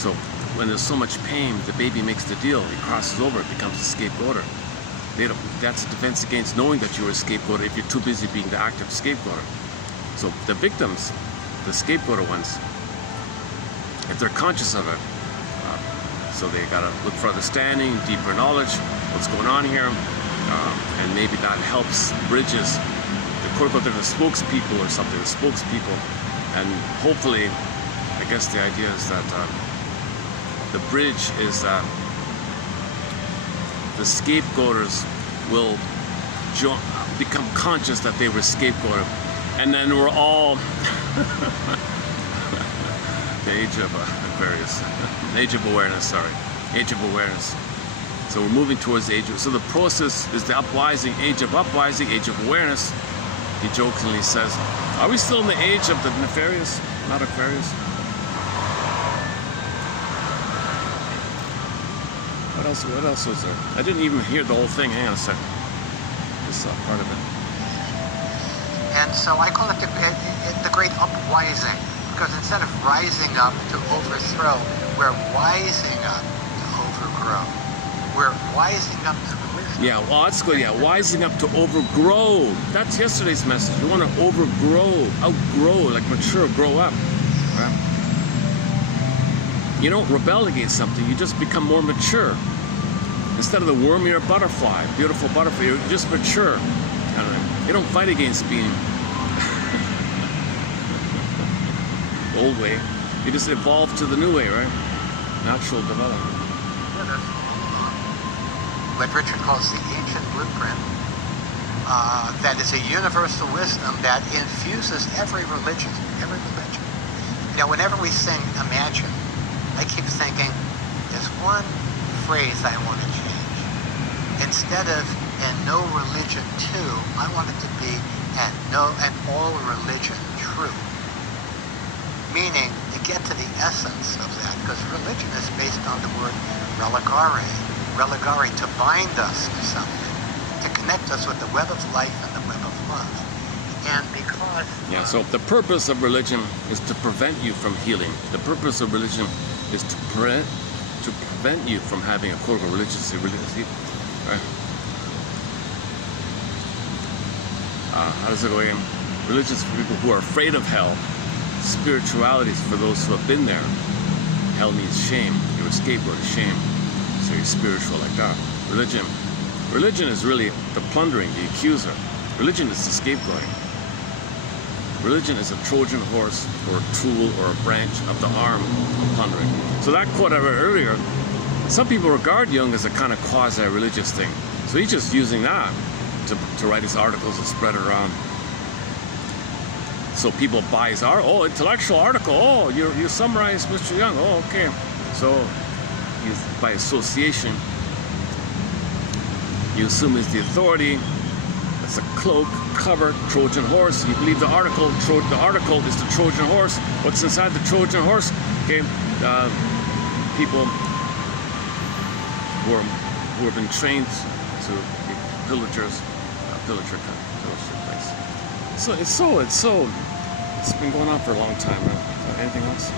So when there's so much pain, the baby makes the deal. He crosses over, it becomes a scapegoater. That's a defense against knowing that you're a scapegoater if you're too busy being the active scapegoater. So the victims, the scapegoater ones, if they're conscious of it, so they gotta look for understanding, deeper knowledge, what's going on here, and maybe that helps bridges. The quote unquote, they're the spokespeople or something, the spokespeople, and hopefully, I guess the idea is that the bridge is that the scapegoaters will become conscious that they were scapegoated, and then we're all the age of Aquarius, age of awareness, sorry, age of awareness. So we're moving towards the age of, so the process is the uprising, age of uprising, age of awareness. He jokingly says, are we still in the age of the nefarious, not Aquarius? What else was there? I didn't even hear the whole thing. Hang on a second. Just saw part of it. And so I call it the great upwising, because instead of rising up to overthrow, we're wising up to overgrow. We're wising up to the wisdom. Yeah, well, that's good. Yeah, wising up to overgrow. That's yesterday's message. You want to overgrow, outgrow, like mature, grow up. Right? You don't rebel against something. You just become more mature. Instead of the worm, you're a butterfly, beautiful butterfly. You're just mature. You don't fight against being old way. You just evolve to the new way, right? Natural development. What Richard calls the ancient blueprint, that is a universal wisdom that infuses every religion. You know, whenever we sing Imagine, I keep thinking, there's one phrase I want to change. Instead of "and no religion too," I want it to be "and all religion true." Meaning, to get to the essence of that, because religion is based on the word religare, to bind us to something, to connect us with the web of life and the web of love. And because... Yeah, so the purpose of religion is to prevent you from healing. The purpose of religion is to prevent you from having a quote-unquote religious. Right? How does it go again? Religion is for people who are afraid of hell. Spirituality is for those who have been there. Hell means shame. You're a scapegoat of shame. So you're spiritual like that. Religion is really the plundering, the accuser. Religion is the scapegoating. Religion is a Trojan horse or a tool or a branch of the arm of plundering. So that quote I read earlier, some people regard Jung as a kind of quasi-religious thing. So he's just using that to write his articles and spread it around. So people buy his art. Oh, intellectual article. Oh, you summarized Mr. Jung. Oh, okay. So by association, you assume he's the authority. It's a cloak, cover, Trojan horse. You believe the article is the Trojan horse. What's inside the Trojan horse? Okay, people who have been trained to be pillagers, pillager place. So it's been going on for a long time now. Anything else?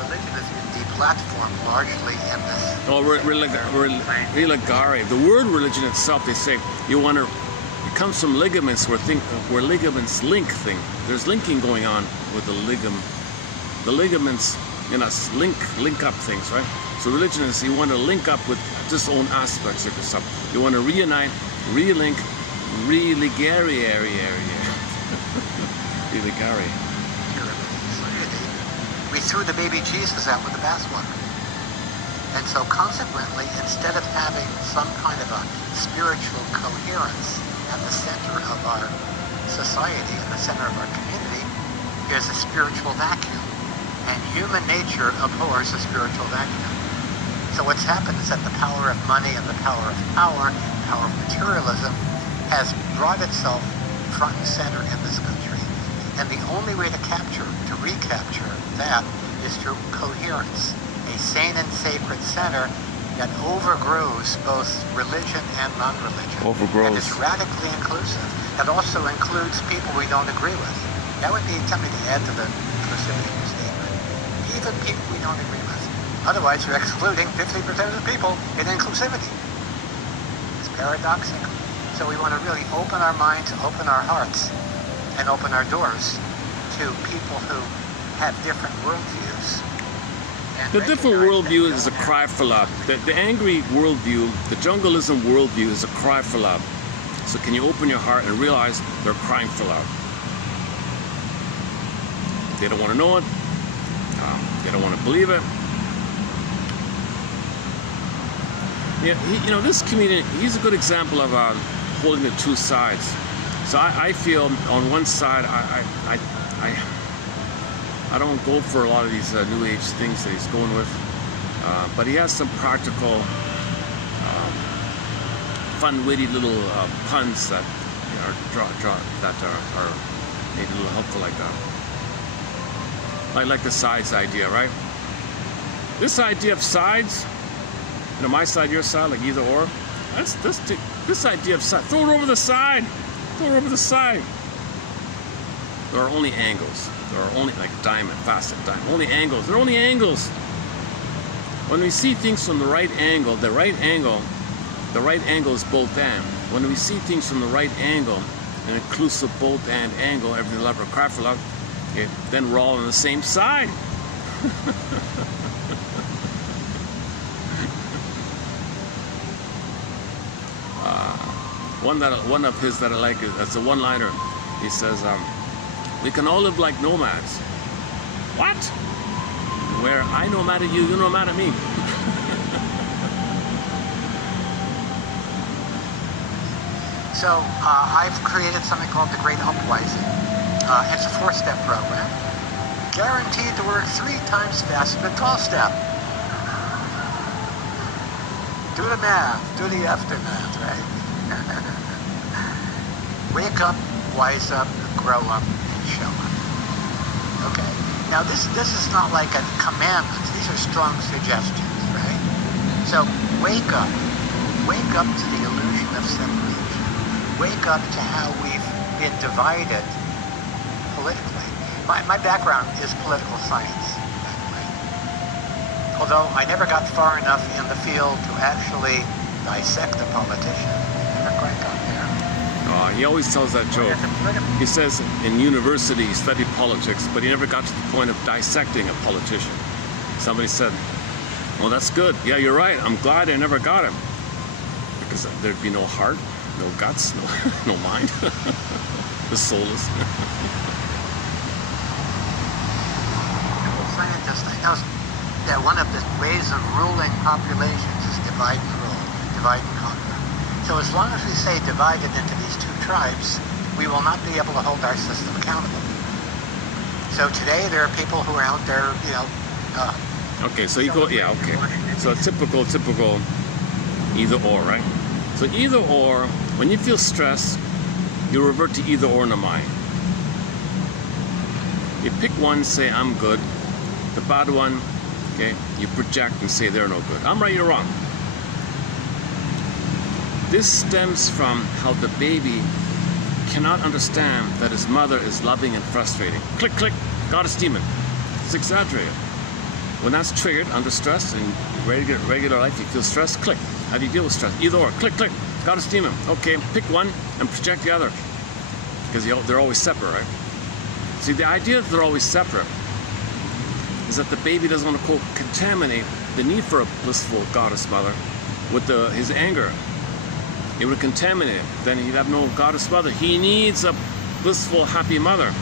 Religion has been deplatformed largely in this. Oh, religare. The word religion itself, they say you want to. It comes from ligaments, where ligaments link thing. There's linking going on with the ligament. The ligaments in us link up things, right? So religion is you want to link up with just own aspects of yourself. You want to reunite, relink, religare. Religare. We threw the baby Jesus out with the bathwater. And so consequently, instead of having some kind of a spiritual coherence at the center of our society, at the center of our community, there's a spiritual vacuum. And human nature abhors a spiritual vacuum. So what's happened is that the power of money and the power of power of materialism, has brought itself front and center in this country. And the only way to recapture that is through coherence. A sane and sacred center that overgrows both religion and non-religion. Overgrows. And is radically inclusive. That also includes people we don't agree with. That would be something to add to the specific statement. Even people we don't agree with. Otherwise, you're excluding 50% of the people in inclusivity. It's paradoxical. So we want to really open our minds, open our hearts, and open our doors to people who have different worldviews. And The different recognize worldview that is a we don't cry for love. The angry worldview, the jungleism worldview is a cry for love. So can you open your heart and realize they're crying for love? They don't want to know it. They don't want to believe it. Yeah, this comedian, he's a good example of holding the two sides. So I feel on one side, I don't go for a lot of these new age things that he's going with, but he has some practical, fun, witty little puns that are maybe a little helpful like that. I like the sides idea, right? This idea of sides, my side, your side, like either or. This idea of side. Throw it over the side. Throw it over the side. There are only angles. There are only like diamond, facet, diamond. Only angles. There are only angles. When we see things from the right angle is both and. When we see things from the right angle, an inclusive both and angle, every love or cry for love, then we're all on the same side. One of his that I like is a one-liner. He says, "We can all live like nomads." What? Where I nomad at you, you nomad at me. So I've created something called the Great Upwising. It's a 4-step program, guaranteed to work 3 times faster than 12-step. Do the math, do the aftermath, right? Wake up, wise up, grow up, and show up. Okay. Now this is not like a commandment. These are strong suggestions, right? So wake up to the illusion of separation. Wake up to how we've been divided politically. My background is political science, by the way. Although I never got far enough in the field to actually dissect a politician. I never quite got there. He always tells that joke. He says in university he studied politics, but he never got to the point of dissecting a politician. Somebody said, "Well, that's good. Yeah, you're right. I'm glad I never got him." Because there'd be no heart, no guts, no mind. The soulless. Scientist, I know that one of the ways of ruling populations is divide and rule, divide and conquer. So as long as we say divided into these 2 tribes, we will not be able to hold our system accountable. So today there are people who are out there, Okay, so you go, yeah, okay. So typical either or, right? So either or, when you feel stress, you revert to either or in the mind. You pick one, say I'm good. The bad one, okay, you project and say they're no good. I'm right, you're wrong. This stems from how the baby cannot understand that his mother is loving and frustrating. Click, click, goddess demon. It's exaggerated. When that's triggered under stress in regular life, you feel stress, click. How do you deal with stress? Either or, click, click, goddess demon. Okay, pick one and project the other. Because they're always separate, right? See, the idea that they're always separate is that the baby doesn't want to, quote, contaminate the need for a blissful goddess mother with his anger. It would contaminate him. Then he'd have no goddess mother. He needs a blissful, happy mother.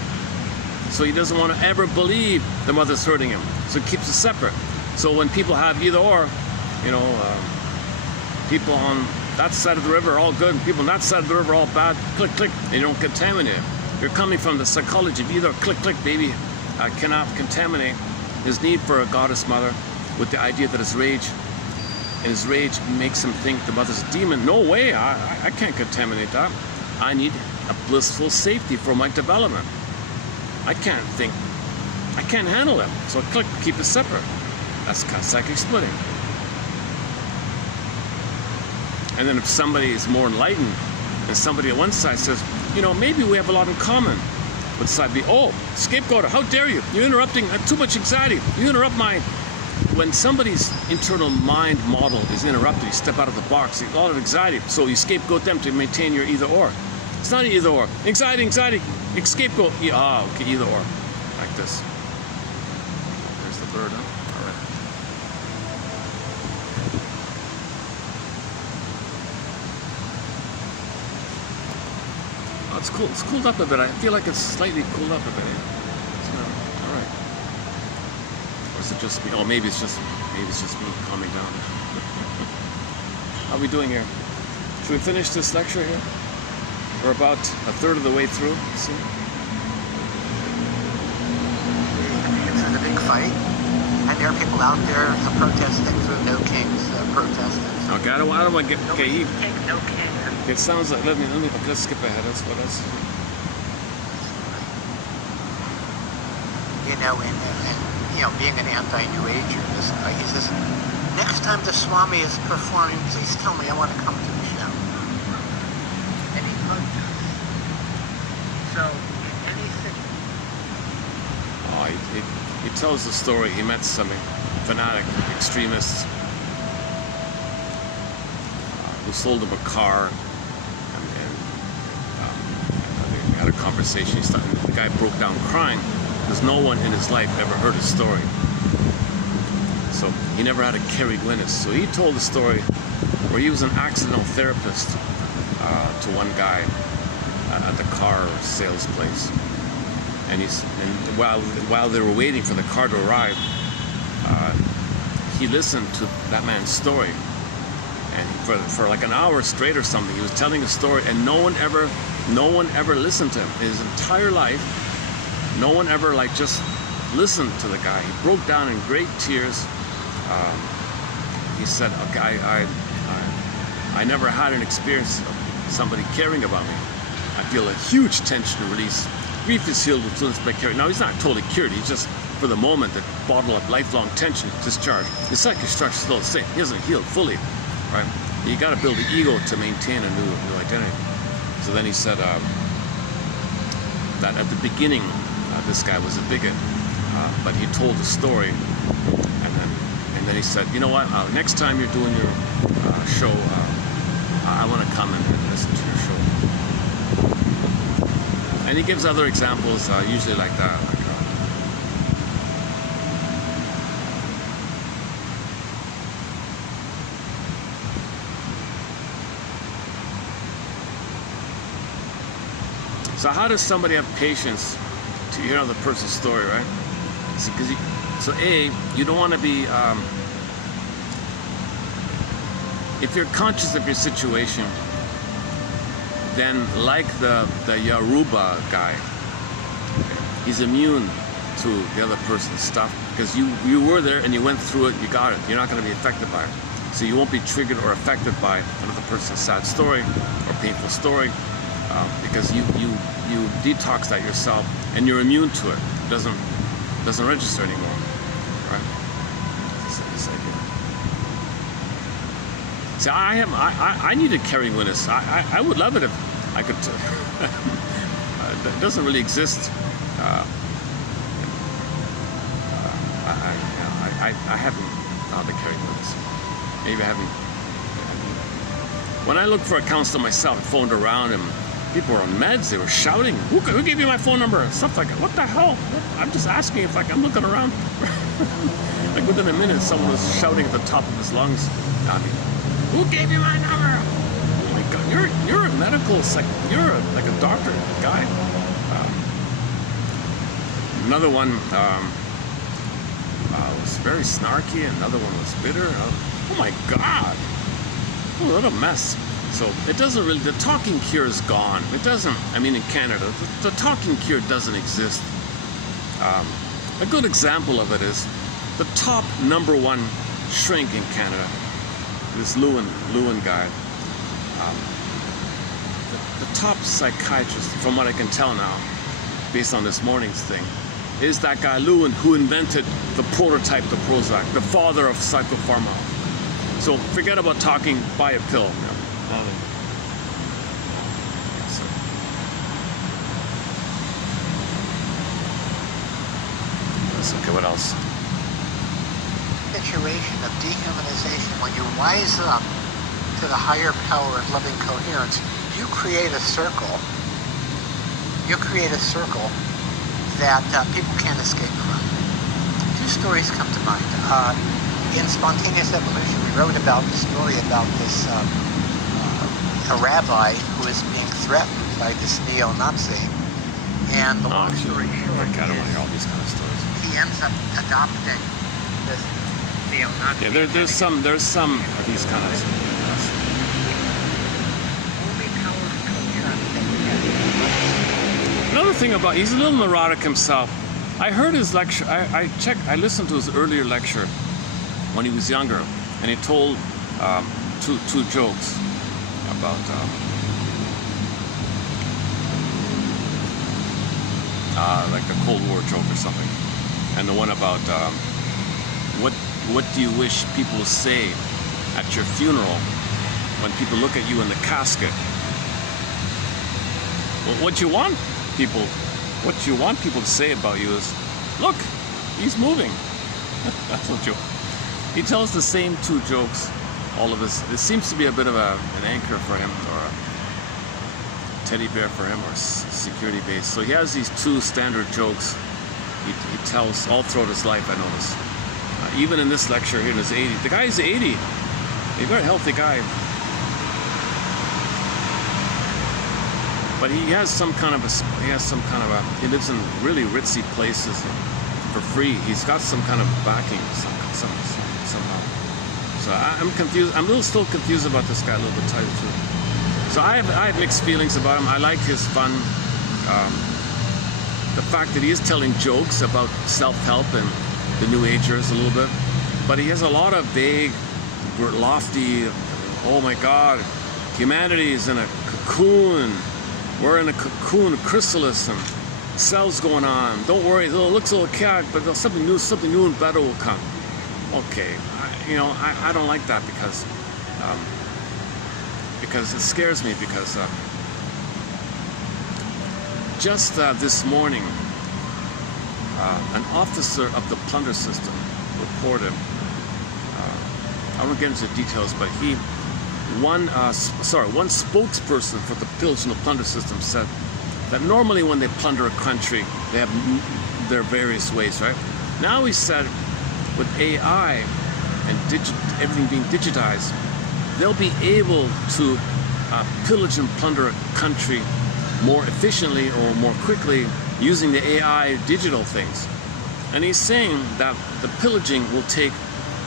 So he doesn't want to ever believe the mother's hurting him. So he keeps it separate. So when people have either or, people on that side of the river are all good, and people on that side of the river are all bad, click, click, and you don't contaminate him. You're coming from the psychology of either click, click, baby cannot contaminate his need for a goddess mother with the idea that his rage makes him think the mother's a demon. No way, I can't contaminate that. I need a blissful safety for my development. I can't handle it. So click, keep it separate. That's kind of psychic splitting. And then if somebody is more enlightened and somebody on one side says, maybe we have a lot in common. But side B, oh, scapegoater, how dare you? You're interrupting, too much anxiety. You interrupt my when somebody's internal mind model is interrupted, you step out of the box, a lot of anxiety. So you scapegoat them to maintain your either or. It's not an either or. Anxiety, scapegoat. Okay, either or. Like this. There's the bird, huh? All right. Oh, it's cool. It's cooled up a bit. I feel like it's slightly cooled up a bit. All right. Or is it just me? Oh, maybe it's just me calming down. How are we doing here? Should we finish this lecture here? We're about a third of the way through. Let's see. This is a big fight, and there are people out there protesting for no kings, protesting. Okay, I don't want to get. Okay, No king. it sounds like. Let's skip ahead. That's what else. You know, and being an anti-New Ager, this guy, he says, next time the Swami is performing, please tell me I want to come to the show. And he hugged us. So, anything. Oh, he tells the story. He met some fanatic extremists who sold him a car, and they had a conversation. The guy broke down crying because no one in his life ever heard his story. So he never had a carried witness. So he told the story where he was an accidental therapist to one guy at the car sales place, and while they were waiting for the car to arrive, he listened to that man's story, and for like an hour straight or something, he was telling a story, and no one ever listened to him his entire life. No one ever just listened to the guy. He broke down in great tears. He said, "Okay, I never had an experience of somebody caring about me. I feel a huge tension release. Grief is healed with fluence by caring." Now, he's not totally cured. He's just, for the moment, that bottle up lifelong tension discharged. The psychic structure is still the same. He hasn't healed fully, right? You got to build the ego to maintain a new identity. So then he said that at the beginning, this guy was a bigot, but he told a story, and then he said, you know what? Next time you're doing your show, I want to come and listen to your show. And he gives other examples, usually like that. So how does somebody have patience to hear another person's story, right? So A, you don't want to be, if you're conscious of your situation, then like the Yoruba guy, he's immune to the other person's stuff because you were there and you went through it, you got it. You're not going to be affected by it. So you won't be triggered or affected by another person's sad story or painful story because you detox that yourself and you're immune to it. It doesn't register anymore, right? See, I need a carrying witness. I would love it if I could. It doesn't really exist. I haven't found a carrying witness. Maybe I haven't. When I looked for a counselor myself, I phoned around and people were on meds. They were shouting, "Who gave you my phone number?" and stuff like that. What the hell? I'm just asking if I'm looking around. Like within a minute, someone was shouting at the top of his lungs at me. Who gave you my number? Oh my God, you're a medical like a doctor guy. Another one was very snarky. Another one was bitter. Oh my God, what a mess. So it doesn't really. The talking cure is gone. It doesn't. I mean, in Canada, the talking cure doesn't exist. A good example of it is the top #1 shrink in Canada. This Lewin guy, the top psychiatrist, from what I can tell now, based on this morning's thing, is that guy Lewin who invented the prototype, the Prozac, the father of psychopharma. So forget about talking, buy a pill. It situation of dehumanization, when you wise up to the higher power of loving coherence, you create a circle. You create a circle that people can't escape from. Two stories come to mind. In Spontaneous Evolution, we wrote about the story about this a rabbi who is being threatened by this neo-Nazi. And the long story short I kind of want to hear all these kind of stories. he ends up adopting this neo-Nazi. Yeah, there's some of these kind of. Only power of coherence that we have. Another thing about, he's a little neurotic himself. I heard his lecture, I listened to his earlier lecture when he was younger, and he told two jokes about like the Cold War joke or something, and the one about what do you wish people will say at your funeral when people look at you in the casket? Well, what you want people to say about you is, look, he's moving. That's what you. He tells the same two jokes. All of his. It seems to be a bit of an anchor for him, or a teddy bear for him, or security base. So he has these two standard jokes. He tells all throughout his life. I notice. Even in this lecture here in his 80s. The guy's 80. He's a very healthy guy. But he has some kind of he lives in really ritzy places for free. He's got some kind of backing somehow. So I'm confused. I'm still confused about this guy a little bit, to tell you the truth. So I have mixed feelings about him. I like his fun. The fact that he is telling jokes about self-help and the New Agers a little bit, but he has a lot of vague, lofty, oh my God, humanity is in a cocoon. We're in a cocoon, a chrysalis, and cells going on. Don't worry, it looks a little chaotic, but something new and better will come. Okay, I don't like that because it scares me. Because just this morning, an officer of the plunder system reported. I won't get into the details, but one spokesperson for the pillage and the plunder system said that normally when they plunder a country, they have their various ways, right? Now he said, with AI and everything being digitized, they'll be able to pillage and plunder a country more efficiently or more quickly using the AI digital things. And he's saying that the pillaging will take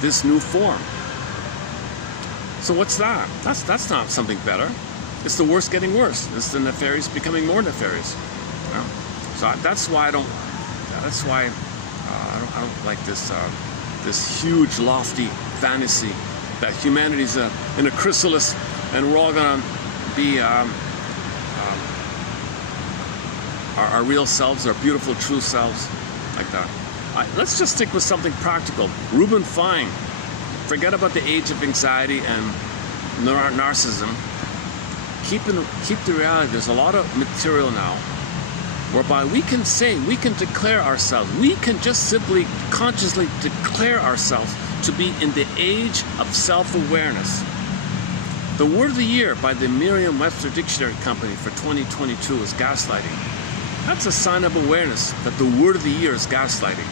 this new form. So what's that? That's not something better. It's the worst getting worse. It's the nefarious becoming more nefarious. So that's why I don't like this this huge lofty fantasy that humanity's in a chrysalis and we're all gonna be our real selves, our beautiful true selves, like that. Let's just stick with something practical. Reuben Fine. Forget about the age of anxiety and narcissism. Keep the reality. There's a lot of material now whereby we can declare ourselves. We can just simply consciously declare ourselves to be in the age of self-awareness. The word of the year by the Merriam-Webster Dictionary Company for 2022 is gaslighting. That's a sign of awareness that the word of the year is gaslighting.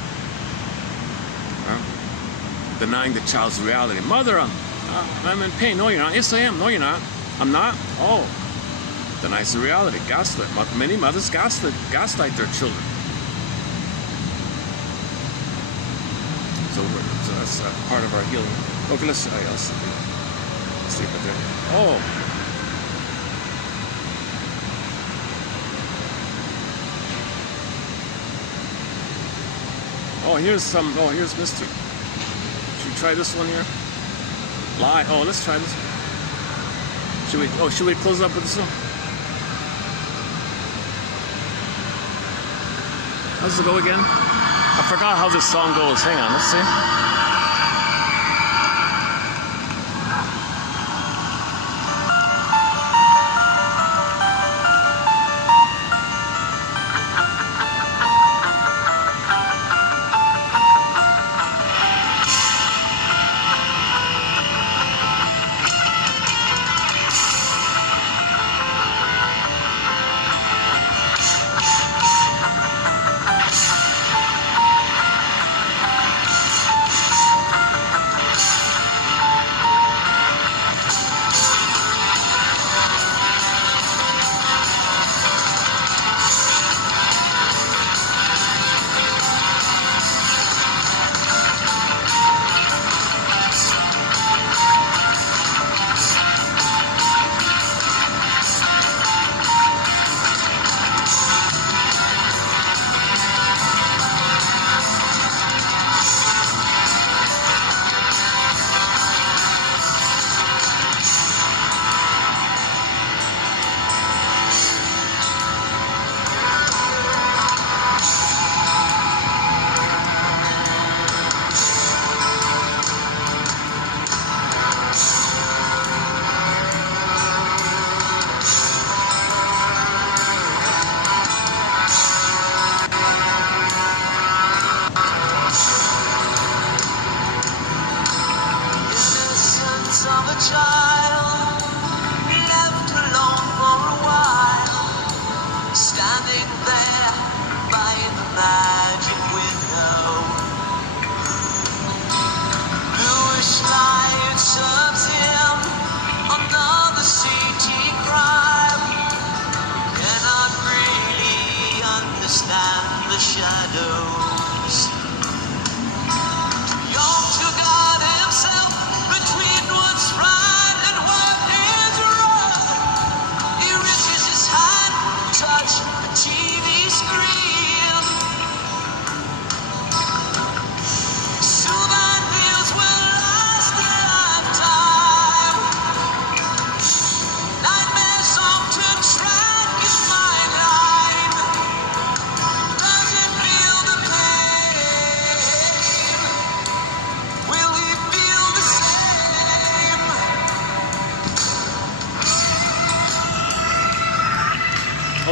Denying the child's reality. Mother, I'm in pain. No, you're not. Yes, I am. No, you're not. I'm not. Oh, denies the reality. Gaslight. Many mothers gaslight their children. So that's part of our healing. Okay, let's see what there. Oh. Here's Mr. Try this one here. Lie. Oh, let's try this. Should we close up with this one? How does it go again? I forgot how this song goes. Hang on, let's see.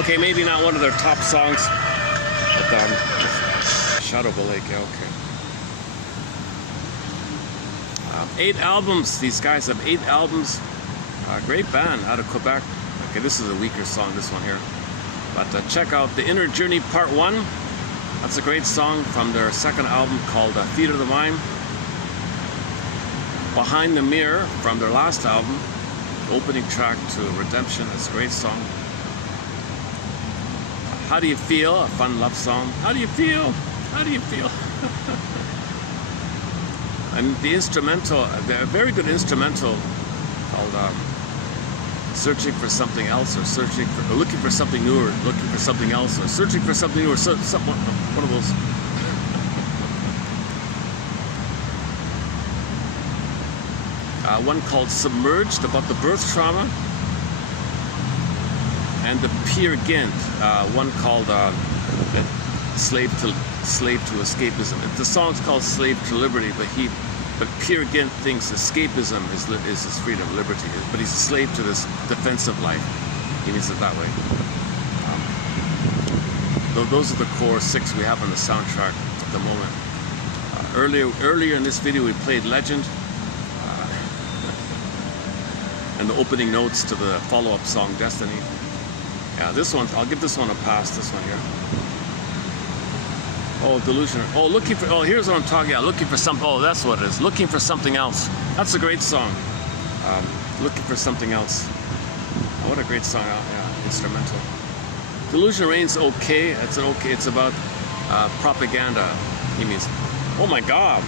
Okay, maybe not one of their top songs, but Shadow of a Lake, yeah, okay. 8 albums, these guys have 8 albums. Great band out of Quebec. Okay, this is a weaker song, this one here. But check out The Inner Journey Part 1. That's a great song from their second album called Theater of the Mind. Behind the Mirror from their last album, opening track to Redemption. That's a great song. How Do You Feel? A fun love song. How do you feel? How do you feel? And the instrumental, a very good instrumental called Searching for Something Else, or Looking for Something New, or Looking for Something Else, or Searching for Something New, or one of those. One called Submerged, about the birth trauma. And the Peer Gynt, one called Slave to Escapism. The song's called Slave to Liberty, but Peer Gynt thinks escapism is his freedom, liberty. But he's a slave to this defensive life. He means it that way. Those are the core 6 we have on the soundtrack at the moment. Earlier in this video we played Legend, and the opening notes to the follow-up song Destiny. Yeah, this one, I'll give this one a pass, this one here. Oh, Delusion. Oh, here's what I'm talking about. Looking for something. Oh, that's what it is. Looking for Something Else. That's a great song. Looking for Something Else. Oh, what a great song. Yeah, instrumental. Delusion Reign's okay. It's about propaganda. He means, oh my God,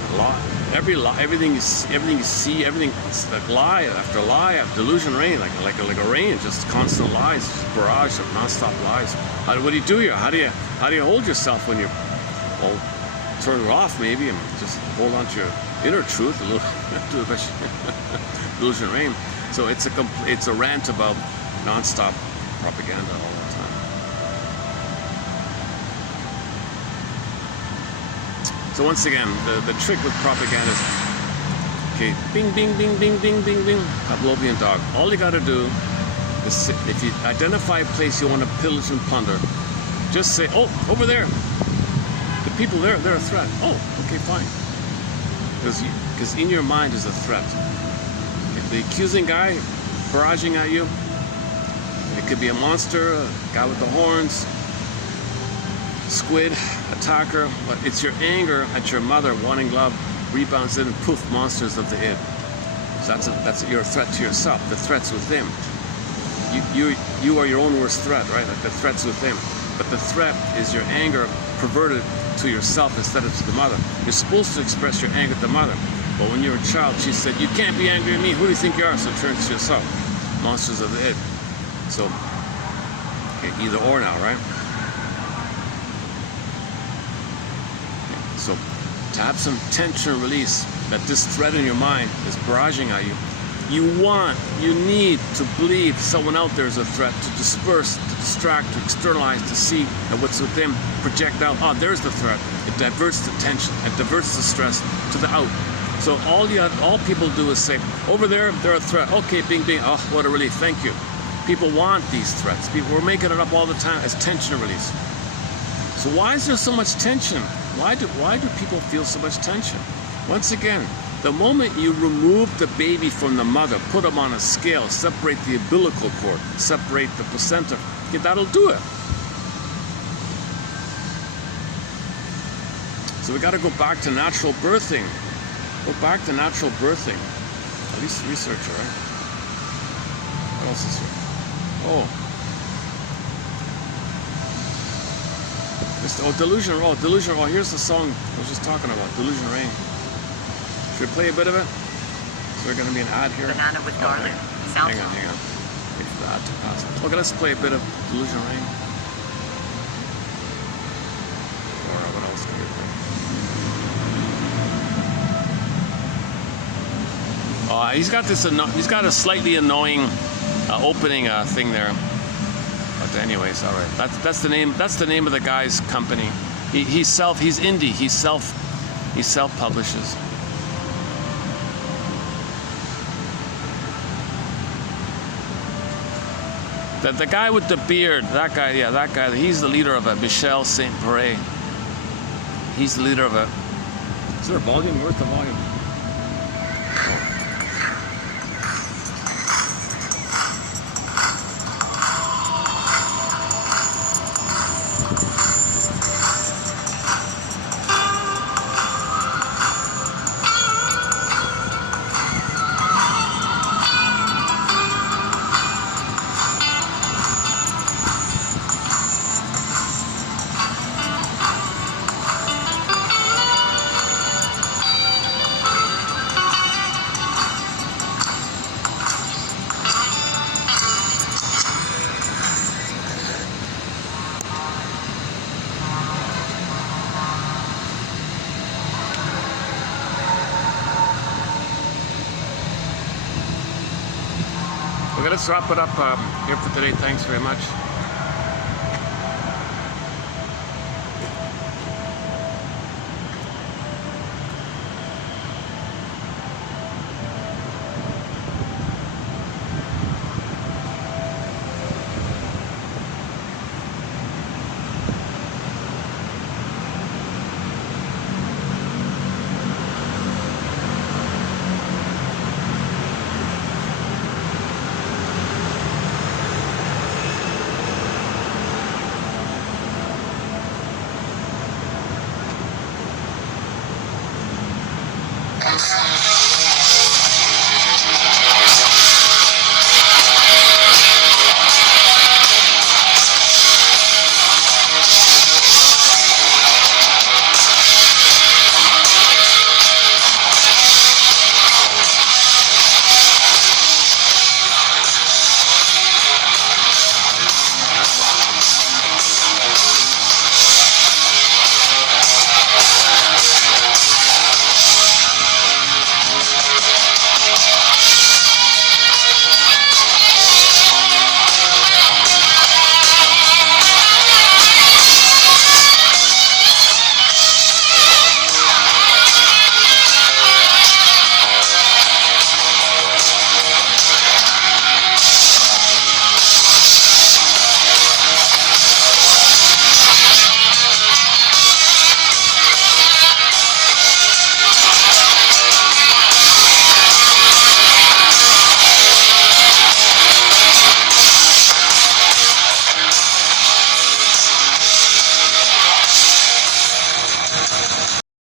everything you see, it's like lie after lie after Delusion Reign, like a rain, just constant lies, just barrage of non-stop lies. What do you do here? How do you hold yourself when you turn it off, maybe, and just hold on to your inner truth a little? Do the best. Delusion Reign. So it's a rant about non-stop propaganda all the time. So once again, the trick with propaganda is, okay, bing, bing, bing, bing, bing, bing, bing, Pavlovian dog. All you gotta do is, if you identify a place you want to pillage and plunder, just say, oh, over there. The people there, they're a threat. Oh, okay, fine. Because in your mind is a threat. If the accusing guy barraging at you, it could be a monster, a guy with the horns, squid, attacker, but it's your anger at your mother wanting love rebounds in and poof, monsters of the id. So that's your threat to yourself. The threat's with them. You are your own worst threat, right? Like the threat's with them. But the threat is your anger perverted to yourself instead of to the mother. You're supposed to express your anger at the mother, but when you're a child, she said, you can't be angry at me. Who do you think you are? So it turns to yourself. Monsters of the id. So, okay, either or now, right? So, to have some tension release, that this threat in your mind is barraging at you, you need to believe someone out there is a threat, to disperse, to distract, to externalize, to see that what's within, project out, oh, there's the threat. It diverts the tension, it diverts the stress to the out. So all people do is say, over there, they're a threat. Okay, bing, bing, oh, what a relief, thank you. People want these threats. We're making it up all the time as tension release. So why is there so much tension? Why do people feel so much tension? Once again, the moment you remove the baby from the mother, put them on a scale, separate the umbilical cord, separate the placenta, okay, that'll do it. So we got to go back to natural birthing. Go back to natural birthing. At least researcher, right? What else is here? Oh. Delusion. Oh, Delusion. Oh, here's the song I was just talking about. Delusion Reign. Should we play a bit of it? Is there going to be an ad here? Banana with garlic. Hang on. Wait for the ad to pass. Okay, let's play a bit of Delusion Reign. Or what else can we play? He's got this. He's got a slightly annoying opening thing there. But anyways, all right. That's the name. That's the name of the guy's company. He's indie. He self publishes. The guy with the beard, that guy, yeah, that guy, he's the leader of it, Michel Saint-Péray. He's the leader of it. Is there a volume? Where's the volume? Okay, let's wrap it up here for today. Thanks very much. Thanks.